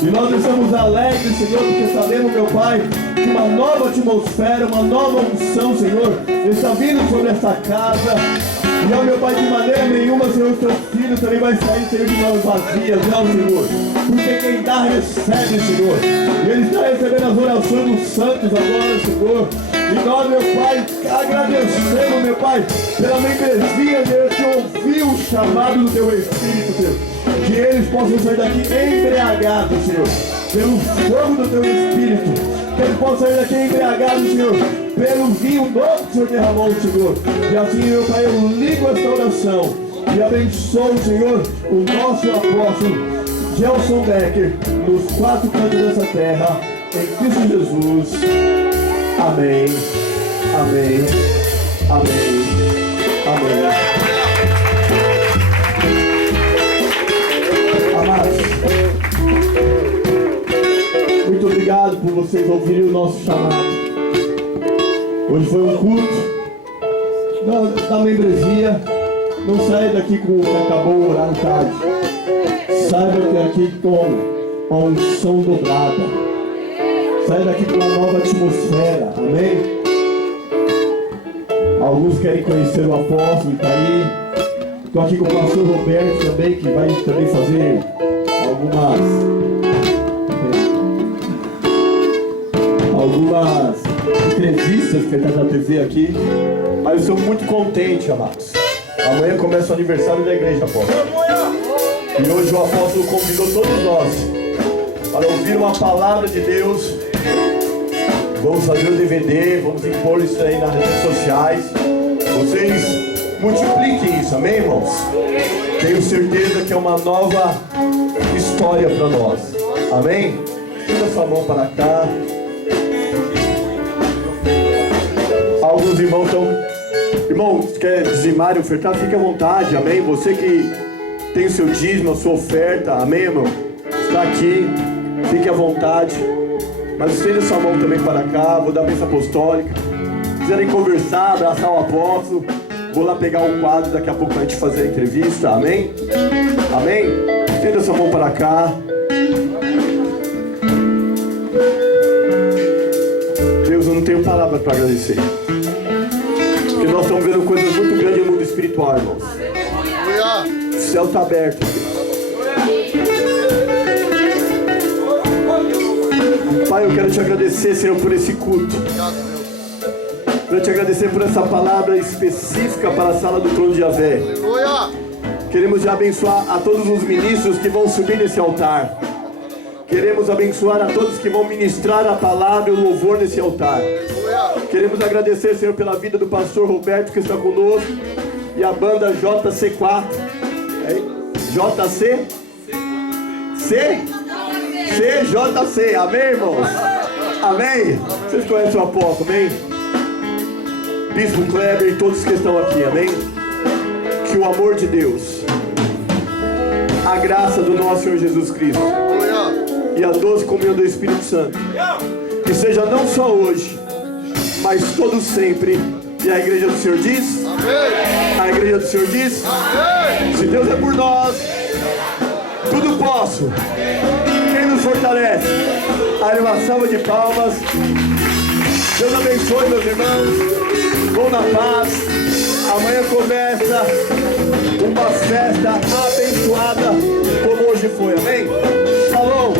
E nós estamos alegres, Senhor, porque sabemos, meu Pai, que uma nova atmosfera, uma nova unção, Senhor, está vindo sobre esta casa. E, ó, meu Pai, de maneira nenhuma, Senhor, os teus filhos também vai sair, Senhor, de mãos vazias, não, Senhor. Porque quem dá, recebe, Senhor. E Ele está recebendo as orações dos santos agora, Senhor. E nós, meu Pai, agradecemos, meu Pai, pela membresia, Deus, que ouviu o chamado do Teu Espírito, Deus. Que eles possam sair daqui embriagados, Senhor, pelo fogo do Teu Espírito. Que eles possam sair daqui embriagados, Senhor, pelo vinho novo que o Senhor derramou, Senhor. E assim, meu Pai, eu ligo esta oração e abençoo, Senhor, o nosso apóstolo. Gelson Becker, nos 4 cantos dessa terra, em Cristo Jesus. Amém. Amém. Amém. Amém. Amados, muito obrigado por vocês ouvirem o nosso chamado. Hoje foi um culto da membresia. Não saia daqui com o que acabou o horário tarde. Saiba que aqui com a unção dobrada. Saia daqui com uma nova atmosfera. Amém? Alguns querem conhecer o apóstolo e está aí. Estou aqui com o pastor Roberto também, que vai também fazer algumas entrevistas que ele está na TV aqui. Mas eu estou muito contente, amados. Amanhã começa o aniversário da igreja, apóstolo. E hoje o apóstolo convidou todos nós para ouvir uma palavra de Deus. Vamos fazer o DVD, vamos impor isso aí nas redes sociais. Vocês multipliquem isso, amém, irmãos? Tenho certeza que é uma nova história para nós. Amém? Tira sua mão para cá. Alguns irmãos estão... Irmão, quer dizimar e ofertar? Fique à vontade, amém? Você que tem o seu dízimo, a sua oferta, amém, irmão? Está aqui, fique à vontade. Mas estenda sua mão também para cá, vou dar a bênção apostólica. Se quiserem conversar, abraçar o apóstolo, vou lá pegar um quadro daqui a pouco para a gente fazer a entrevista, amém? Amém? Estenda sua mão para cá. Deus, eu não tenho palavras para agradecer. Porque nós estamos vendo coisas muito grandes no mundo espiritual, irmãos. O céu está aberto. Pai, eu quero te agradecer, Senhor, por esse culto. Quero te agradecer por essa palavra específica para a sala do trono de Javé. Queremos te abençoar a todos os ministros que vão subir nesse altar. Queremos abençoar a todos que vão ministrar a palavra e o louvor nesse altar. Queremos agradecer, Senhor, pela vida do pastor Roberto que está conosco e a banda JC4. JC? CJC, amém, irmãos? Amém? Vocês conhecem o apóstolo, amém? Bispo Kleber e todos que estão aqui, amém? Que o amor de Deus, a graça do nosso Senhor Jesus Cristo e a doce comunhão do Espírito Santo, que seja não só hoje, mas todo sempre. E a igreja do Senhor diz? Amém. A igreja do Senhor diz? Amém. Se Deus é por nós, tudo posso. Quem nos fortalece? Aí uma salva de palmas. Deus abençoe, meus irmãos. Vão na paz. Amanhã começa uma festa abençoada como hoje foi, amém? Shalom.